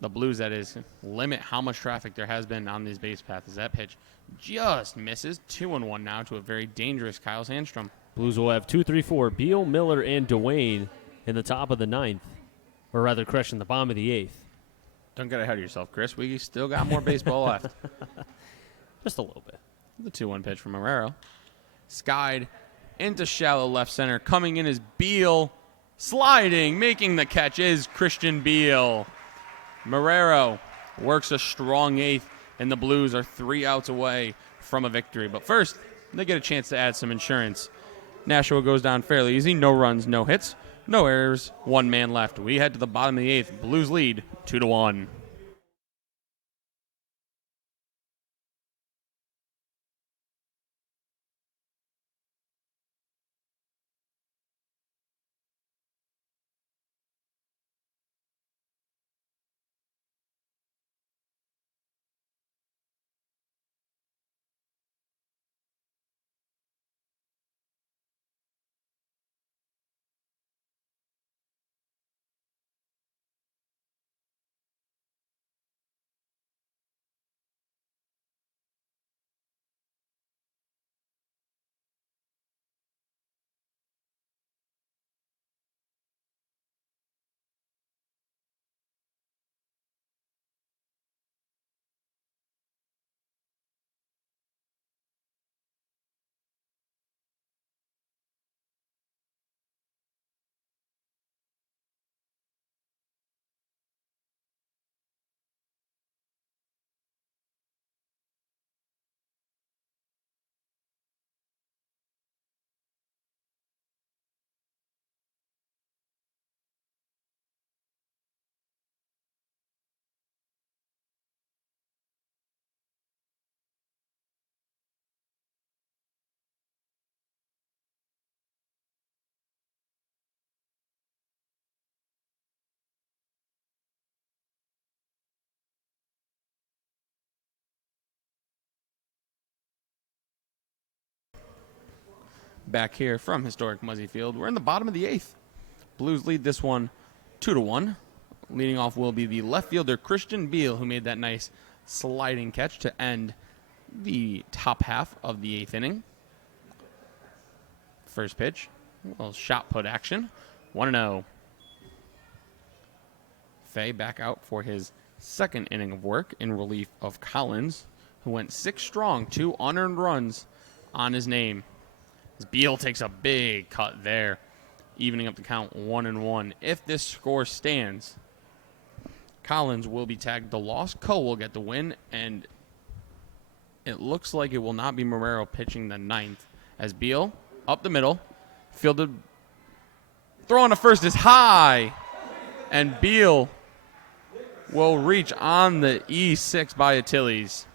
the Blues, that is, limit how much traffic there has been on these base paths. That pitch just misses. 2-1 now to a very dangerous Kyle Sandstrom. Blues will have 2, 3, 4. Beal, Miller, and Dwayne in the top of the 9th. Or rather, correction, the bottom of the 8th. Don't get ahead of yourself, Chris. We still got more baseball left. Just a little bit. The 2-1 pitch from Marrero. Skied into shallow left center. Coming in is Beal. Sliding, making the catch is Christian Beal. Marrero works a strong 8th, and the Blues are 3 outs away from a victory. But first, they get a chance to add some insurance. Nashua goes down fairly easy. No runs, no hits, no errors. 1 man left. We head to the bottom of the 8th. Blues lead 2-1. Back here from historic Muzzy Field. We're in the bottom of the 8th. Blues lead this one 2-1. Leading off will be the left fielder Christian Beal, who made that nice sliding catch to end the top half of the 8th inning. First pitch, a little shot put action, 1-0. Fay back out for his second inning of work in relief of Collins, who went 6 strong, 2 unearned runs on his name. As Beal takes a big cut there, evening up the count 1-1. If this score stands, Collins will be tagged the loss. Cole will get the win, and it looks like it will not be Marrero pitching the 9th. As Beal, up the middle, fielded, throw on to first is high, and Beal will reach on the E6 by Achilles.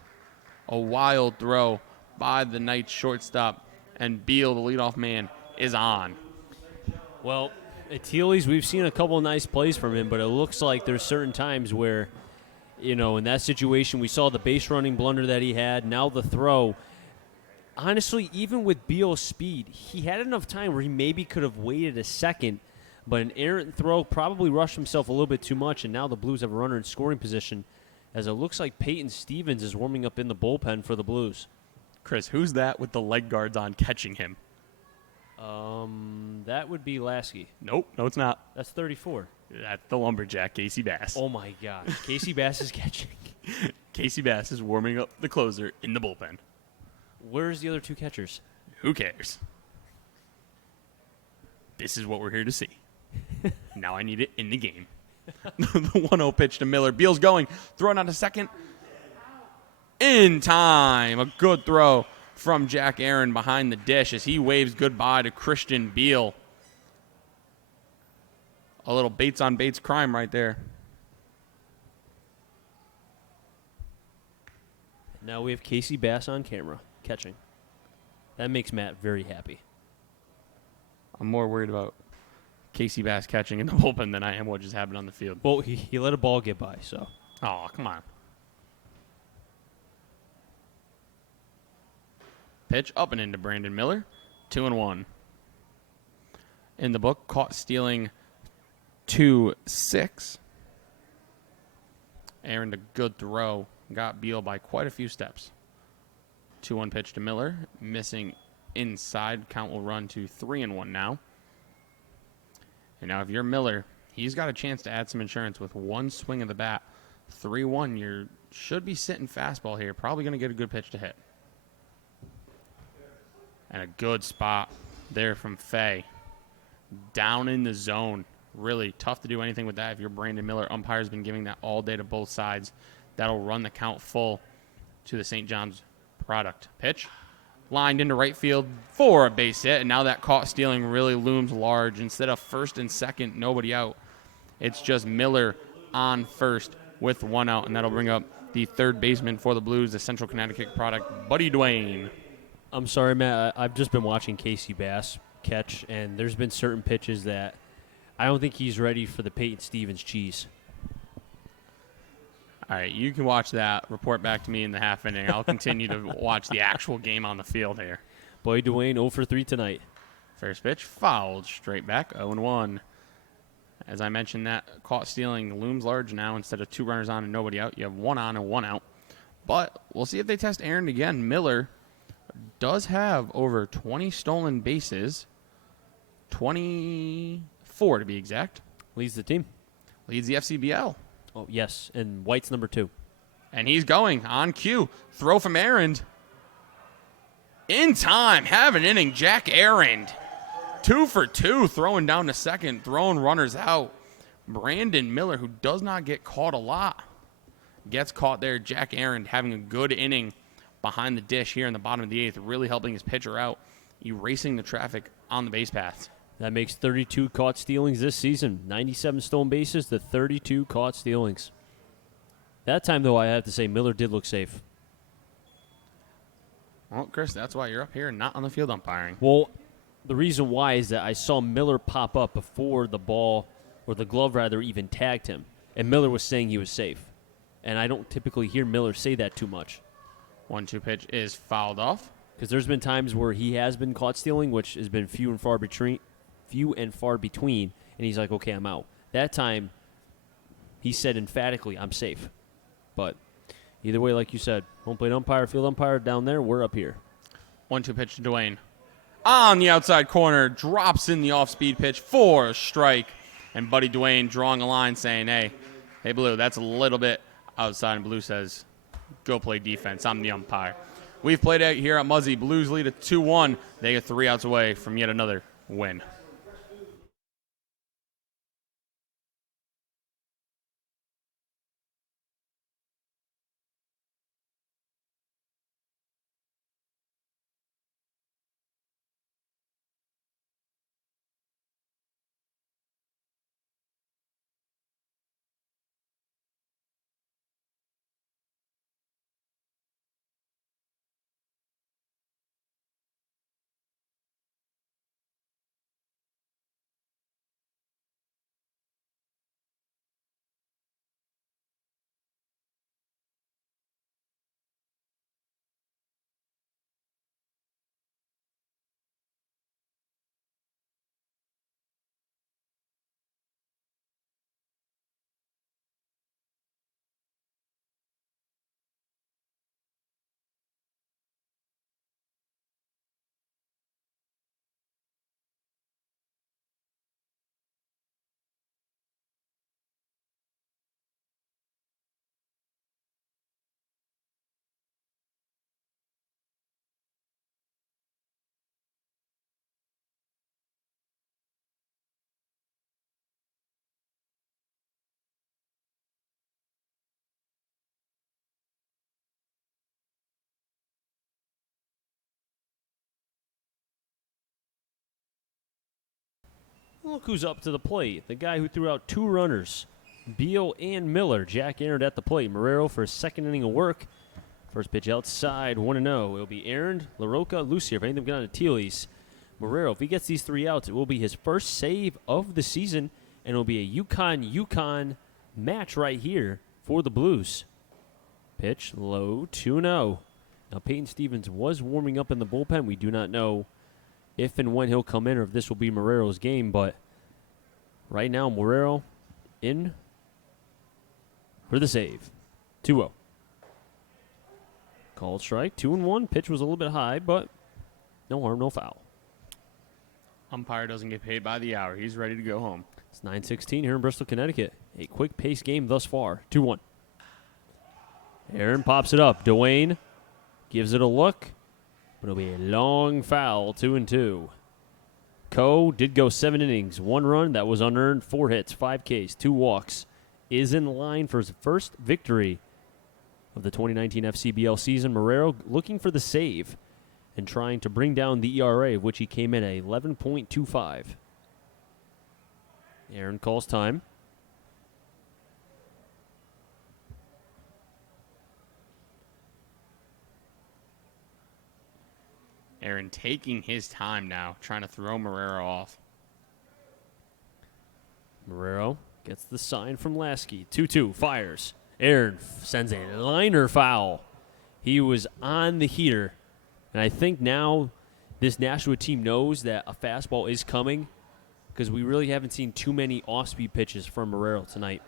A wild throw by the Knights shortstop, and Beal, the leadoff man, is on. Well, Achilles, we've seen a couple of nice plays from him, but it looks like there's certain times where, in that situation, we saw the base running blunder that he had, now the throw. Honestly, even with Beal's speed, he had enough time where he maybe could have waited a second, but an errant throw probably rushed himself a little bit too much, and now the Blues have a runner in scoring position, as it looks like Peyton Stevens is warming up in the bullpen for the Blues. Chris, who's that with the leg guards on catching him? That would be Lasky. Nope, no it's not. That's 34. That's the lumberjack, Casey Bass. Oh, my gosh. Casey Bass is catching. Casey Bass is warming up the closer in the bullpen. Where's the other 2 catchers? Who cares? This is what we're here to see. Now I need it in the game. The 1-0 pitch to Miller. Beal's going. Throwing out to second. In time. A good throw from Jack Aaron behind the dish as he waves goodbye to Christian Beal. A little Bates on Bates crime right there. Now we have Casey Bass on camera catching. That makes Matt very happy. I'm more worried about Casey Bass catching in the bullpen than I am what just happened on the field. Well, he let a ball get by, so. Oh, come on. Pitch up and into Brandon Miller. 2-1. In the book, caught stealing 2-6. Aaron, a good throw. Got Beal by quite a few steps. 2-1 pitch to Miller. Missing inside. Count will run to 3-1 now. And now if you're Miller, he's got a chance to add some insurance with one swing of the bat. 3-1, you should be sitting fastball here. Probably going to get a good pitch to hit. And a good spot there from Fay. Down in the zone. Really tough to do anything with that if you're Brandon Miller. Umpire's been giving that all day to both sides. That'll run the count full to the St. John's product. Pitch. Lined into right field for a base hit. And now that caught stealing really looms large. Instead of first and second, nobody out. It's just Miller on first with one out. And that'll bring up the third baseman for the Blues, the Central Connecticut product, Buddy Duane. I'm sorry, Matt. I've just been watching Casey Bass catch, and there's been certain pitches that I don't think he's ready for the Peyton Stevens cheese. All right, you can watch that. Report back to me in the half inning. I'll continue to watch the actual game on the field here. Boy, Duane 0 for 3 tonight. First pitch, fouled straight back, 0-1. As I mentioned, that caught stealing looms large now. Instead of 2 runners on and nobody out, you have 1 on and 1 out. But we'll see if they test Aaron again. Miller does have over 20 stolen bases, 24 to be exact. Leads the team. Leads the FCBL. Oh, yes, and White's number 2. And he's going on cue. Throw from Aaron. In time, have an inning, Jack Aaron. 2 for 2, throwing down to second, throwing runners out. Brandon Miller, who does not get caught a lot, gets caught there. Jack Aaron having a good inning behind the dish here in the bottom of the 8th, really helping his pitcher out, erasing the traffic on the base paths. That makes 32 caught stealings this season. 97 stolen bases to 32 caught stealings. That time, though, I have to say Miller did look safe. Well, Chris, that's why you're up here and not on the field umpiring. Well, the reason why is that I saw Miller pop up before the ball, or the glove rather, even tagged him. And Miller was saying he was safe. And I don't typically hear Miller say that too much. 1-2 pitch is fouled off. Because there's been times where he has been caught stealing, which has been few and far between, and he's like, okay, I'm out. That time, he said emphatically, I'm safe. But either way, like you said, home plate umpire, field umpire down there, we're up here. 1-2 pitch to Duane. On the outside corner, drops in the off-speed pitch for a strike. And Buddy Duane drawing a line saying, hey, Blue, that's a little bit outside. And Blue says, go play defense. I'm the umpire. We've played out here at Muzzy. Blues lead at 2-1. They get 3 outs away from yet another win. Look who's up to the plate. The guy who threw out 2 runners. Beal and Miller. Jack Aaron at the plate. Marrero for his second inning of work. First pitch outside, 1-0. It'll be Aaron, LaRocca, Lucier. If any of them get on to Tealy's. Marrero, if he gets these 3 outs, it will be his first save of the season, and it'll be a UConn match right here for the Blues. Pitch low, 2-0. Now, Peyton Stevens was warming up in the bullpen. We do not know if and when he'll come in or if this will be Marrero's game, but right now, Marrero in for the save. 2-0. Called strike, 2-1. Pitch was a little bit high, but no harm, no foul. Umpire doesn't get paid by the hour. He's ready to go home. It's 9:16 here in Bristol, Connecticut. A quick pace game thus far. 2-1. Aaron pops it up. Dwayne gives it a look, but it'll be a long foul. 2-2. Coe did go 7 innings, 1 run that was unearned, 4 hits, 5 Ks, 2 walks. Is in line for his first victory of the 2019 FCBL season. Marrero looking for the save and trying to bring down the ERA, of which he came in at 11.25. Aaron calls time. Aaron taking his time now, trying to throw Marrero off. Marrero gets the sign from Lasky. 2-2, fires. Aaron sends a liner foul. He was on the heater. And I think now this Nashua team knows that a fastball is coming because we really haven't seen too many off-speed pitches from Marrero tonight.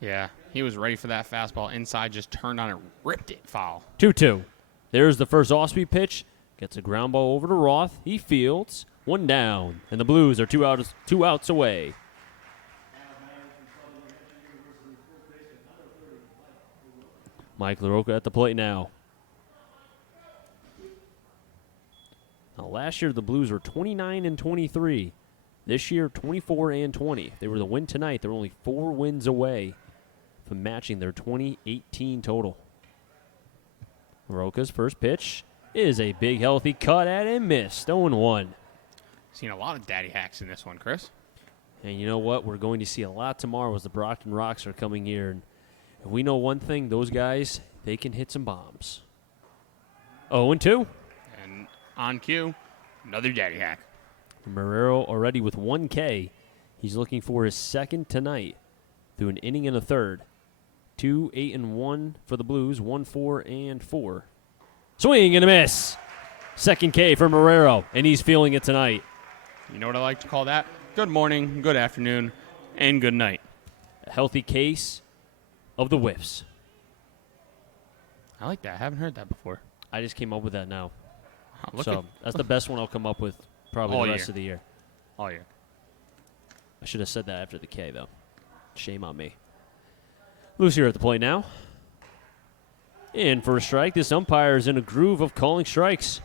Yeah, he was ready for that fastball inside, just turned on it, ripped it foul. 2-2. There's the first off-speed pitch. Gets a ground ball over to Roth. He fields. 1 down. And the Blues are 2 outs away. Mike LaRocca at the plate now. Now, last year the Blues were 29-23. This year, 24-20. If they were to win tonight, they're only 4 wins away from matching their 2018 total. LaRocca's first pitch is a big, healthy cut at and missed. 0-1. Seen a lot of daddy hacks in this one, Chris. And you know what? We're going to see a lot tomorrow as the Brockton Rocks are coming here. And we know one thing, those guys, they can hit some bombs. 0-2. And on cue, another daddy hack. Marrero already with 1 K. He's looking for his second tonight through an inning and a third. 2 8-1 for the Blues, 1 4-4. Swing and a miss. Second K for Marrero, and he's feeling it tonight. You know what I like to call that? Good morning, good afternoon, and good night. A healthy case of the whiffs. I like that. I haven't heard that before. I just came up with that now. Oh, That's the best one I'll come up with probably All the rest year. of the year. all year. I should have said that after the K, though. Shame on me. Lucier at the plate now. In for a strike. This umpire is in a groove of calling strikes.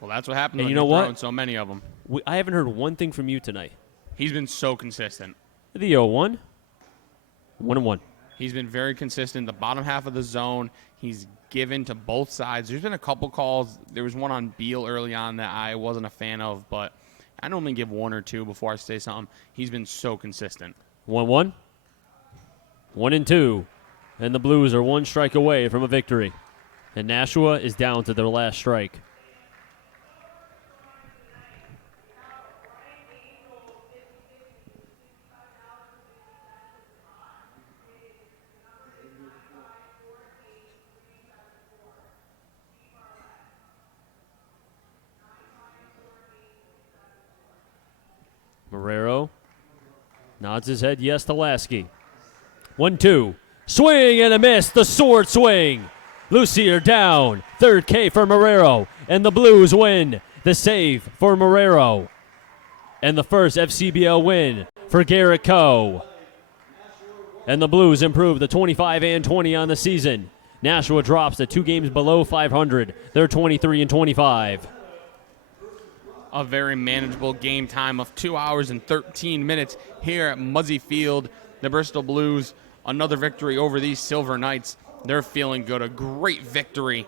Well, that's what happens And when you know you're what? throwing so many of them. I haven't heard one thing from you tonight. He's been so consistent. The 0-1. 1-1. He's been very consistent. The bottom half of the zone, he's given to both sides. There's been a couple calls. There was one on Beal early on that I wasn't a fan of, but I normally give 1 or 2 before I say something. He's been so consistent. 1-1. 1-2. And the Blues are 1 strike away from a victory. And Nashua is down to their last strike. Marrero nods his head yes to Lasky. 1-2. Swing and a miss. The sword swing. Lucier down. Third K for Marrero. And the Blues win. The save for Marrero. And the first FCBL win for Garrett Coe. And the Blues improve to 25-20 on the season. Nashua drops to 2 games below 500. They're 23-25. A very manageable game time of 2 hours and 13 minutes here at Muzzy Field. The Bristol Blues, another victory over these Silver Knights. They're feeling good. A great victory.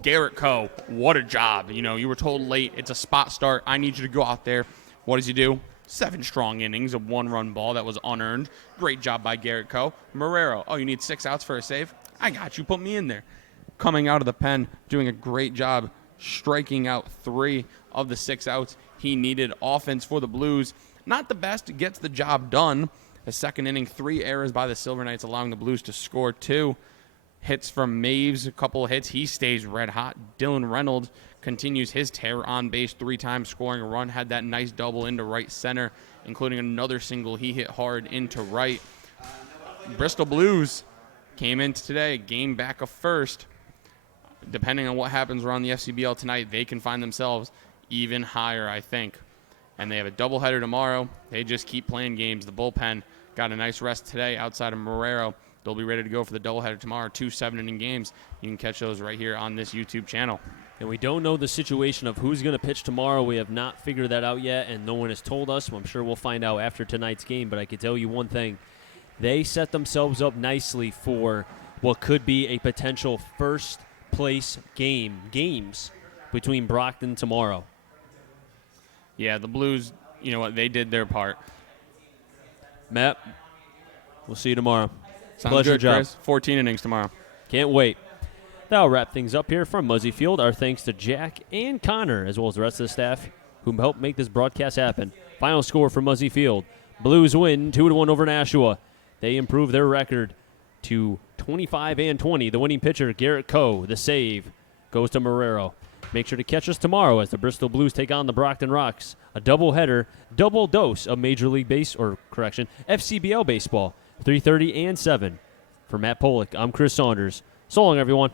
Garrett Coe, what a job. You know, you were told late, it's a spot start. I need you to go out there, What does he do? 7 strong innings, a 1-run ball that was unearned. Great job by Garrett Coe. Marrero, oh, you need 6 outs for a save? I got you. Put me in there. Coming out of the pen, doing a great job, striking out 3 of the 6 outs he needed. Offense for the Blues, not the best, gets the job done. The second inning, 3 errors by the Silver Knights, allowing the Blues to score 2. Hits from Maves, a couple of hits. He stays red hot. Dylan Reynolds continues his tear on base 3 times, scoring a run. Had that nice double into right center, including another single he hit hard into right. Bristol Blues came in today, game back of first. Depending on what happens around the FCBL tonight, they can find themselves even higher, I think. And they have a doubleheader tomorrow. They just keep playing games. The bullpen got a nice rest today outside of Marrero. They'll be ready to go for the doubleheader tomorrow, 2 7-inning games. You can catch those right here on this YouTube channel. And we don't know the situation of who's going to pitch tomorrow. We have not figured that out yet, and no one has told us. I'm sure we'll find out after tonight's game, but I can tell you one thing. They set themselves up nicely for what could be a potential first-place games between Brockton tomorrow. Yeah, the Blues, you know what, they did their part. Matt, we'll see you tomorrow. Sounds Pleasure good, job. Chris. 14 innings tomorrow. Can't wait. That'll wrap things up here from Muzzy Field. Our thanks to Jack and Connor, as well as the rest of the staff who helped make this broadcast happen. Final score for Muzzy Field. Blues win 2-1 over Nashua. They improve their record to 25-20. The winning pitcher, Garrett Coe. The save goes to Marrero. Make sure to catch us tomorrow as the Bristol Blues take on the Brockton Rocks. A doubleheader, double dose of Major League FCBL baseball, 3:30 and 7. For Matt Polick, I'm Chris Saunders. So long, everyone.